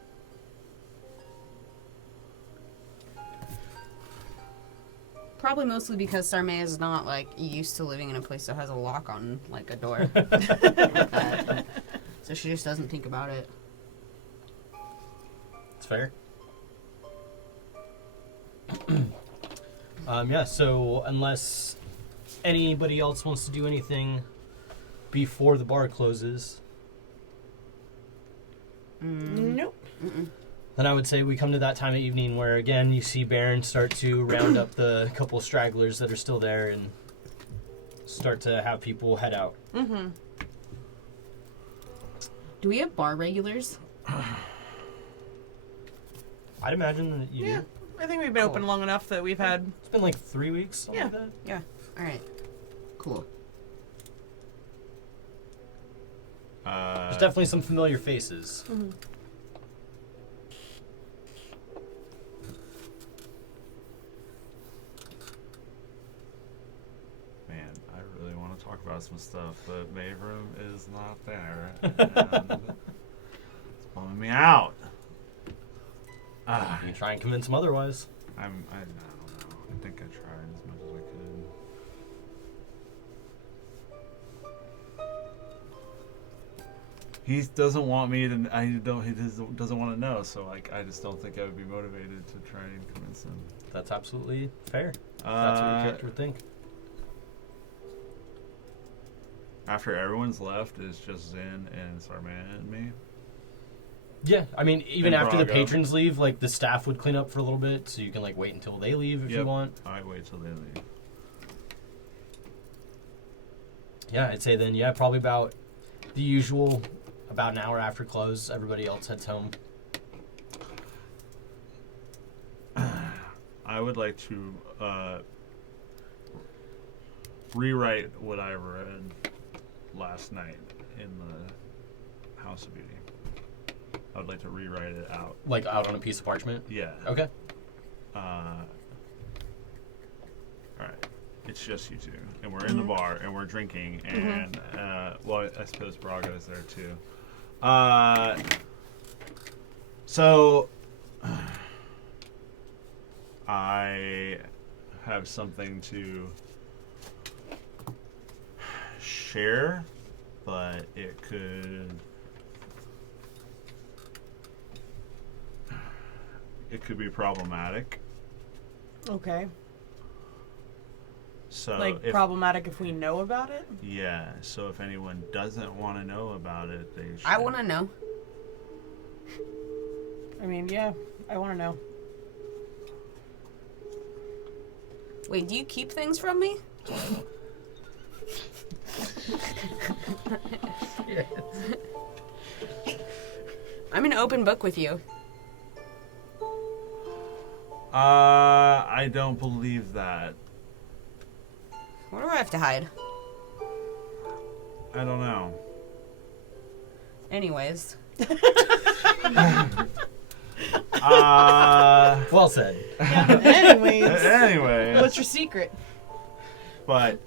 Probably mostly because Sarmea is not like used to living in a place that has a lock on like a door. So she just doesn't think about it. It's fair. Yeah, so unless anybody else wants to do anything before the bar closes, Nope. then I would say we come to that time of evening where, again, you see Baron start to round up the couple of stragglers that are still there and start to have people head out. Mm-hmm. Do we have bar regulars? I'd imagine that you Yeah. do. I think we've been open long enough that we've had. It's been like 3 weeks, something like that. Yeah. All right. Cool. There's definitely some familiar faces. Mm-hmm. Man, I really want to talk about some stuff, but Mayroom is not there. And it's bumming me out. You can try and convince them otherwise. I don't know. I think I tried as much as I could. He doesn't want me to. He doesn't want to know. So like, I just don't think I would be motivated to try and convince him. That's absolutely fair. That's what your character would think. After everyone's left, it's just Zin and Sarman and me. Yeah, I mean, even And after the Brago. patrons leave, like the staff would clean up for a little bit, so you can like wait until they leave if you Yep. want. I wait till they leave. Yeah, I'd say then, yeah, probably about the usual, about an hour after close, everybody else heads home. I would like to rewrite what I read last night in the House of Beauty. I would like to rewrite it out. Like out on a piece of parchment? Yeah. Okay. Alright. It's just you two. And we're in the bar and we're drinking and well, I suppose Braga is there too. So I have something to share, but it could be problematic. Okay. So Like if, problematic if we know about it. yeah, so if anyone doesn't want to know about it, they should. I want to know. I mean, yeah, I want to know. Wait, do you keep things from me? open book with you. I don't believe that. What do I have to hide? I don't know. Anyways. Well said. Anyways, what's your secret? But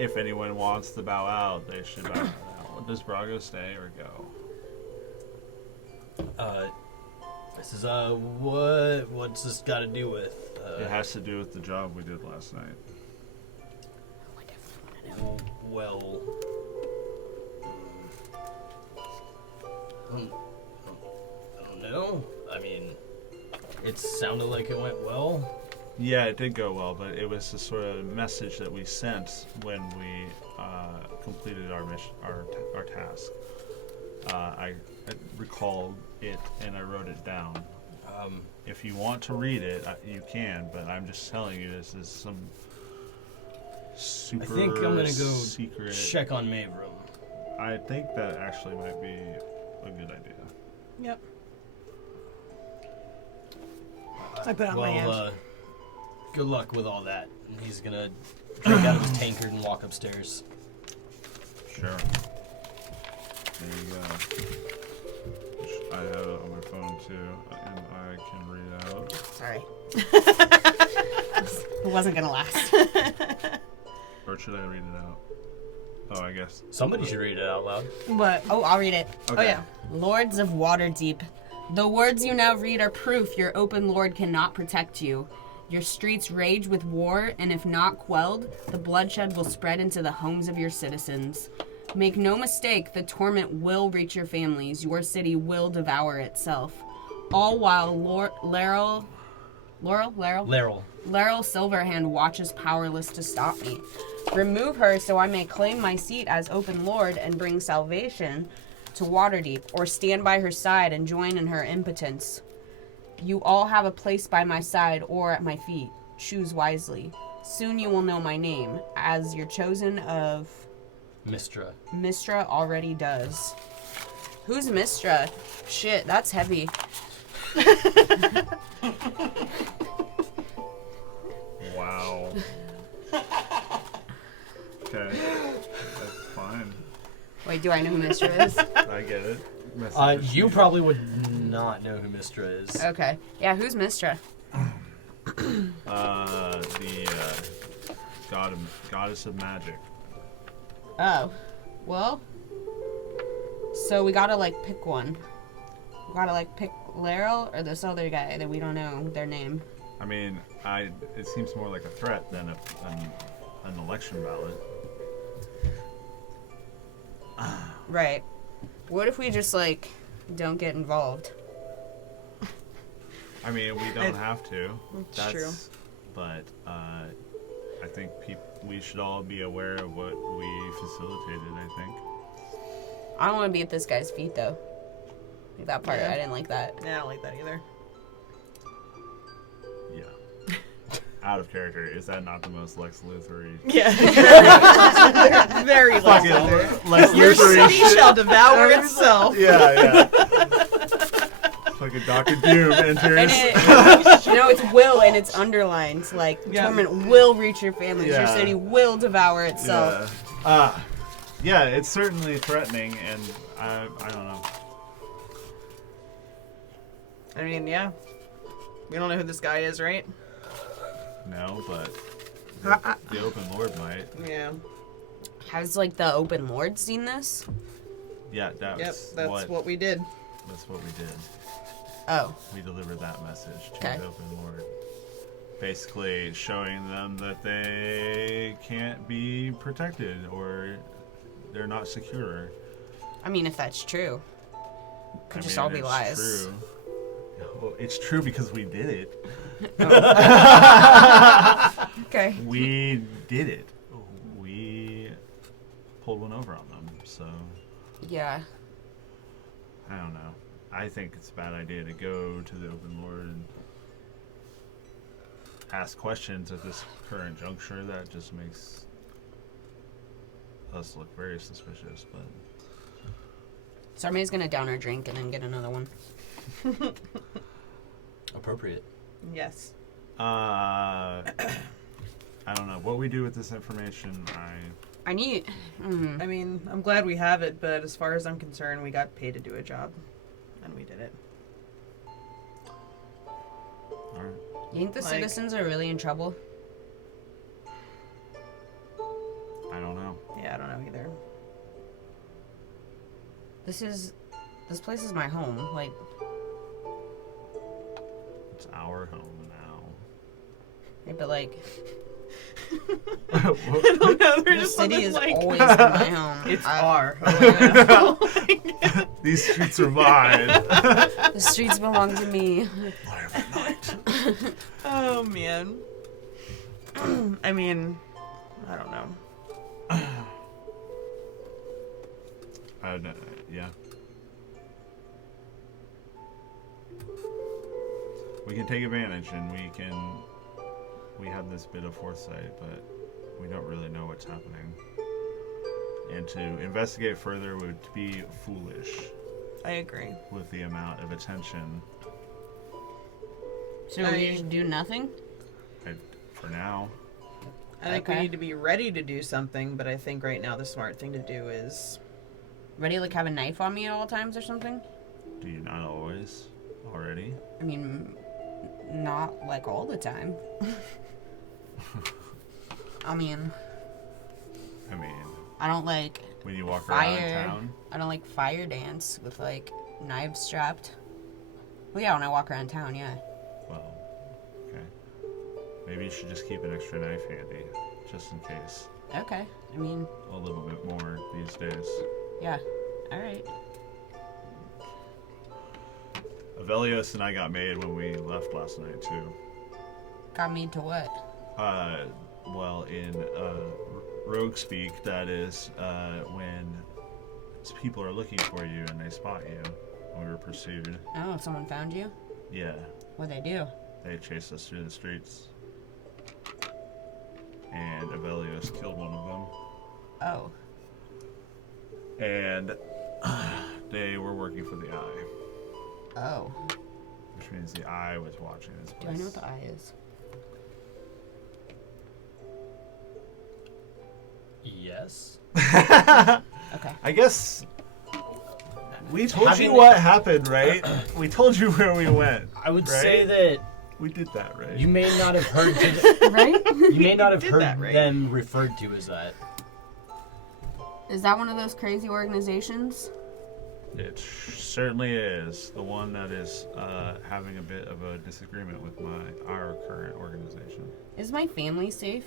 if anyone wants to bow out, they should bow out. Does Brago stay or go? This is what's this got to do with? It has to do with the job we did last night. Well, I don't know. I mean, it sounded like it went well. Yeah, it did go well, but it was the sort of message that we sent when we completed our mission, our task. I recalled it and I wrote it down. If you want to read it, you can, but I'm just telling you this is some super I think I'm gonna go secret. check on Mavrum. I think that actually might be a good idea. Yep. I put out my hand. Good luck with all that. And he's gonna drink out of his tankard and walk upstairs. Sure. There you go. I have it on my phone too, and I can read it out. Sorry. It wasn't gonna last. Or should I read it out? Oh, I guess. Somebody should read it out loud. But I'll read it. Okay. Oh yeah. Lords of Waterdeep, the words you now read are proof your open lord cannot protect you. Your streets rage with war, and if not quelled, the bloodshed will spread into the homes of your citizens. Make no mistake, the torment will reach your families. Your city will devour itself. All while Laryl Silverhand watches powerless to stop me. Remove her so I may claim my seat as open lord and bring salvation to Waterdeep, or stand by her side and join in her impotence. You all have a place by my side or at my feet. Choose wisely. Soon you will know my name, as your chosen of Mistra. Mistra already does. Who's Mistra? Shit, that's heavy. Wow. Okay. That's fine. Wait, do I know who Mistra is? I get it. Message You received. probably would not know who Mistra is. Okay. Yeah, who's Mistra? The goddess of magic. Oh. Well. So we gotta, pick one. We gotta, pick Laryl or this other guy that we don't know their name. I mean, it seems more like a threat than an election ballot. Right. What if we just, don't get involved? I mean, we don't have to. That's true. But I think we should all be aware of what we facilitated, I think. I don't want to be at this guy's feet, though. That part, Yeah. I didn't like that. Yeah, I don't like that either. Yeah. Out of character. Is that not the most Lex Luthor-y? Yeah. Very Fucking Luthor. Lex Your Luthor-y city shit. shall devour itself. Yeah. Fucking Dr. Doom And enters. it's will, and it's underlined. Yeah. Torment will reach your families. Your Yeah. city will devour itself. Yeah, it's certainly threatening, and I don't know. I mean, yeah. We don't know who this guy is, right? No, but the Open Lord might. Yeah. Has, the open lord seen this? Yeah, Yep, that's what we did. That's what we did. Oh. We delivered that message to Okay. the Open Lord. Basically showing them that they can't be protected or they're not secure. I mean, if that's true. Could just mean, all be it's lies. True. Well, it's true because we did it. Okay. We did it. We pulled one over on them, so Yeah. I don't know. I think it's a bad idea to go to the Open Lord and ask questions at this current juncture. That just makes us look very suspicious, but Sarmay's gonna down her drink and then get another one. Appropriate. Yes. I don't know what we do with this information. I need. I mean, I'm glad we have it, but as far as I'm concerned, we got paid to do a job, and we did it. All right. You think the citizens are really in trouble? I don't know. Yeah, I don't know either. This place is my home. Like, It's our home now. yeah, but like, I don't know. They're the just city looking is like always been my home. it's I- our. These streets are mine. The streets belong to me. Oh man. I mean, I don't know. Yeah. We can take advantage, and we have this bit of foresight, but we don't really know what's happening. And to investigate further would be foolish I agree. with the amount of attention. So we just do nothing? For now. I think we Okay. need to be ready to do something, but I think right now the smart thing to do is Ready to like have a knife on me at all times or something? Do you not always already? I mean, not like all the time. I mean, I don't like when you walk fire. around town. I don't like fire dance with like knives strapped. Well, yeah, when I walk around town, yeah. Well, okay. Maybe you should just keep an extra knife handy, just in case. Okay. I mean, A little bit more these days. yeah. All right. Avelios and I got made when we left last night too. Got me to what? Well, in rogue speak, that is when people are looking for you and they spot you. We were pursued. Oh, someone found you? Yeah, What'd they do? they chased us through the streets. And Avelios killed one of them. Oh. And they were working for the Eye, Oh. which means the Eye was watching this Do place. I know what the eye is? Yes. Okay. I guess we told Having you the- what happened, right? We told you where we went. I would Right? say that We did that, right? you may not have heard to Right? you may not have did heard that, right? them referred to as that. Is that one of those crazy organizations? It certainly is the one that is having a bit of a disagreement with our current organization. Is my family safe?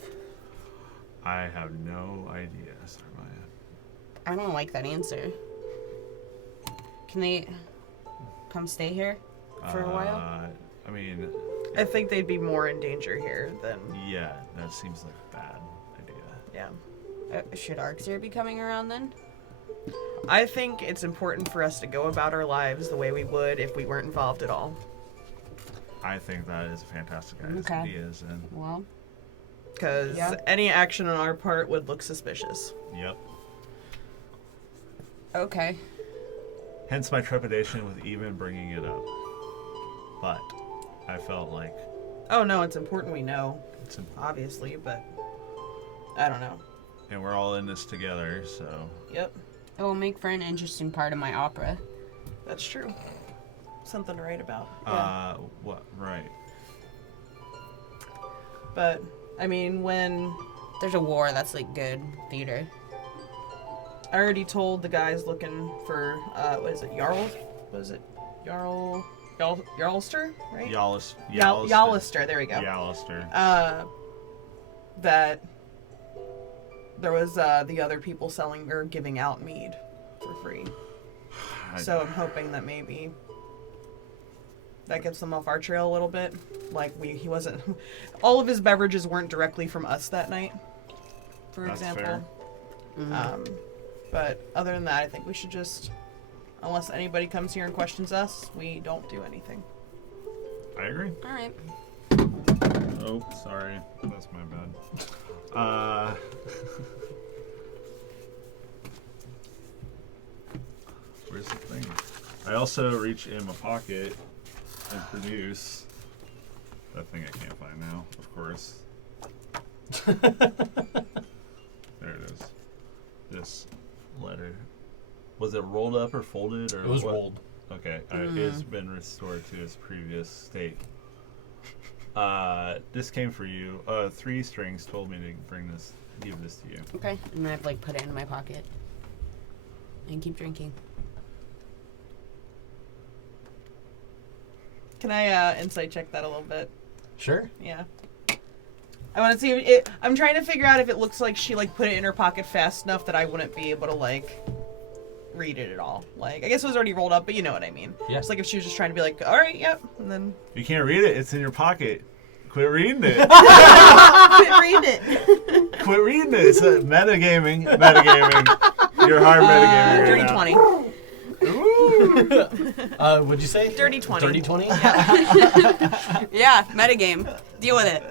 I have no idea, Sarmaya. I don't like that answer. Can they come stay here for a while? I mean, I think they'd be more in danger here than yeah, that seems like a bad idea. yeah. Should Arxir be coming around then? I think it's important for us to go about our lives the way we would if we weren't involved at all. I think that is a fantastic Okay. idea, and Well, Because Yeah. any action on our part would look suspicious. yep. okay. Hence my trepidation with even bringing it up. But I felt like Oh no, it's important we know, it's important. obviously, but I don't know. And we're all in this together, so Yep, It will make for an interesting part of my opera. that's true. Something to write about. what right. But I mean, when There's a war that's like good theater. I already told the guys looking for what is it, Jarl? What is it? Jarlster, right? Yalister, there we go. Yalister. That there was the other people selling or giving out mead for free. So I'm hoping that maybe that gets them off our trail a little bit. Like he wasn't, all of his beverages weren't directly from us that night, for That's example. fair. But other than that, I think we should just, unless anybody comes here and questions us, we don't do anything. I agree. All right. Oh, sorry. That's my bad. Where's I also reach in my pocket and produce that thing I can't find now, of course. There it is. This letter. Was it rolled up or folded or It was what? rolled. Okay, it's been restored to its previous state. This came for you. 3 strings told me to give this to you. Okay. And I've like put it in my pocket. And keep drinking. Can I insight check that a little bit? Sure. Yeah. I want to see if it. I'm trying to figure out if it looks like she like put it in her pocket fast enough that I wouldn't be able to like read it at all. Like, I guess it was already rolled up, but you know what I mean. Yeah. It's like if she was just trying to be like, all right, yep, and then You can't read it. It's in your pocket. Quit reading it. read it. Quit reading it. It's metagaming. Metagaming. You're hard metagaming right Dirty now. 20. Ooh. What'd you say? Dirty 20. Dirty 20? Yeah, metagame. Deal with it.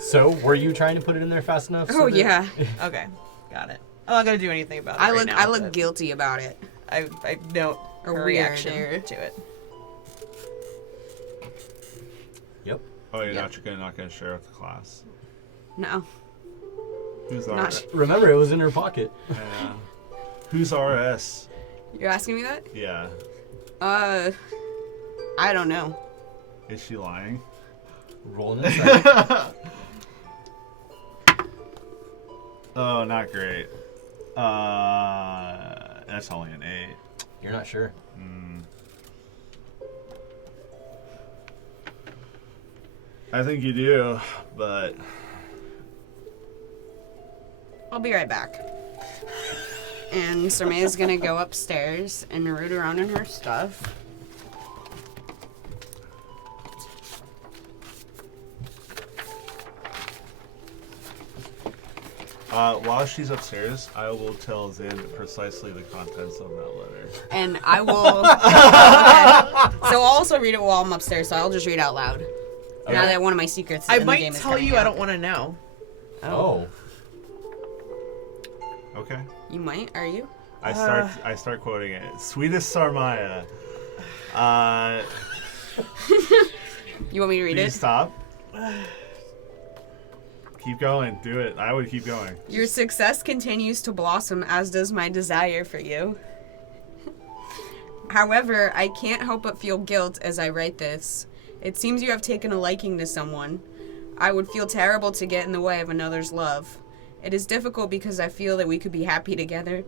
So, were you trying to put it in there fast enough? Oh yeah. Okay, got it. I'm not gonna do anything about it. I right look now, I look but guilty about it. I note Or her weird, reaction or- to it. Yep. Oh, you're Yeah. not gonna share with the class. No. Who's Not RS? Remember, it was in her pocket. Yeah. Who's RS? You're asking me that? Yeah. I don't know. Is she lying? Roll an insight. Oh, not great. That's only an 8. You're not sure. I think you do, but I'll be right back. And Sermaya's gonna go upstairs and root around in her stuff. while she's upstairs, I will tell Zin precisely the contents of that letter. And I will. Okay. So I'll also read it while I'm upstairs, so I'll just read out loud. Now that one of my secrets I in the might game is tell coming you out. I don't want to know. Oh. Okay. You might, are you? I start quoting it. Sweetest Sarmaya. You want me to read Do you it? stop? Keep going. Do it. I would keep going. Your success continues to blossom, as does my desire for you. However, I can't help but feel guilt as I write this. It seems you have taken a liking to someone. I would feel terrible to get in the way of another's love. It is difficult because I feel that we could be happy together.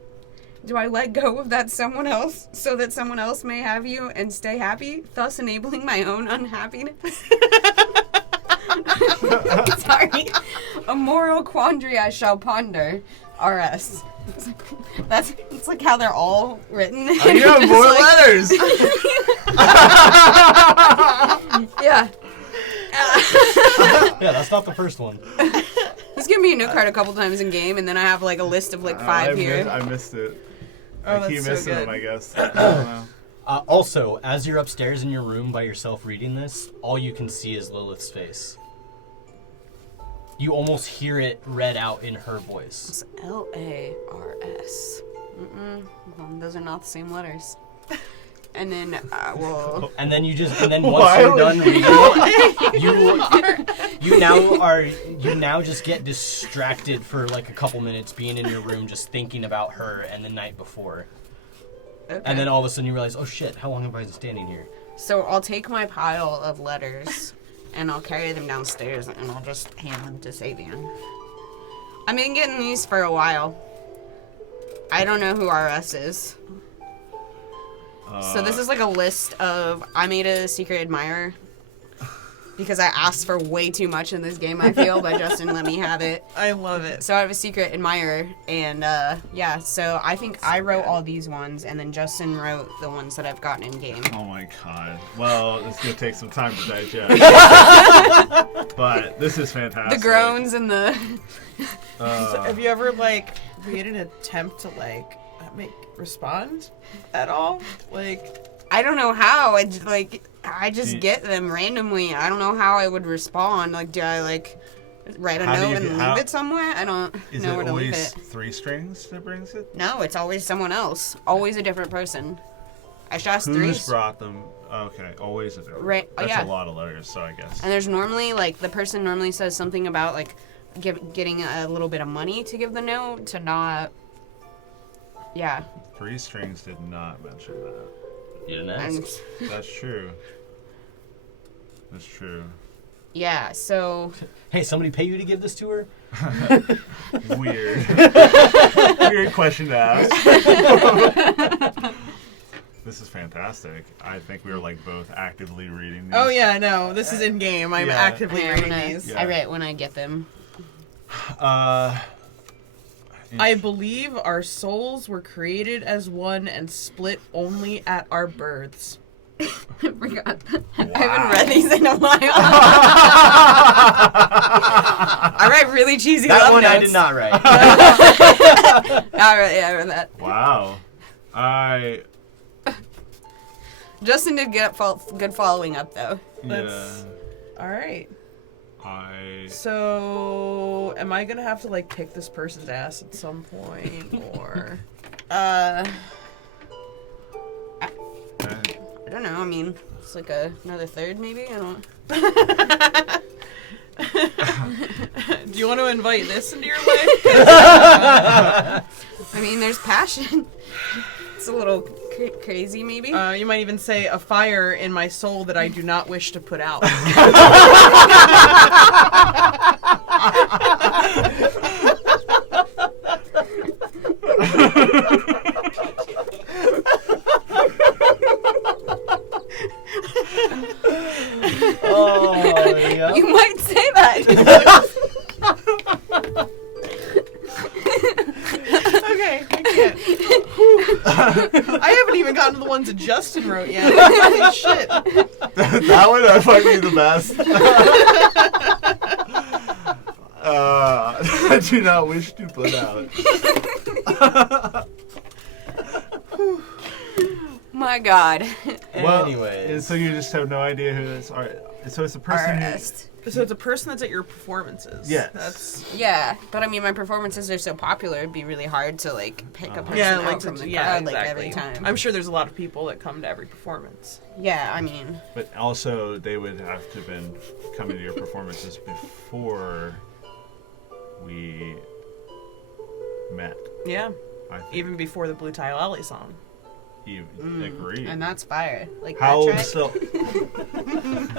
Do I let go of that someone else so that someone else may have you and stay happy, thus enabling my own unhappiness? Sorry. A moral quandary I shall ponder. R.S. It's like how they're all written. Oh, you have more letters! Yeah. Yeah, that's not the first one. He's given me a note card a couple times in game, and then I have like a list of like 5 here. I missed it. Oh, I keep that's so missing them, good. I guess. I don't know. Also, as you're upstairs in your room by yourself reading this, all you can see is Lilith's face. You almost hear it read out in her voice. It's L-A-R-S. Well, those are not the same letters. And then, well... And then once Why you're would done you- reading it, you now just get distracted for like a couple minutes being in your room just thinking about her and the night before. Okay. And then all of a sudden you realize, oh shit, how long have I been standing here? So I'll take my pile of letters, and I'll carry them downstairs, and I'll just hand them to Sabian. I've been getting these for a while. I don't know who RS is. So this is like a list of... I made a secret admirer. Because I asked for way too much in this game, I feel, but Justin let me have it. I love it. So I have a secret admirer, and yeah, so I think I wrote all these ones, and then Justin wrote the ones that I've gotten in game. Oh my god. Well, it's going to take some time to digest. But this is fantastic. The groans and the... So have you ever like made an attempt to like respond at all? Like, I don't know how. I just get them randomly. I don't know how I would respond. Like, do I like write a How do note you and get- leave how- it somewhere? I don't Is know it where to leave always it. 3 strings that brings it? No, it's always someone else. Always a different person. I should ask Who's threes. brought them? Okay, always a third. Right, That's yeah. a lot of letters, so I guess. And there's normally, like, the person normally says something about, like, getting a little bit of money to give the note, to not... Yeah. 3 strings did not mention that. You didn't And, ask. That's true. That's true. yeah, so... Hey, somebody pay you to give this to her? Weird. Weird question to ask. This is fantastic. I think we were like both actively reading these. Oh yeah, no, this is in game. I'm Yeah. actively Yeah, reading when I- these. Yeah. I write when I get them. I believe our souls were created as one and split only at our births. I forgot. Wow. I haven't read these in a while. I write really cheesy That love one notes. I did not write. I read that. Wow. Justin did good following up, though. That's- All right. I So, am I gonna have to like kick this person's ass at some point, or? I don't know. I mean, it's like another third, maybe. I don't. Do you want to invite this into your life? I mean, there's passion. It's a little crazy, maybe. You might even say a fire in my soul that I do not wish to put out. Oh, yeah. You might say that. Okay, I can't. I haven't even gotten to the ones that Justin wrote yet. Shit. that one I might be the best. I do not wish to put out. My God. Well, Anyways. and so you just have no idea who this are. So it's a person Artist. So it's a person that's at your performances. Yes. That's Yeah, but I mean, my performances are so popular, it'd be really hard to like pick a person yeah, out like from the yeah, crowd exactly. like every time. I'm sure there's a lot of people that come to every performance. Yeah, I mean, But also, they would have to have been coming to your performances before we met. Yeah, I think. even before the Blue Tile Alley song. You agree. and that's fire. Like How that track. so?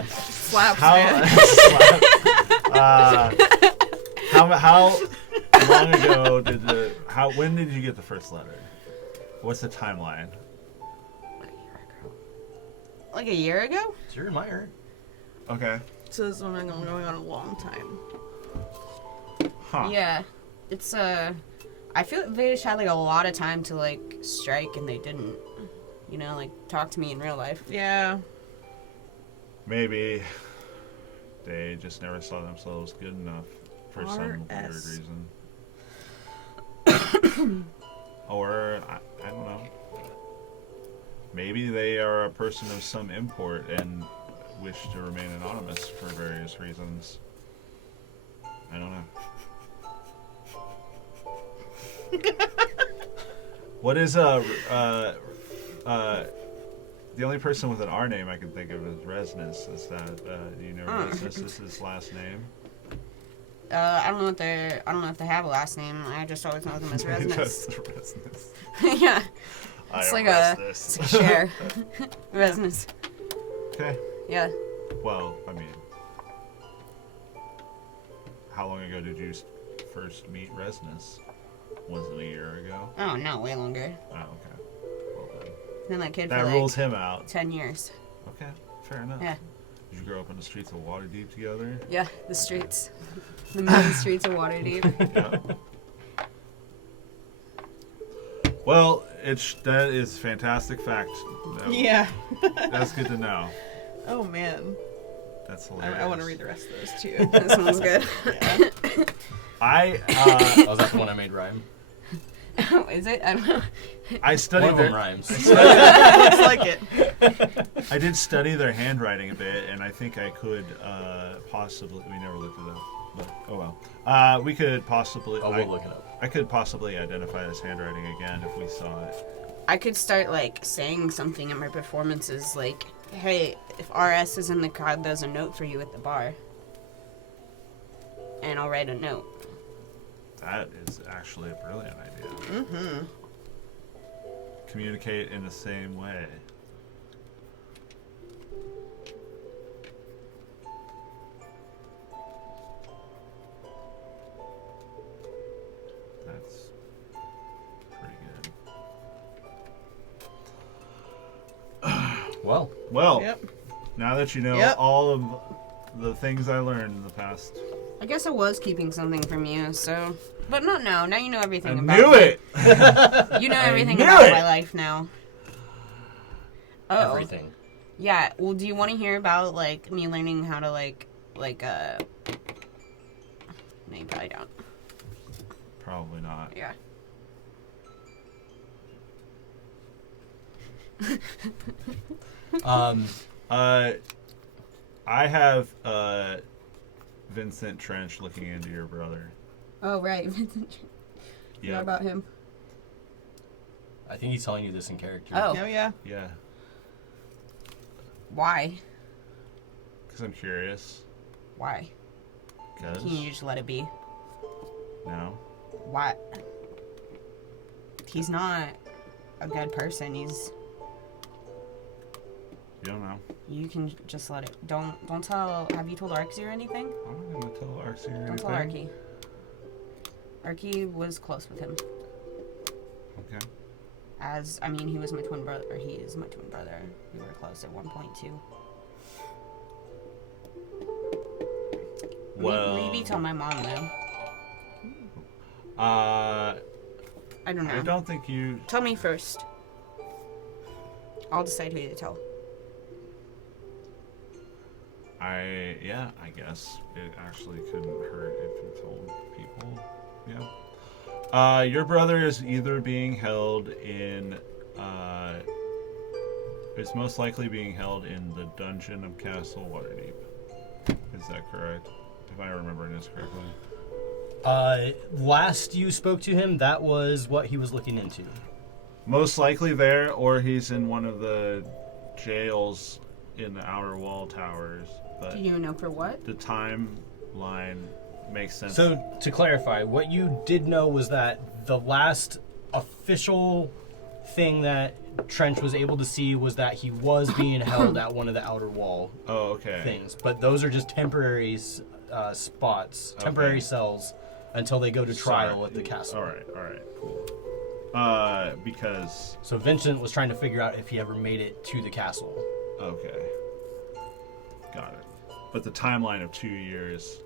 Slaps, How? man. How long ago did when did you get the first letter? What's the timeline? Like a year ago? It's your admirer. Okay. So this has been going on a long time. Huh. Yeah, it's I feel like they just had like a lot of time to like strike, and they didn't. You know, like talk to me in real life. Yeah. Maybe they just never saw themselves good enough for some weird RS. reason. Or, I don't know. Maybe they are a person of some import and wish to remain anonymous for various reasons. I don't know. What is the only person with an R name I can think of is Resnus. Is that do you know Resnus is his last name? I don't know if they have a last name. I just always know them as Resnus. That's Resnus. Yeah, I it's am like Resnus. it's a share. Resnus. Okay. Yeah. Well, I mean, how long ago did you first meet Resnus? Was it a year ago? Oh no, way longer. Oh, okay. Well then, Been that kid that for rules like him out. 10 years. Okay, fair enough. Yeah. Did you grow up in the streets of Waterdeep together? Yeah, the streets, the main streets of Waterdeep. Yeah. Well, that is fantastic fact. Yeah. That's good to know. Oh man. That's hilarious. I want to read the rest of those too. This one's good. Yeah. Oh, is that the one I made rhyme? Is it? I don't know. I studied One of them their, rhymes. Looks like it. I did study their handwriting a bit, and I think I could possibly. We never looked it up, but oh well. We could possibly. Oh, we'll look it up. I could possibly identify this handwriting again if we saw it. I could start like saying something in my performances, like, "Hey, if RS is in the crowd, there's a note for you at the bar." And I'll write a note. That is actually a brilliant idea. Mm-hmm. Communicate in the same way. That's pretty good. Well, Well, Yep. now that you know Yep. all of the things I learned in the past, I guess I was keeping something from you, so. But not now. Now you know I everything about knew me. it! You know everything knew about it! my life now. Oh. everything. Yeah, well, do you want to hear about, like, me learning how to, no, you probably don't. Probably not. Yeah. I have Vincent Trench looking into your brother. Oh, right. Vincent. Yeah. What about him? I think he's telling you this in character. Oh. Oh, yeah. Yeah. Why? Because I'm curious. Why? Because. Can you just let it be? No. Why? He's not a good person. He's... You don't know. You can just let it... Don't tell... Have you told Arksy or anything? I'm not going to tell Arcee or Don't tell anything. Arky. Arky was close with him. Okay. He was my twin brother. Or he is my twin brother. We were close at one point, too. Well. Maybe tell my mom, though. I I don't know. don't think you. Tell me first. I'll decide who to tell. I guess it actually couldn't hurt if you told people. Yeah. Your brother is either being held in, is most likely being held in the dungeon of Castle Waterdeep. Is that correct? If I remember this correctly. Last you spoke to him, that was what he was looking into. Most likely there, or he's in one of the jails in the Outer Wall Towers. But Do you know for what? the timeline makes sense. So, to clarify, what you did know was that the last official thing that Trench was able to see was that he was being held at one of the Outer Wall Oh, okay. things. But those are just temporary spots, temporary Okay. cells, until they go to trial Sorry. at the castle. All right, cool. Because So Vincent was trying to figure out if he ever made it to the castle. okay, got it. But the timeline of 2 years,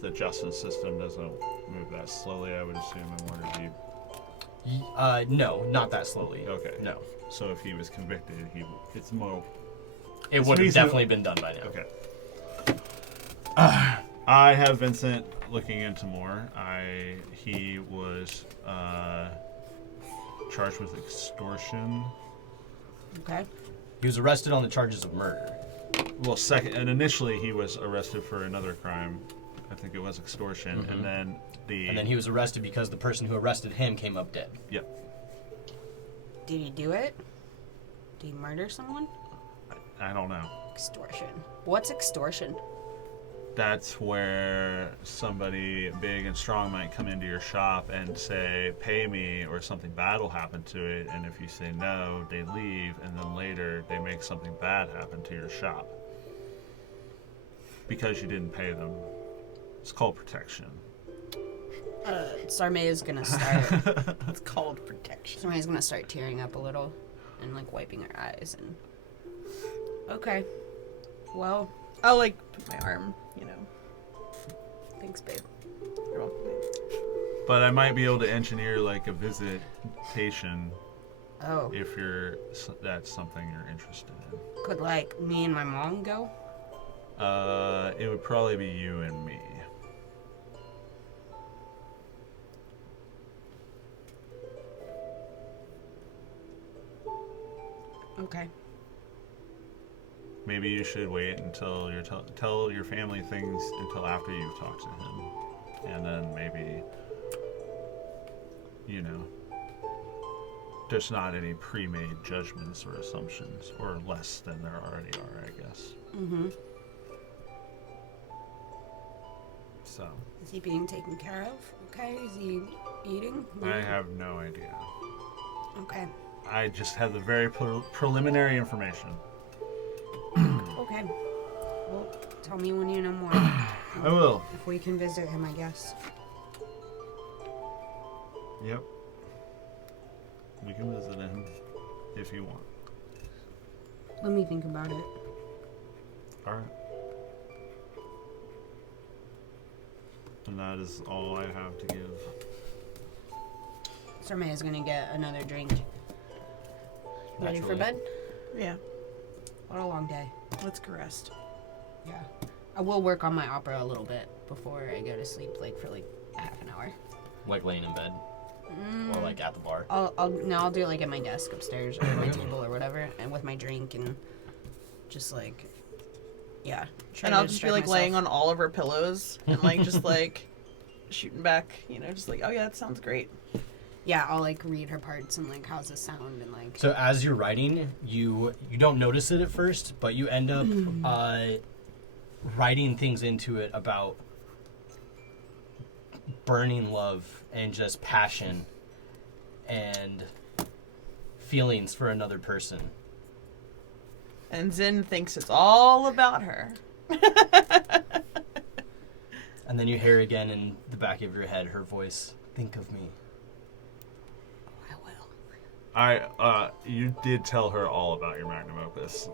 the justice system doesn't move that slowly. I would assume in Waterdeep. No, not that slowly. Okay. No. So if he was convicted, it's more. It It's would have reasonable- definitely been done by now. Okay. I have Vincent looking into more. He was charged with extortion. Okay. He was arrested on the charges of murder. Well, second, and initially he was arrested for another crime. I think it was extortion, Mhm. and then And then he was arrested because the person who arrested him came up dead. Yep. Did he do it? Did he murder someone? I don't know. Extortion. What's extortion? That's where somebody big and strong might come into your shop and say, "Pay me," or something bad will happen to it. And if you say no, they leave, and then later they make something bad happen to your shop because you didn't pay them. It's called protection. Sarme is gonna start. It's called protection. Sarme is gonna start tearing up a little, and like wiping her eyes and. Okay. Well, I'll like put my arm, you know. Thanks, babe. You're welcome, babe. But I might be able to engineer like a visitation oh, if that's something you're interested in. could like me and my mom go? It would probably be you and me. Okay. Maybe you should wait until you tell your family things until after you've talked to him, and then maybe, Just not any pre-made judgments or assumptions, or less than there already are, I guess. Mm-hmm. So, Is he being taken care of? Okay. Is he eating? I have no idea. Okay. I just have the very preliminary information. Okay. Well, tell me when you know more. I will. If we can visit him, I guess. Yep. We can visit him if you want. Let me think about it. All right. And that is all I have to give. Sarmaya's gonna get another drink. Ready for Naturally. bed? Yeah, What a long day. let's go rest. Yeah. I will work on my opera a little bit before I go to sleep, like for like half an hour. Like laying in bed or like at the bar. I'll do it like at my desk upstairs or my table or whatever, and with my drink and just like, yeah. try And to I'll just be like distract laying myself. on all of her pillows and like just like shooting back, just like, oh yeah, that sounds great. Yeah, I'll like read her parts and like how's the sound and like. So as you're writing, you don't notice it at first, but you end up writing things into it about burning love and just passion and feelings for another person. And Zin thinks it's all about her. And then you hear again in the back of your head her voice, "Think of me." I will. You did tell her all about your magnum opus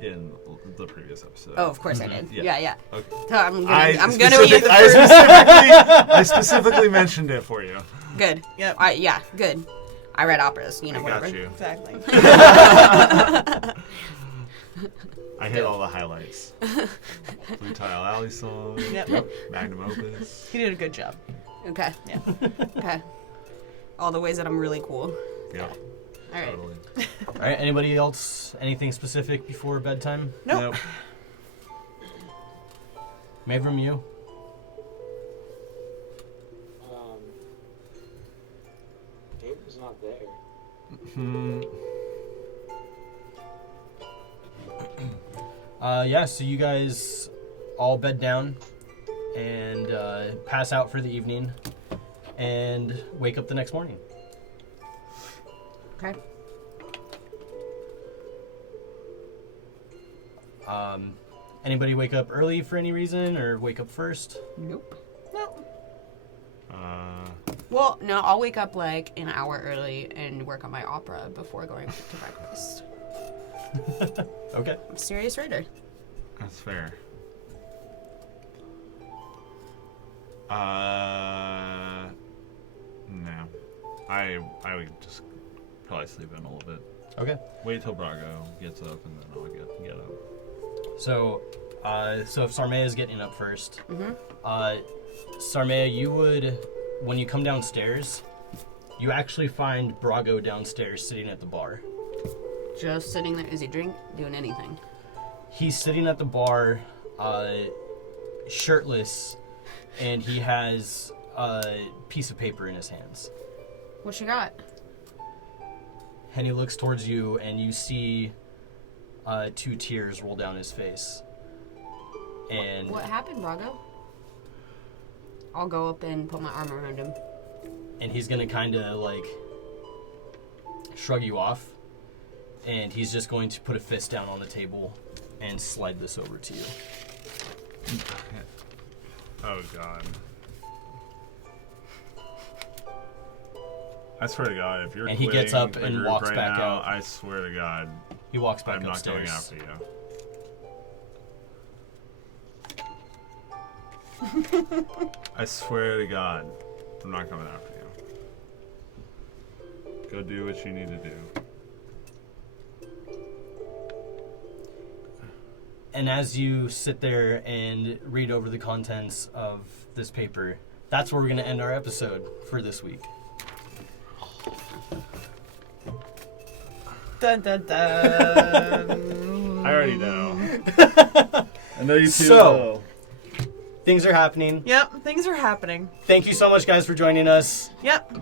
in the previous episode. Oh, of course I did. Yeah. Yeah. Okay. So I'm I gonna be the first. I specifically mentioned it for you. Good. Yep. Yeah, good. I read operas, I whatever. got you. Exactly. I hit all the highlights. Blue Tile Alley song. Yep. Magnum opus. He did a good job. Okay. Yeah. Okay. All the ways that I'm really cool. Yep. All right. Totally. All right. Anybody else? Anything specific before bedtime? Nope. Mavram, you? David's not there. Yeah. So you guys all bed down and pass out for the evening, and wake up the next morning. Okay. Anybody wake up early for any reason, or wake up first? Nope. Well, Well, no, I'll wake up like an hour early and work on my opera before going to breakfast. Okay. I'm a serious writer. That's fair. No. I would just probably sleep in a little bit. Okay. Wait till Brago gets up, and then I'll get up. So if Sarmaya is getting up first, Mm-hmm. Sarmaya, you would, when you come downstairs, you actually find Brago downstairs sitting at the bar. Just sitting there. Is he doing anything? He's sitting at the bar, shirtless, and he has a piece of paper in his hands. What you got? And he looks towards you, and you see 2 tears roll down his face. And What happened, Brago? I'll go up and put my arm around him. and he's gonna kind of like shrug you off, and he's just going to put a fist down on the table and slide this over to you. Oh God. I swear to God, if you're And he gets quitting up the and group walks right back now, out. I swear to God, He walks back I'm not upstairs. going after you. I swear to God, I'm not coming after you. Go do what you need to do. And as you sit there and read over the contents of this paper, that's where we're going to end our episode for this week. Dun dun dun. I already know. I know you too. So- Things are happening. Yep, things are happening. Thank you so much, guys, for joining us. Yep.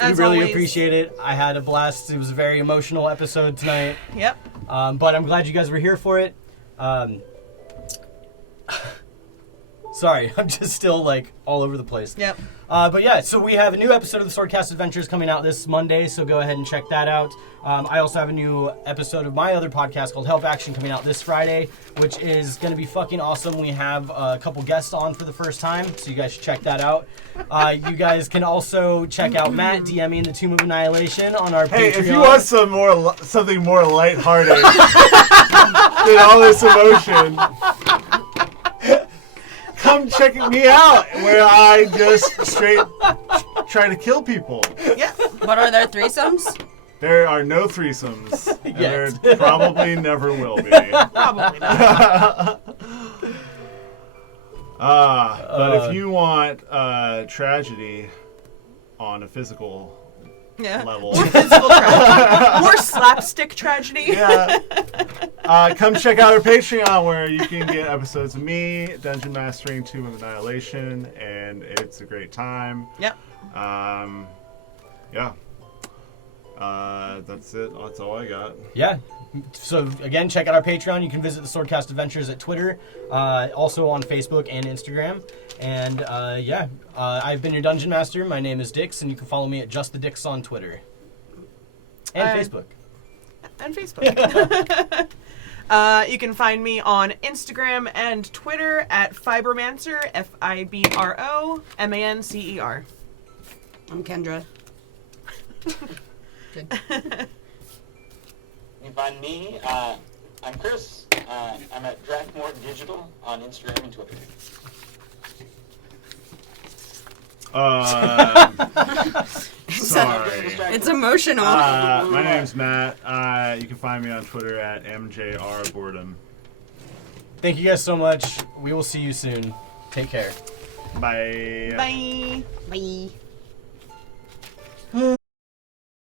As really always. appreciate it. I had a blast. It was a very emotional episode tonight. Yep. But I'm glad you guys were here for it. Sorry, I'm just still like all over the place. Yep. But yeah, so we have a new episode of the Swordcast Adventures coming out this Monday, so go ahead and check that out. I also have a new episode of my other podcast called Help Action coming out this Friday, which is going to be fucking awesome. We have a couple guests on for the first time, so you guys should check that out. You guys can also check out Matt DMing the Tomb of Annihilation on our Hey, Patreon. if you want something more lighthearted than all this emotion, come check me out where I just straight try to kill people. Yeah. But are there threesomes? There are no threesomes. And Yet. there probably never will be. Probably not. But if you want tragedy on a physical Yeah. level, More physical tragedy. More slapstick tragedy. yeah, come check out our Patreon where you can get episodes of me, Dungeon Mastering Tomb of Annihilation, and it's a great time. Yep. Yeah. That's it. That's all I got. Yeah. So again, check out our Patreon. You can visit the Swordcast Adventures at Twitter, also on Facebook and Instagram. And I've been your Dungeon Master. My name is Dix, and you can follow me at Just the Dix on Twitter and Facebook. And Facebook. You can find me on Instagram and Twitter at Fibromancer, FIBROMANCER. I'm Kendra. You can find me. I'm Chris. I'm at Draftmore Digital on Instagram and Twitter. Sorry. It's emotional. My name's Matt. You can find me on Twitter at MJRBoredom. Thank you guys so much. We will see you soon. Take care. Bye. Bye. Bye.